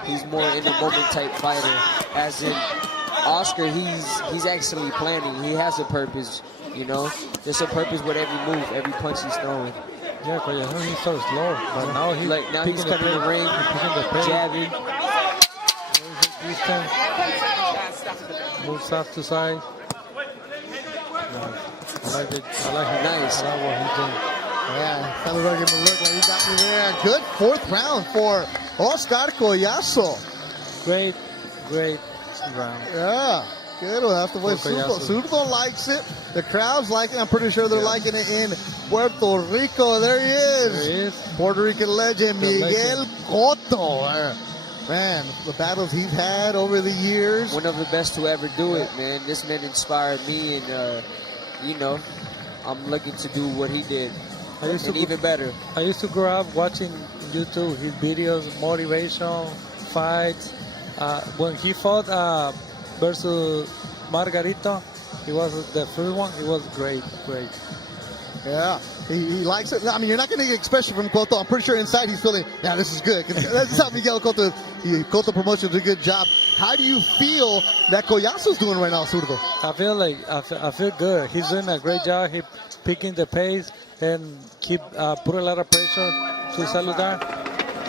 He's more in the moment type fighter. As in Oscar, he's actually planning. He has a purpose, you know. There's a purpose with every move, every punch he's throwing. Yeah, because he's so slow, but now he's he's cutting the ring, jabbing. Distance. Moves off to side. I like it. I like it. Nice. I like what he's doing. Yeah, Saludar gave him a look like he got me there. Good fourth round for Oscar Collazo. Great round. Yeah, good one. That's the way Zurdo likes it. The crowd's like it. I'm pretty sure they're liking it in Puerto Rico. There he is. There he is. Puerto Rican legend, Miguel Cotto. Man, the battles he's had over the years. One of the best to ever do it, man. This man inspired me, and you know, I'm looking to do what he did, and even better. I used to grow up watching YouTube, his videos, motivation, fights. When he fought versus Margarito, he was the first one. He was great. Yeah, he likes it. I mean, you're not going to get expression from Cotto. I'm pretty sure inside he's feeling, yeah, this is good. That's how Miguel Cotto is. Cotto Promotions did a good job. How do you feel that Collazo's doing right now, Zurdo? I feel good. He's doing a great job. He picking the pace and keep put a lot of pressure to Saludar.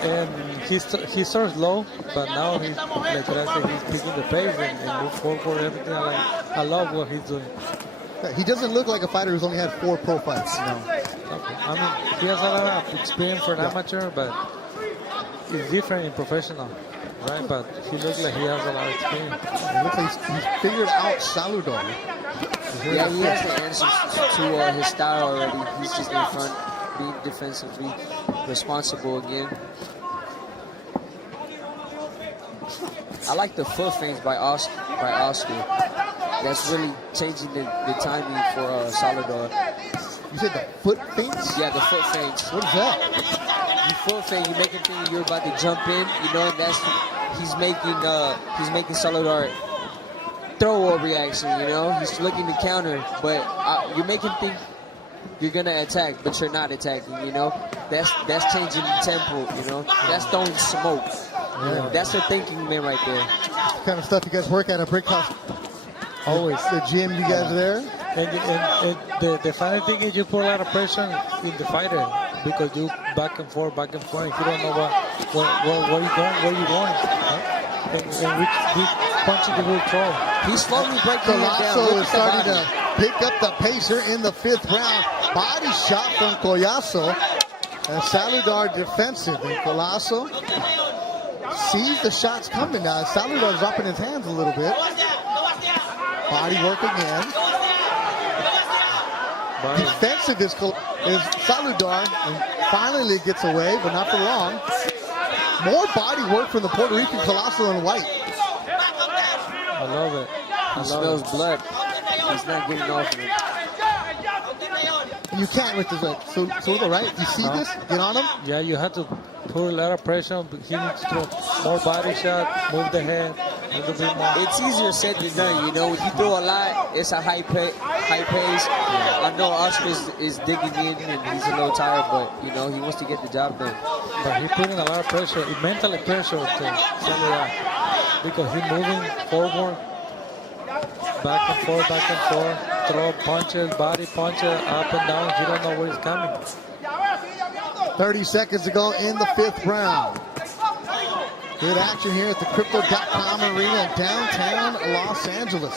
And he starts low, but now he's like I said, he's picking the pace and move forward. Everything I love what he's doing. He doesn't look like a fighter who's only had 4 pro fights. No. Okay. I mean, he has a lot of experience for an amateur, but it's different in professional, right? But he looks like he has a lot of experience. It looks like he's figured out Saludar. Yeah, he has the answers to his style already. He's just in front, being defensively responsible again. I like the foot feints by Oscar. That's really changing the timing for Saludar. You said the foot feints? Yeah, the foot feints. What is that? You foot feint, you make him think you're about to jump in, you know, and that's he's making Saludar throw a reaction, you know. He's looking to counter, but you make him think you're gonna attack, but you're not attacking, you know. That's changing the tempo, you know. That's throwing smoke. Yeah. That's a thinking man right there. What kind of stuff you guys work at a brick house? Always. The gym you guys are there? And the funny thing is you put a lot of pressure in the fighter because you back and forth. If you don't know where you're going, right? and which punch you will throw. He's slowly breaking it down. Collazo is starting to pick up the pace here in the 5th round. Body shot from Collazo. And Saludar defensive. And Collazo sees the shots coming now. Saludar dropping his hands a little bit. Body work again. Defensive is Saludar, and finally gets away, but not for long. More body work from the Puerto Rican Collazo and White. I love it. He smells blood. He's not getting off of it. You can't with this, Zurdo, right? You see this? Get on him? Yeah, you have to put a lot of pressure. He needs to throw more body shot, move the head, It's easier said than done, you know. When you do a lot, it's a high pace. I know Oscar is digging in and he's a little tired, but you know he wants to get the job done. But he's putting a lot of pressure, mentally pressure to Saluda, because he's moving forward, back and forth, throw punches, body punches, up and down. You don't know where he's coming. 30 seconds to go in the 5th round. Good action here at the Crypto.com Arena in downtown Los Angeles.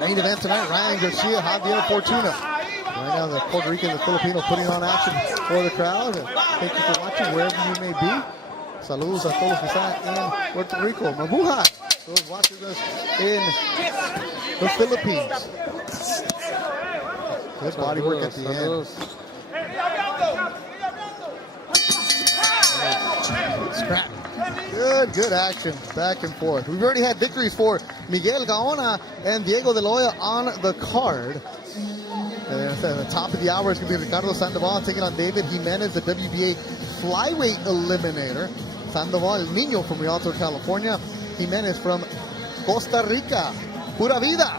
Main event tonight, Ryan Garcia, Javier Fortuna. Right now, the Puerto Rican and the Filipino putting on action for the crowd. And thank you for watching wherever you may be. Saludos a todos que están en Puerto Rico. Mabuhay. Those watching us in the Philippines. Good body work at the end. Scrap. Good action, back and forth. We've already had victories for Miguel Gaona and Diego de la Hoya on the card. And at the top of the hour, it's going to be Ricardo Sandoval taking on David Jimenez, the WBA flyweight eliminator. Sandoval, El Niño from Rialto, California. Jimenez from Costa Rica. Pura vida.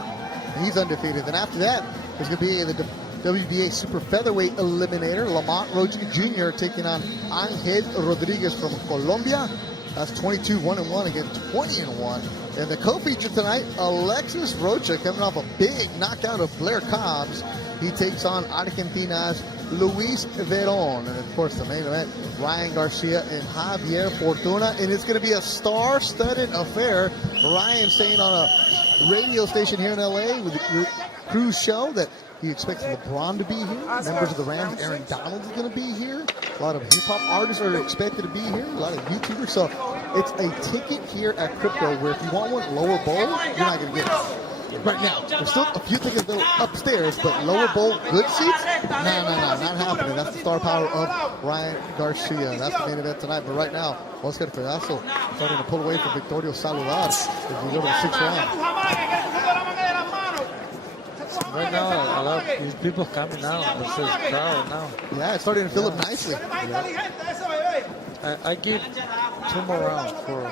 And he's undefeated. And after that, there's going to be the WBA super featherweight eliminator, Lamont Roach Jr. taking on Angel Rodriguez from Colombia. That's 22-1-1 against 20-1. And the co-feature tonight, Alexis Rocha coming off a big knockout of Blair Cobbs. He takes on Argentina's Luis Verón. And of course, the main event, Ryan Garcia and Javier Fortuna. And it's going to be a star-studded affair. Ryan saying on a radio station here in LA with the Cruise show that he expects LeBron to be here. Members of the Rams, Aaron Donald is going to be here. A lot of hip-hop artists are expected to be here. A lot of YouTubers. So it's a ticket here at Crypto where if you want one lower bowl, you're not going to get it. Right now, there's still a few tickets upstairs, but lower bowl, good seats? No, not happening. That's the star power of Ryan Garcia. That's the main event tonight. But right now, Oscar Pedazo starting to pull away from Victorio Saludar as we go to the 6th round. Right now, a lot of these people coming out. It's a crowd now. Yeah, it's starting to fill up nicely. Yeah. I give 2 more rounds for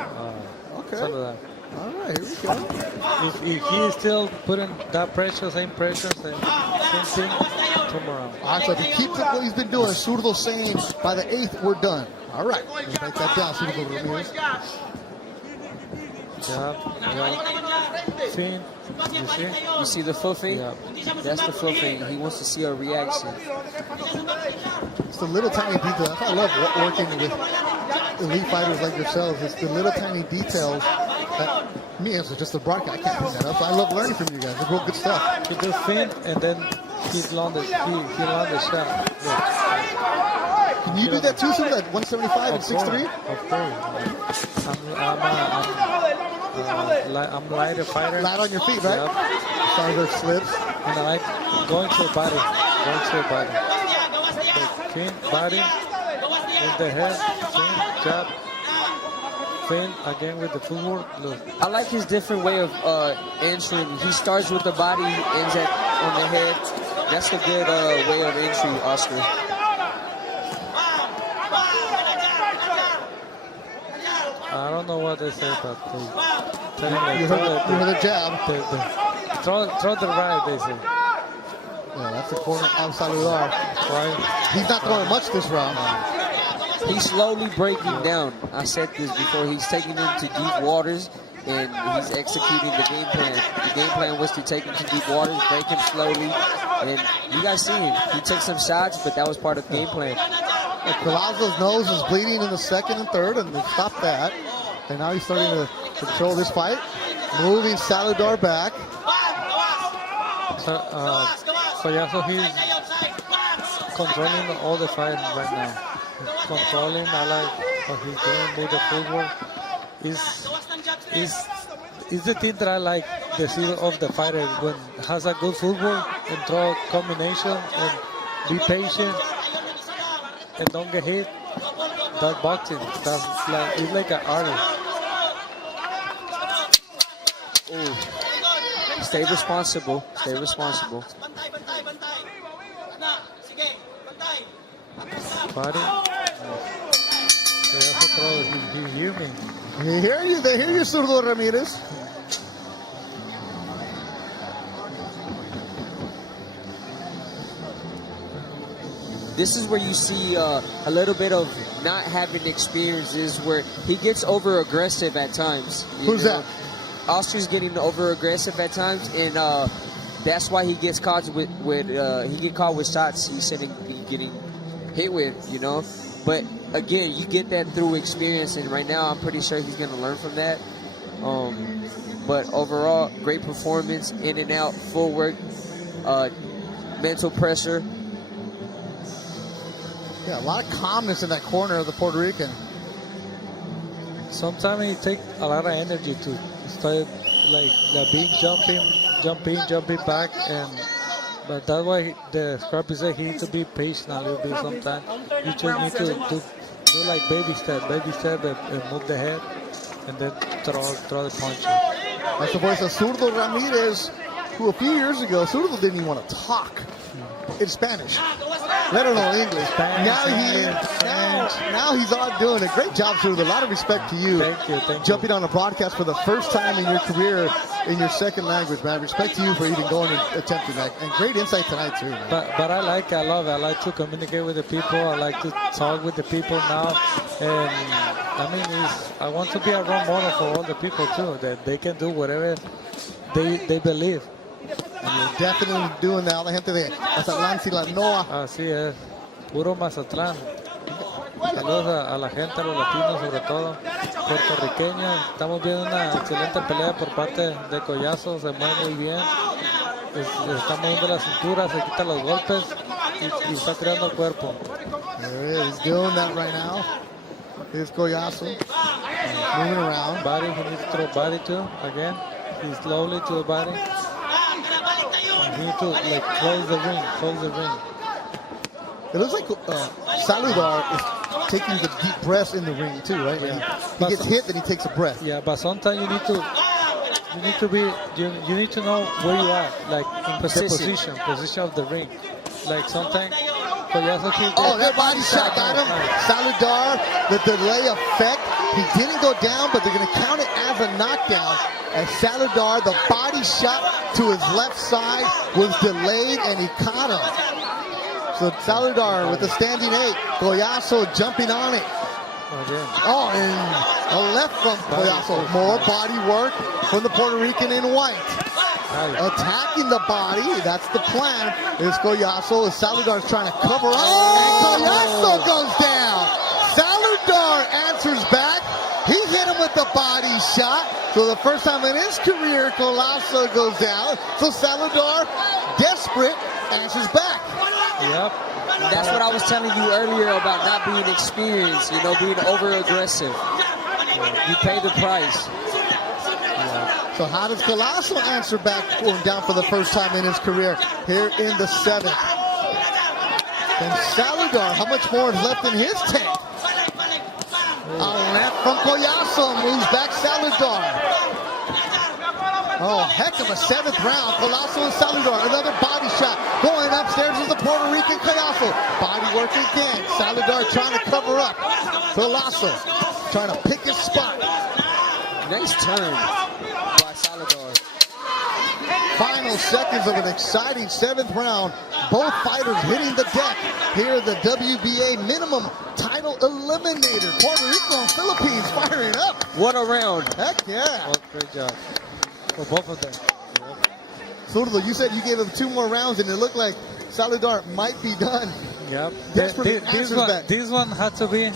Saludar. All right, here we go. If he is still putting that pressure, same pressure, same thing, 2 more rounds. All right, so if he keeps up what he's been doing, Zurdo saying by the 8th, we're done. All right, let's make that down, Zurdo Ramirez. See? You see the full thing? Yeah. That's the full thing. He wants to see a reaction. It's the little tiny details. I love working with elite fighters like yourselves. It's the little tiny details that me as just a broadcast, I can't pick that up. So I love learning from you guys. It's real good stuff. He just fin and then he landed the shot. Yeah. Can you do that too, Zurdo? At 175 and 6'3"? Of course. I'm lighter fighter. Light on your feet, right? Yep. Starter slips. And I like going to the body. Fin, body, with the head, fin, jab, fin, again with the footwork. Look. I like his different way of entering. He starts with the body, ends on the head. That's a good way of entry, Oscar. I don't know what they say, but you heard the jab. Throw the right, they say. Yeah, that's the corner of Saludar. Right. He's not throwing much this round. He's slowly breaking down. I said this before. He's taking him to deep waters, and he's executing the game plan. The game plan was to take him to deep waters, break him slowly, and you guys see him. He took some shots, but that was part of the game plan. Collazo's nose is bleeding in the 2nd and 3rd, and they stopped that. And now he's starting to control this fight. Moving Saludar back. So he's controlling all the fight right now. He's controlling, I like what he's doing with the footwork. Is the thing that I like the seal of the fighter when has a good footwork and throw combination and be patient and don't get hit. That boxing, it's like an artist. Ooh. Stay responsible. Stay responsible. Body. He's human. They hear you, Zurdo Ramirez. This is where you see a little bit of not having experiences, where he gets over aggressive at times. Who's that? Oscar's getting over aggressive at times, and that's why he gets caught with shots he's getting hit with, you know. But again, you get that through experience, and right now I'm pretty sure he's going to learn from that. But overall, great performance, in and out, full work, mental pressure. Yeah, a lot of calmness in that corner of the Puerto Rican. Sometimes it takes a lot of energy to start like the big jumping back, but that's why the scrappy said he needs to be patient a little bit sometimes. You just need to do like baby step and move the head and then throw the punch. That's the voice of Zurdo Ramirez, who a few years ago, Zurdo didn't even want to talk in Spanish, let alone English. Now he's all doing it. Great job, Zurdo. A lot of respect to you. Thank you. Jumping on a broadcast for the first time in your career in your second language, man. Respect to you for even going and attempting that. And great insight tonight, too, man. But I like it. I love it. I like to communicate with the people. I like to talk with the people now. And I mean, I want to be a role model for all the people, too, that they can do whatever they believe. And you're definitely doing that. La gente de Mazatlán, Sinaloa. Así es. Puro Mazatlán. Saludos a la gente, a los latinos sobre todo, puertorriqueños. Estamos viendo una excelente pelea por parte de Collazo, se mueve muy bien. Está moviendo la cintura, se quita los golpes y está creando el cuerpo. He's doing that right now. Here's Collazo. Moving around. Body, he needs to throw body too, again. He's slowly to the body. He needs to like close the ring. It looks like Saludar is taking the deep breaths in the ring too, right? Yeah. He gets hit, then he takes a breath. Yeah, but sometimes you need to know where you are, like in position of the ring. Like sometimes that body shot got him. Saludar, the delay effect. He didn't go down, but they're going to count it as a knockdown. As Saludar, the body shot to his left side was delayed, and he caught him. So Saludar with the standing 8. Collazo jumping on it. Oh, and a left from Collazo. More body work from the Puerto Rican in white. Attacking the body. That's the plan. Is Collazo. Saludar's trying to cover up. And Collazo goes down. Saludar answers back. He hit him with the body shot. So the first time in his career, Collazo goes down. So Saludar, desperate, answers back. Yep. That's what I was telling you earlier about not being experienced, being over-aggressive. You pay the price. So how does Collazo answer back, going down for the first time in his career here in the 7th? And Saludar, how much more is left in his tank? A left from Collazo, moves back Saludar. Oh, heck of a 7th round. Collazo and Saludar, another body shot. Going upstairs is the Puerto Rican Collazo. Body work again. Saludar trying to cover up. Collazo trying to pick his spot. Nice turn by Saludar. Final seconds of an exciting 7th round. Both fighters hitting the deck. Here the WBA minimum title eliminator. Puerto Rico and Philippines firing up. What a round. Heck yeah. Oh, great job. For both of them. Zurdo, you said you gave him 2 more rounds, and it looked like Saludar might be done. Yep. This one had to be.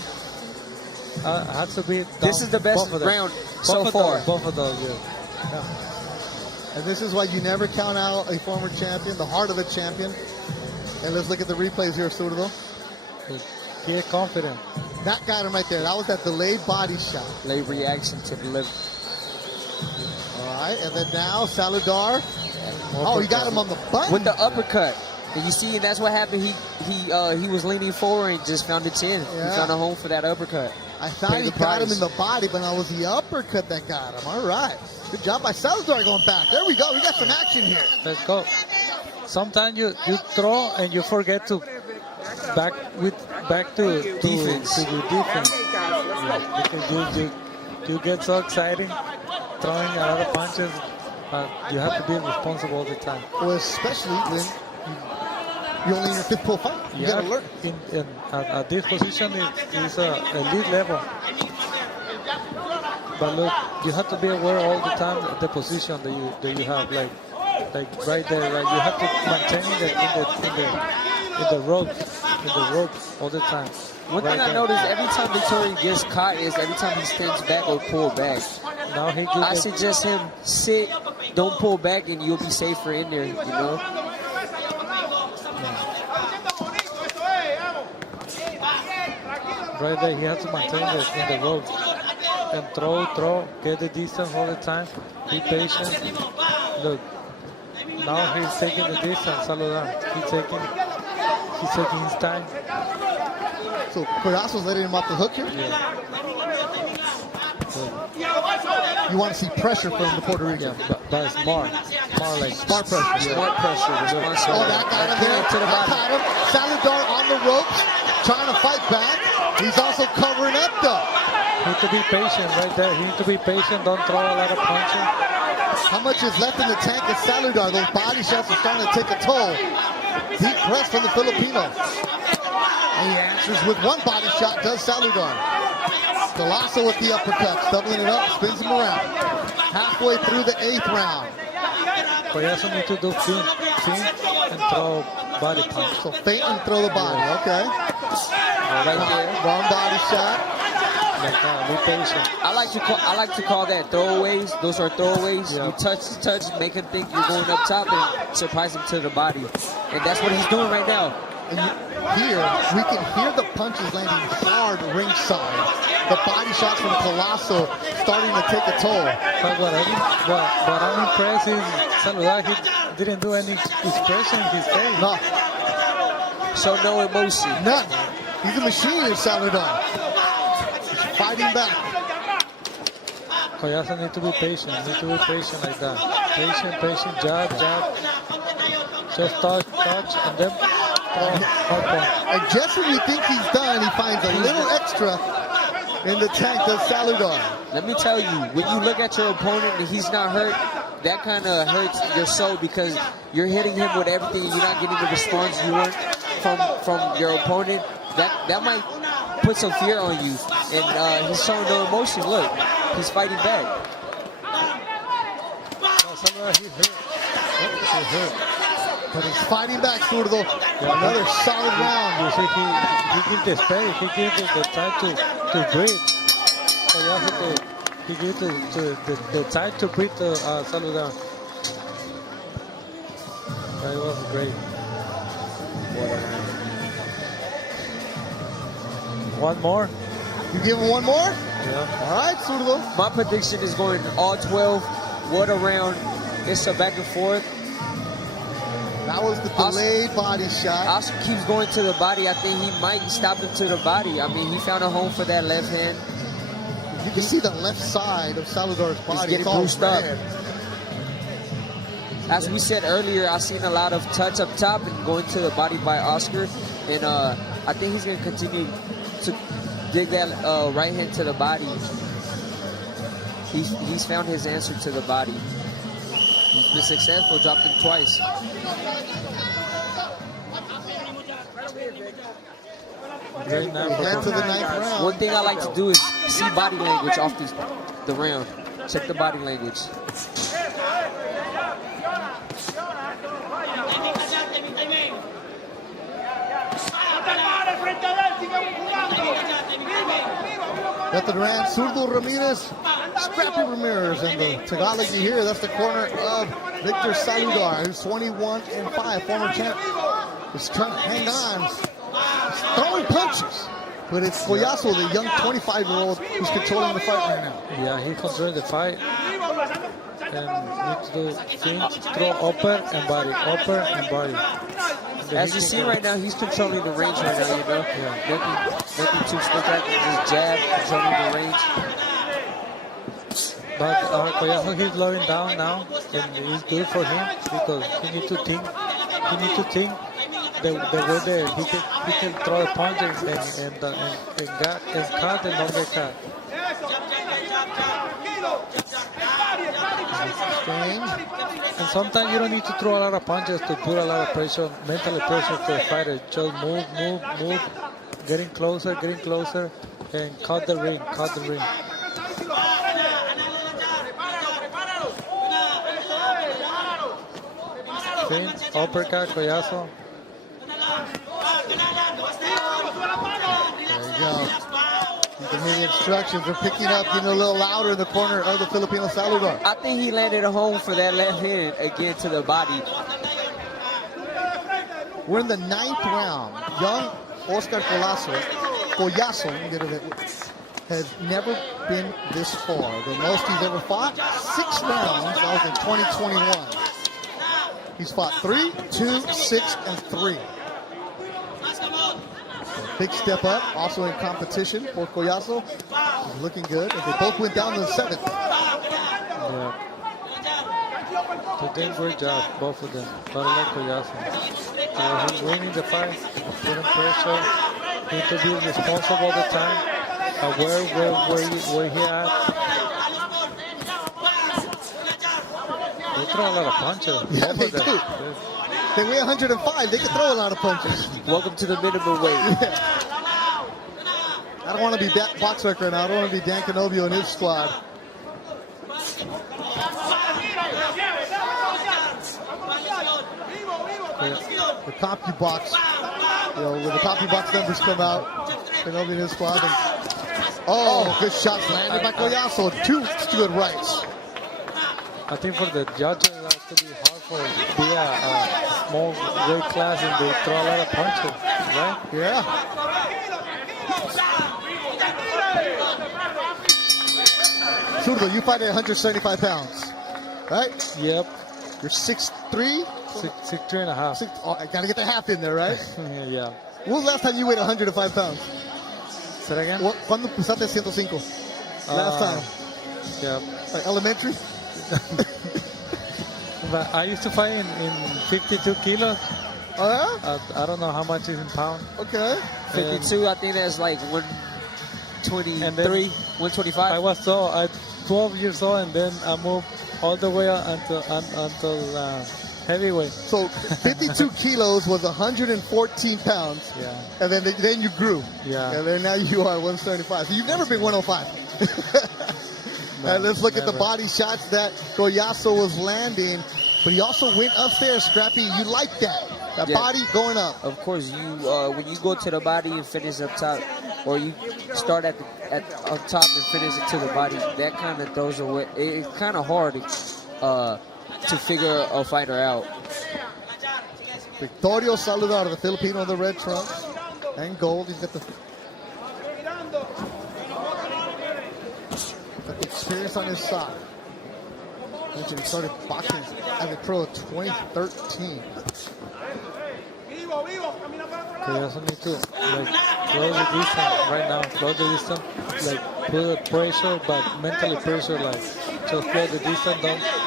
This is the best round so far. Both of those, yeah. And this is why you never count out a former champion, the heart of a champion. And let's look at the replays here, Zurdo. He is confident. That got him right there. That was that delayed body shot. Delayed reaction to the liver. All right, and then now Saludar. Oh, he got him on the butt with the uppercut. And you see, and that's what happened. He was leaning forward and just found the chin. Yeah. He found a home for that uppercut. I thought he got him in the body, but it was the uppercut that got him. All right. Good job by Saludar going back. There we go. We got some action here. Let's go. Sometimes you throw and you forget to back to defense. To do defense. Yeah, because you get so excited, throwing a lot of punches, but you have to be responsible all the time. Well, especially when you're only in your 5th pro fight. You gotta learn. At this position, it's elite level. But look, you have to be aware all the time of the position that you have, like right there. Like you have to maintain in the ropes all the time. One thing I noticed every time Victoria gets caught is every time he stands back or pull back. Now I suggest him sit, don't pull back, and you'll be safer in there. You know. Right there, he has to maintain in the ropes and throw, get the distance all the time. Be patient. Look, now he's taking the distance. Saludar. He's taking his time. So Collazo's letting him off the hook here. Yeah. You want to see pressure from the Puerto Rican. Yeah, but smart pressure. Smart pressure. Oh, that got him there. That got him. Saludar on the ropes, trying to fight back. He's also covering up though. He need to be patient right there. He need to be patient. Don't throw a lot of punches. How much is left in the tank of Saludar? Those body shots are starting to take a toll. Deep press from the Filipino. And he answers with one body shot, does Saludar. Golasso with the uppercuts, doubling it up, spins him around. Halfway through the 8th round. Collazo need to do feint and throw body punch. So feint and throw the body, okay. Right there. Wrong body shot. Like that, be patient. I like to call that throwaways. Those are throwaways. Yeah. You touch, make him think you're going up top and surprise him to the body. And that's what he's doing right now. And here, we can hear the punches landing hard ringside. The body shots from Golasso starting to take a toll. But what I'm impressed is Saludar, he didn't do any expression in his face. No. So no emotion. None. He's a machine here, Saludar. He's fighting back. Collazo need to be patient. Like that. Patient, jab. Just touch, and then hard punch. And just when you think he's done, he finds a little extra in the tank of Saludar. Let me tell you, when you look at your opponent and he's not hurt, that kind of hurts your soul because you're hitting him with everything. You're not getting the response you want from your opponent. That might put some fear on you. And he's showing no emotion. Look, he's fighting back. Saludar, he's hurt. But he's fighting back, Zurdo. Another solid round. You see, he gives the space. He gives the time to breathe. He gives the time to breathe to Saludar. That was great. What a round. One more? You give him one more? Yeah. All right, Zurdo. My prediction is going all 12. What a round. It's a back and forth. That was the delayed body shot. Oscar keeps going to the body. I think he might stop him to the body. I mean, he found a home for that left hand. You can see the left side of Saludar's body. He's getting bruised up. As we said earlier, I've seen a lot of touch up top and going to the body by Oscar. And I think he's going to continue to dig that right hand to the body. He's found his answer to the body. He's been successful, dropped him twice. Great night to the 9th round. One thing I like to do is see body language off the round. Check the body language. Got the round, Zurdo Ramirez, Scrappy Ramirez, and the Tagalog you hear, that's the corner of Victor Saludar, who's 21-5, former champ. He's trying to hang on. He's throwing punches. But it's Collazo, the young 25-year-old, who's controlling the fight right now. Yeah, he's controlling the fight. And needs to do things, throw upper and body. As you see right now, he's controlling the range right now, you know? Yeah. Nothing too slick out, just jab, controlling the range. But Collazo, he's slowing down now, and it's good for him because he needs to think. The way that he can throw a punch and cut and not get cut. And sometimes you don't need to throw a lot of punches to put a lot of pressure, mentally pressure to the fighter. Just move, getting closer, and cut the ring. Feint, uppercut, collazo. There you go. You can hear the instructions are picking up, getting a little louder in the corner of the Filipino Saludar. I think he landed a home for that left hand again to the body. We're in the 9th round. Young Oscar Collazo has never been this far. The most he's ever fought, 6 rounds. That was in 2021. He's fought 3, 2, 6, and 3. Big step up, also in competition for Collazo. He's looking good. And they both went down to the 7th. Yeah. They did a great job, both of them. But I like Collazo. He's winning the fight, putting pressure. He need to be responsible all the time. Where he at. They throw a lot of punches. Yeah, they do. They weigh 105. They can throw a lot of punches. Welcome to the minimum weight. Yeah. I don't want to be box record now. I don't want to be Dan Canovio and his squad. The CompuBox, when the CompuBox numbers come out, Canovio and his squad. And, good shots landed by Collazo. 2 good rights. I think for the judges, it has to be hard for be a small weight class and they throw a lot of punches, right? Yeah. Zurdo, you fight at 175 pounds, right? Yep. You're 6'3"? 6'3" and a half. I gotta get the half in there, right? Yeah. When was the last time you weighed 105 pounds? Say that again? ¿Cuándo pesaste 105? Last time. Yeah. Like elementary? But I used to fight in 52 kilos. Oh, yeah? I don't know how much is in pound. Okay. 52, I think that's like 123, 125. I was 12 years old, and then I moved all the way until heavyweight. So 52 kilos was 114 pounds. Yeah. And then you grew. Yeah. And then now you are 175. So you've never been 105. And let's look at the body shots that Collazo was landing. But he also went upstairs, Scrappy. You like that. That body going up. Of course, you when you go to the body and finish up top, or you start up top and finish it to the body, that kind of throws away. It's kind of hard to figure a fighter out. Victorio Saludar, the Filipino in the red trunks and gold. He's got the experience on his side. Mentioned he started boxing as a pro in 2013. He also need to close the distance right now. Close the distance, put the pressure, but mentally pressure, just close the distance.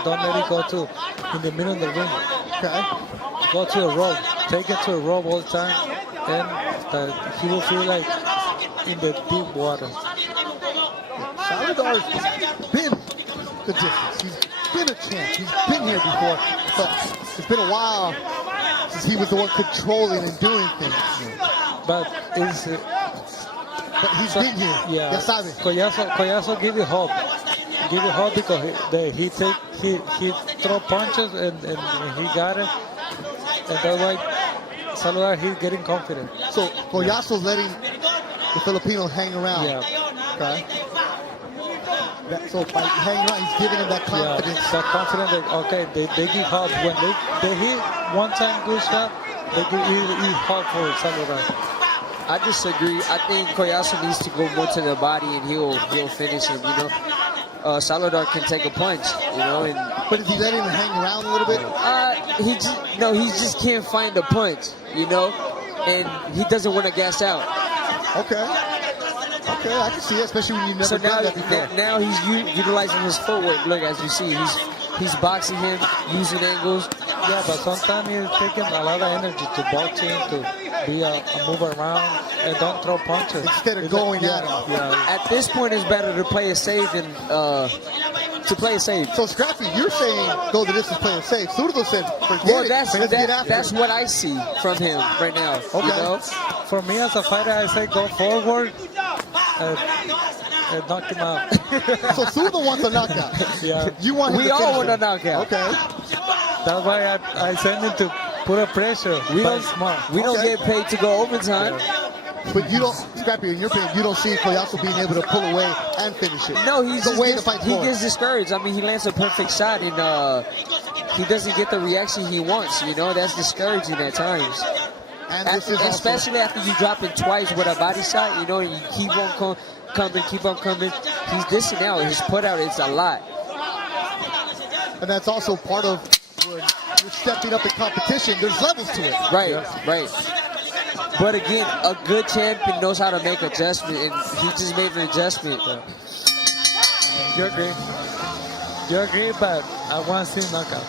Don't let it go to in the middle of the ring. Okay. Go to the rope. Take it to the rope all the time, and he will feel like in the deep water. Saludar's been the distance. He's been a champ. He's been here before. But it's been a while since he was the one controlling and doing things. But he's been here. Yeah. Ya sabe. Collazo give you hope. Give you hope because he throw punches and he got it. And that's why Saludar, he's getting confident. So Collazo's letting the Filipino hang around. Yeah. Okay. So by hanging around, he's giving him that confidence. Yeah, that confidence that, okay, they give hope. When they hit one time good shot, they give hope for Saludar. I disagree. I think Collazo needs to go more to the body and he'll finish him, Saludar can take a punch, But is he letting him hang around a little bit? He just can't find a punch, and he doesn't want to gas out. Okay, I can see it, especially when you've never done that before. Now he's utilizing his footwork. Look, as you see, he's boxing him, using angles. Yeah, but sometimes he's taking a lot of energy to box him, to be a move around, and don't throw punches. Instead of going at him. Yeah. At this point, it's better to play it safe and to play it safe. So, Scrappy, you're saying go the distance, play it safe. Zurdo said, forget Well, it. that's Let's get after that's it. what I see from him right now. Okay. You know? For me as a fighter, I say go forward and knock him out. So Zurdo wants a knockout. Yeah. You want him We to all finish want him. a knockout. Okay. That's why I send him to put a pressure. We but don't smart. we don't get paid to go overtime. But you don't, Scrappy, in your opinion, you don't see Collazo being able to pull away and finish it. No, he's the just way the gets, fight's he going. gets discouraged. I mean, he lands a perfect shot and he doesn't get the reaction he wants. You know, that's discouraging at times. And this is Especially after you drop it twice with a body shot, you know, and you keep on coming, keep on coming. He's dishing out. His put out is a lot. And that's also part of when you're stepping up in competition. There's levels to it. Right, right. But again, a good champion knows how to make adjustment, and he just made an adjustment. You agree? You agree, but I want to see knockout.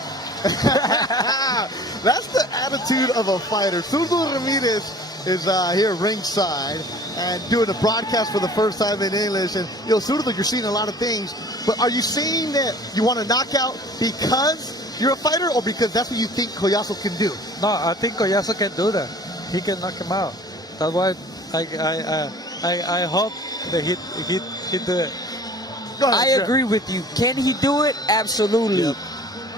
That's the attitude of a fighter. Zurdo Ramirez is here ringside and doing a broadcast for the first time in English. And, you know, Zurdo, you're seeing a lot of things. But are you saying that you want a knockout because you're a fighter or because that's what you think Collazo can do? No, I think Collazo can do that. He can knock him out. That's why I hope that he do it. I agree with you. Can he do it? Absolutely. Yep.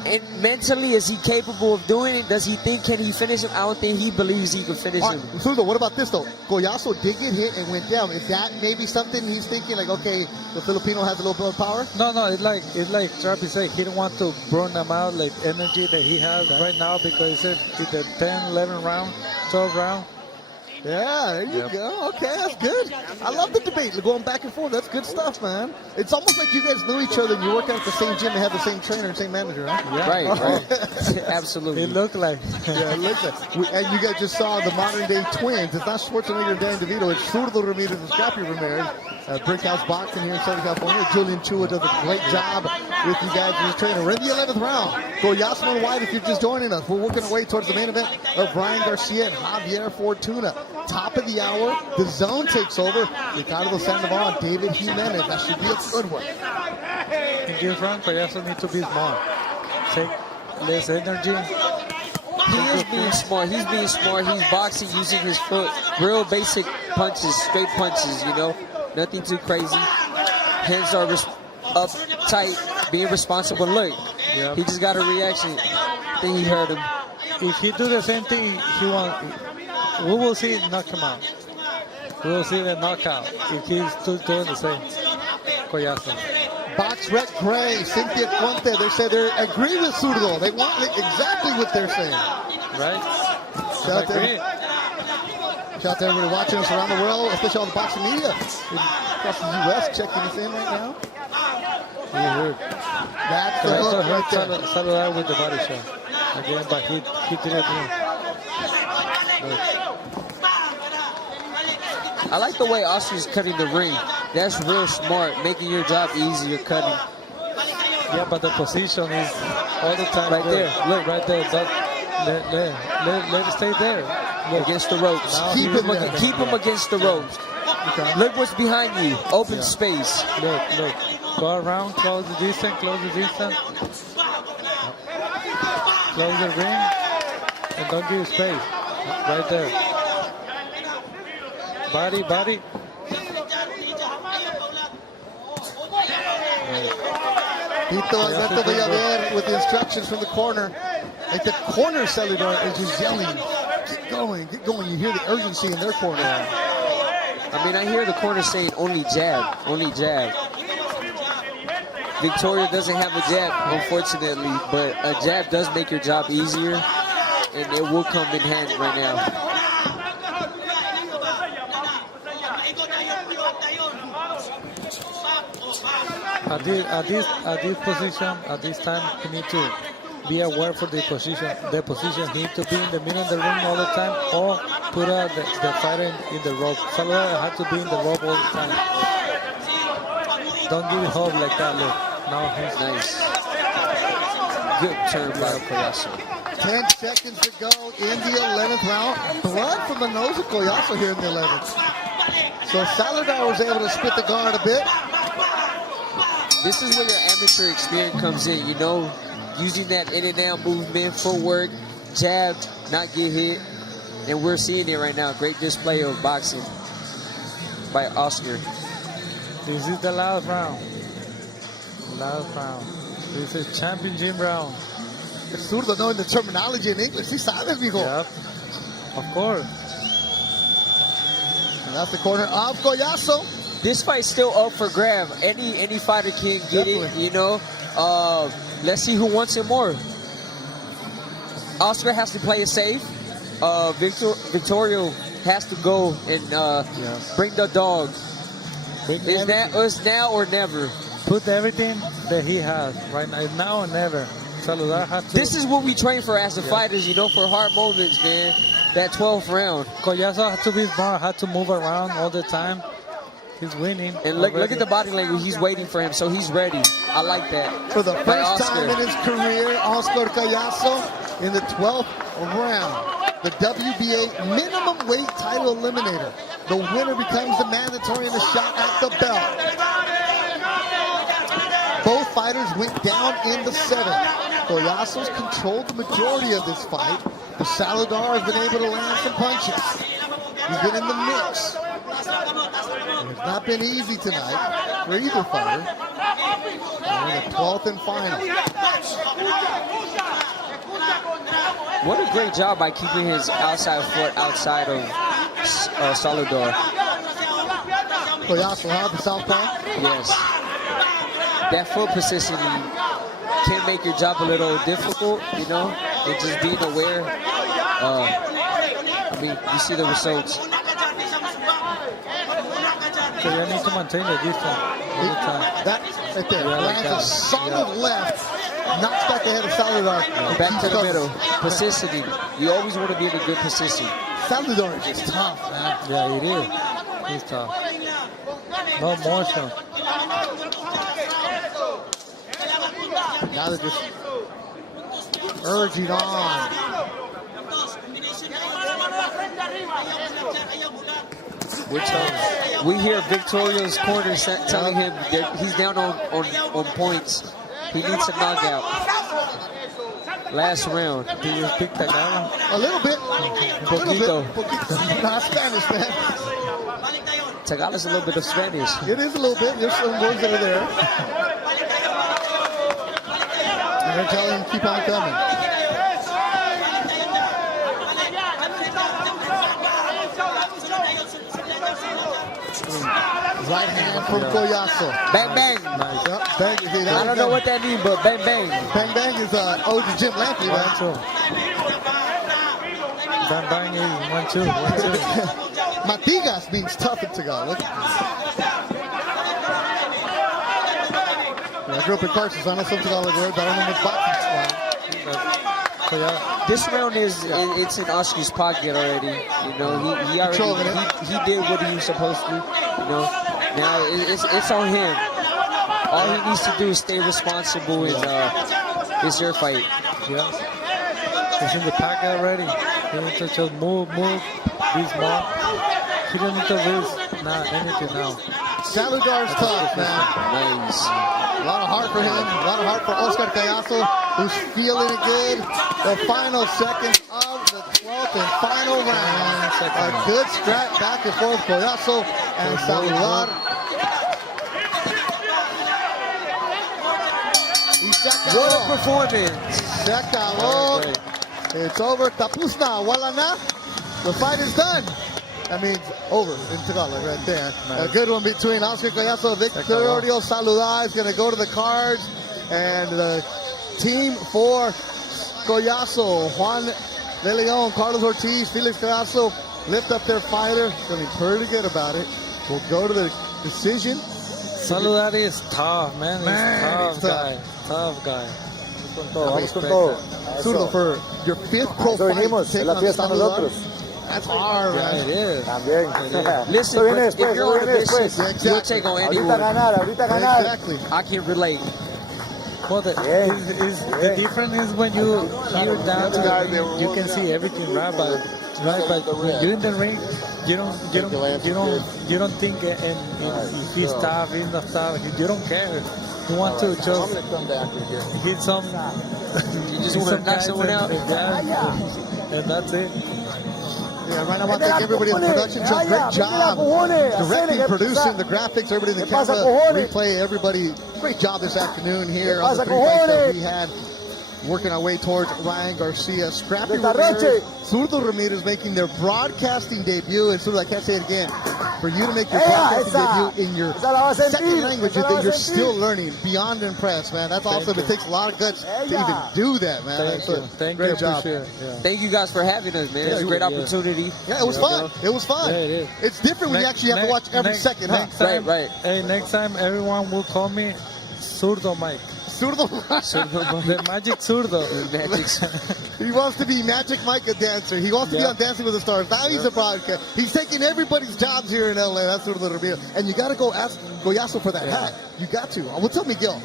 And mentally, is he capable of doing it? Does he think, can he finish him? I don't think he believes he can finish him. Zurdo, what about this, though? Collazo did get hit and went down. Is that maybe something he's thinking, like, okay, the Filipino has a little bit of power? No, it's like Trappy said, he don't want to burn them out, like energy that he has right now, because it's the 10, 11 round, 12 round. Yeah, there you go. Okay, that's good. I love the debate. Going back and forth. That's good stuff, man. It's almost like you guys knew each other and you work out at the same gym and have the same trainer and same manager, huh? Yeah. Right. Absolutely. It looked like. Yeah, it looks like. And you guys just saw the modern day twins. It's not Schwarzenegger and Dan DeVito. It's Zurdo Ramirez and Scrappy Ramirez. Brickhouse Boxing here in Southern California. Julian Chua does a great job with you guys as his trainer. We're in the 11th round. Collazo and White, if you're just joining us, we're working our way towards the main event of Ryan Garcia and Javier Fortuna. Top of the hour, the zone takes over. Ricardo Sandoval and David Jimenez. That should be a good one. In this round, Collazo needs to be smart. Take less energy. He is being smart. He's being smart. He's boxing using his foot. Real basic punches, straight punches, you know. Nothing too crazy. Hands are up tight, being responsible. Look, he just got a reaction. I think he hurt him. If he do the same thing, we will see it knock him out. We will see the knockout if he's still doing the same. Collazo. Box Red Gray, Cynthia Conte, they say they agree with Zurdo. They want exactly what they're saying. Right? Shout out to everybody watching us around the world, especially all the boxing media across the U.S. checking us in right now. That's the hook right there. Saludar with the body shot. Again, but he did it again. I like the way Oscar's cutting the ring. That's real smart, making your job easier cutting. Yeah, but the position is all the time right there. Look, right there. Let it stay there. Look. Against the ropes. Keep him against the ropes. Okay. Look what's behind you. Open space. Look. Go around, close the distance, Close the ring, and don't give space. Right there. Body. Tito Alberto Javier with the instructions from the corner. Like the corner cellular is just yelling, get going. You hear the urgency in their corner. I mean, I hear the corner saying only jab. Victoria doesn't have a jab, unfortunately, but a jab does make your job easier, and it will come in handy right now. At this position, at this time, you need to be aware for the position. He needs to be in the middle of the ring all the time, or put the fighter in the rope. Salvador has to be in the rope all the time. Don't give it hold like that. Look, now he's nice. Good turn by Collazo. 10 seconds to go in the 11th round. Blood from the nose of Collazo here in the 11th. So Salvador was able to spit the guard a bit. This is where your amateur experience comes in, you know, using that in and out movement, footwork, jab, not get hit. And we're seeing it right now. Great display of boxing by Oscar. This is the last round. Last round. This is championship round. El zurdo, knowing the terminology in English. Sí sabes, mijo. Yep. Of course. And that's the corner of Collazo. This fight's still up for grab. Any fighter can get it, you know. Let's see who wants it more. Oscar has to play it safe. Victorio has to go and bring the dog. It's now or never. Put everything that he has right now or never. Saludar has to. This is what we train for as the fighters, you know, for hard moments, man. That 12th round. Collazo has to be smart, has to move around all the time. He's winning. And look at the body language. He's waiting for him, so he's ready. I like that. For the first time in his career, Oscar Collazo in the 12th round. The WBA minimum weight title eliminator. The winner becomes the mandatory in the shot at the belt. Both fighters went down in the 7th. Collazo's controlled the majority of this fight, but Saludar has been able to land some punches. He's been in the mix. And it's not been easy tonight for either fighter. We're in the 12th and final. What a great job by keeping his outside foot outside of Saludar. Collazo, huh? The southpaw? Yes. That foot positioning can make your job a little difficult, you know, and just being aware. I mean, you see the results. So you need to maintain the distance all the time. That right there, lands a solid left, knocks back the head of Saludar. Back to the middle, positioning. You always want to be in a good position. Saludar is just tough, man. Yeah, it is. He's tough. No motion. Now they're just urging on. We hear Victorio's corner telling him that he's down on points. He needs a knockout. Last round. Do you speak Tagalog? A little bit. Poquito. Not Spanish, man. Tagalog's a little bit of Spanish. It is a little bit. There's some words that are there. And they're telling him keep on coming. Right hand from Collazo. Bang, bang. Nice. Yep. Bang. See, I don't know what that means, but bang, bang. Bang, bang is ode to Jim Lampley, man. Bang, bang is 1, 2, 1, 2. Matigas means tough in Tagalog. I grew up in Carson, so I know some Tagalog words, but I don't know much boxing. This round it's in Oscar's pocket already. You know, he did what he was supposed to. You know, now it's on him. All he needs to do is stay responsible in it's your fight. Yeah. He's in the pocket already. He needs to just move, be smart. He doesn't need to lose anything now. Saludar's tough, man. Nice. A lot of heart for him. A lot of heart for Oscar Collazo, who's feeling it good. The final seconds of the 12th and final round. A good scrap back and forth. Collazo and Saludar. What a performance. Se acabó. It's over. Tapos na. Wala na. The fight is done. That means over in Tagalog right there. Nice. A good one between Oscar Collazo, Victorio Saludar is going to go to the cards. And the team for Collazo, Juan De Leon, Carlos Ortiz, Felix Collazo lift up their fighter. Feeling pretty good about it. We'll go to the decision. Saludar is tough, man. He's tough guy. Tough guy. Vamos con todo. Zurdo, for your 5th pro fight. That's hard, yeah, man. It is. También. Listen, if you're on a mission, you'll take on anyone. Exactly. I can relate. Well, the difference is when you hear down to the ring, you can see everything right, but when you're in the ring, you don't think if he's tough, he's not tough. You don't care. He wants to just I'm gonna come back in here. hit some. You just want to knock someone out? And that's it. Yeah, right now I want to thank everybody in the production show. Great job directing, producing the graphics, everybody in the camera, replay, everybody. Great job this afternoon here on the 3 fights that we had. Working our way towards Ryan Garcia. Scrappy Ramirez, Zurdo Ramirez making their broadcasting debut. And Zurdo, I can't say it again. For you to make your broadcasting debut in your second language that you're still learning, beyond impressed, man. That's awesome. It takes a lot of guts to even do that, man. Great job. Thank you guys for having us, man. It's a great opportunity. Yeah, it was fun. It was fun. Yeah, it is. It's different when you actually have to watch every second, huh? Right. Hey, next time everyone will call me Zurdo Mike. Zurdo. The magic Zurdo. He wants to be Magic Mike, a dancer. He wants to be on Dancing with the Stars. Now he's a broadcast. He's taking everybody's jobs here in LA. That's Zurdo Ramirez. And you got to go ask Goyazo for that hat. You got to. Well, tell Miguel.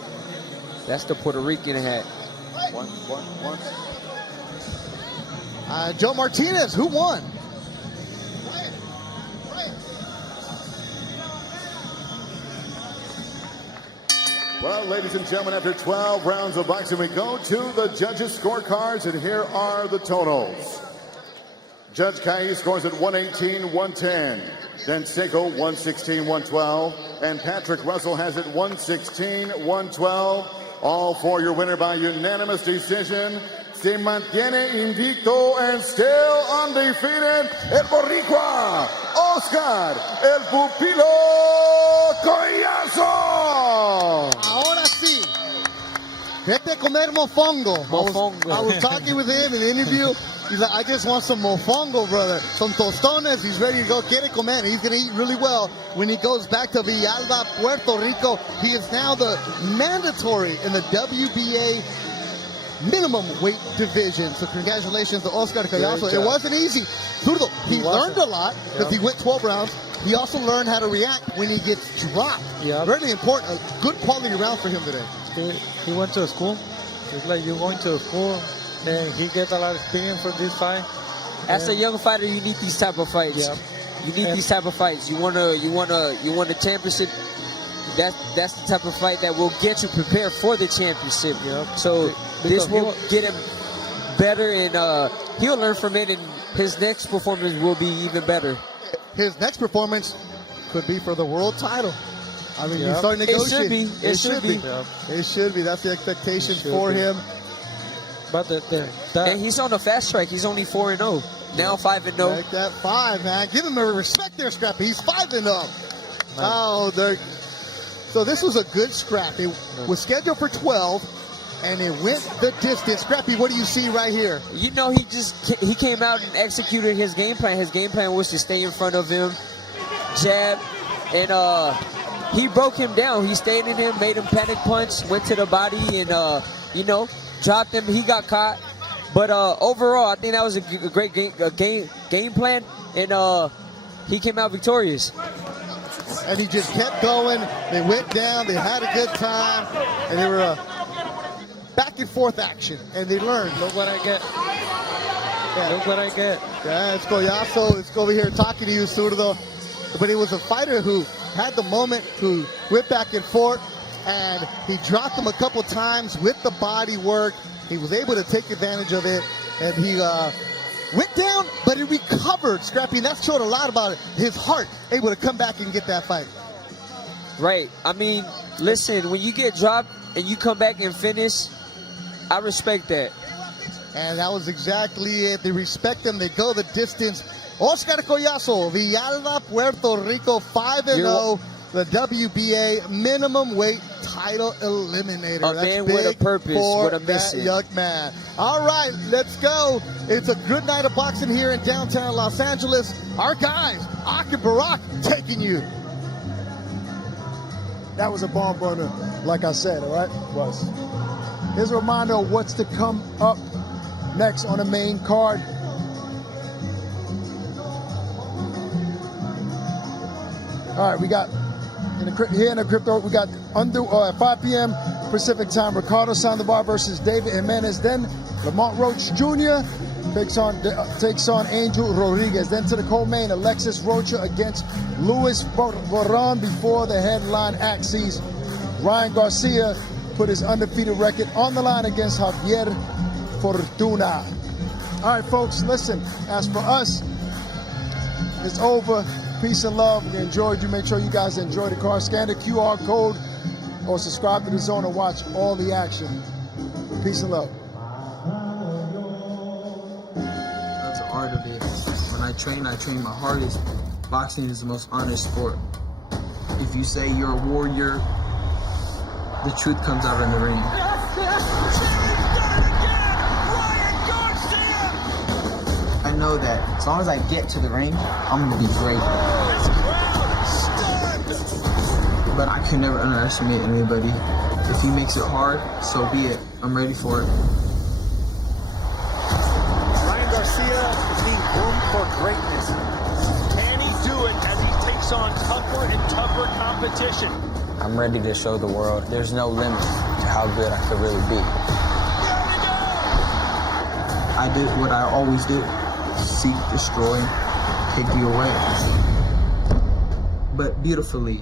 That's the Puerto Rican hat. One. Joe Martinez, who won? Well, ladies and gentlemen, after 12 rounds of boxing, we go to the judges' scorecards, and here are the totals. Judge Kai scores at 118-110. Then Seiko 116-112. And Patrick Russell has it 116-112. All for your winner by unanimous decision. Se mantiene invicto and still undefeated, el Boricua, Oscar, el Pupilo Collazo. Ahora sí. Vete a comer mofongo. I was talking with him in the interview. He's like, I just want some mofongo, brother. Some tostones. He's ready to go. Quiere comer. He's going to eat really well when he goes back to Villalba, Puerto Rico. He is now the mandatory in the WBA minimum weight division. So congratulations to Oscar Collazo. It wasn't easy. Zurdo, he learned a lot because he went 12 rounds. He also learned how to react when he gets dropped. Really important. A good quality round for him today. He went to school. It's like you're going to school and he gets a lot of experience for this fight. As a young fighter, you need these type of fights. You need these type of fights. You want a championship. That's the type of fight that will get you prepared for the championship. So this will get him better, and he'll learn from it, and his next performance will be even better. His next performance could be for the world title. I mean, he's starting to negotiate. It should be. It should be. That's the expectation for him. But and he's on the fast track. He's only 4-0. Now 5-0. Like that 5, man. Give him a respect there, Scrappy. He's 5-0. Oh, so this was a good scrap. It was scheduled for 12, and it went the distance. Scrappy, what do you see right here? You know, he came out and executed his game plan. His game plan was to stay in front of him, jab, and he broke him down. He stayed in him, made him panic punch, went to the body, and dropped him. He got caught. But overall, I think that was a great game plan, and he came out victorious. And he just kept going. They went down. They had a good time. And they were back and forth action. And they learned. Look what I get. Look what I get. Yeah, it's Collazo. It's over here talking to you, Zurdo. But it was a fighter who had the moment to whip back and forth. And he dropped him a couple times with the body work. He was able to take advantage of it. And he went down, but he recovered, Scrappy, and that showed a lot about it. His heart, able to come back and get that fight. Right. I mean, listen, when you get dropped and you come back and finish, I respect that. And that was exactly it. They respect him. They go the distance. Oscar Collazo, Villalba, Puerto Rico, 5-0. The WBA minimum weight title eliminator. A man with a purpose, with a mission. Young man. All right, let's go. It's a good night of boxing here in downtown Los Angeles. Our guys, Ak and Barak, taking you. That was a bomb burner, like I said, all right? Was. Here's a reminder of what's to come up next on the main card. All right, we got here in the crypto, we got at 5 p.m. Pacific time, Ricardo Sandoval versus David Jimenez. Then Lamont Roach Jr. takes on Angel Rodriguez. Then to the co-main, Alexis Rocha against Luis Boron before the headline act sees Ryan Garcia put his undefeated record on the line against Javier Fortuna. All right, folks, listen, as for us, it's over. Peace and love. We enjoyed you. Make sure you guys enjoy the card. Scan the QR code or subscribe to the Zone and watch all the action. Peace and love. That's the art of it. When I train my hardest. Boxing is the most honest sport. If you say you're a warrior, the truth comes out in the ring. I know that as long as I get to the ring, I'm gonna be great. But I can never underestimate anybody. If he makes it hard, so be it. I'm ready for it. Ryan Garcia is being groomed for greatness. Can he do it as he takes on tougher and tougher competition? I'm ready to show the world there's no limit to how good I could really be. I did what I always do. Seek, destroy, take you away. But beautifully.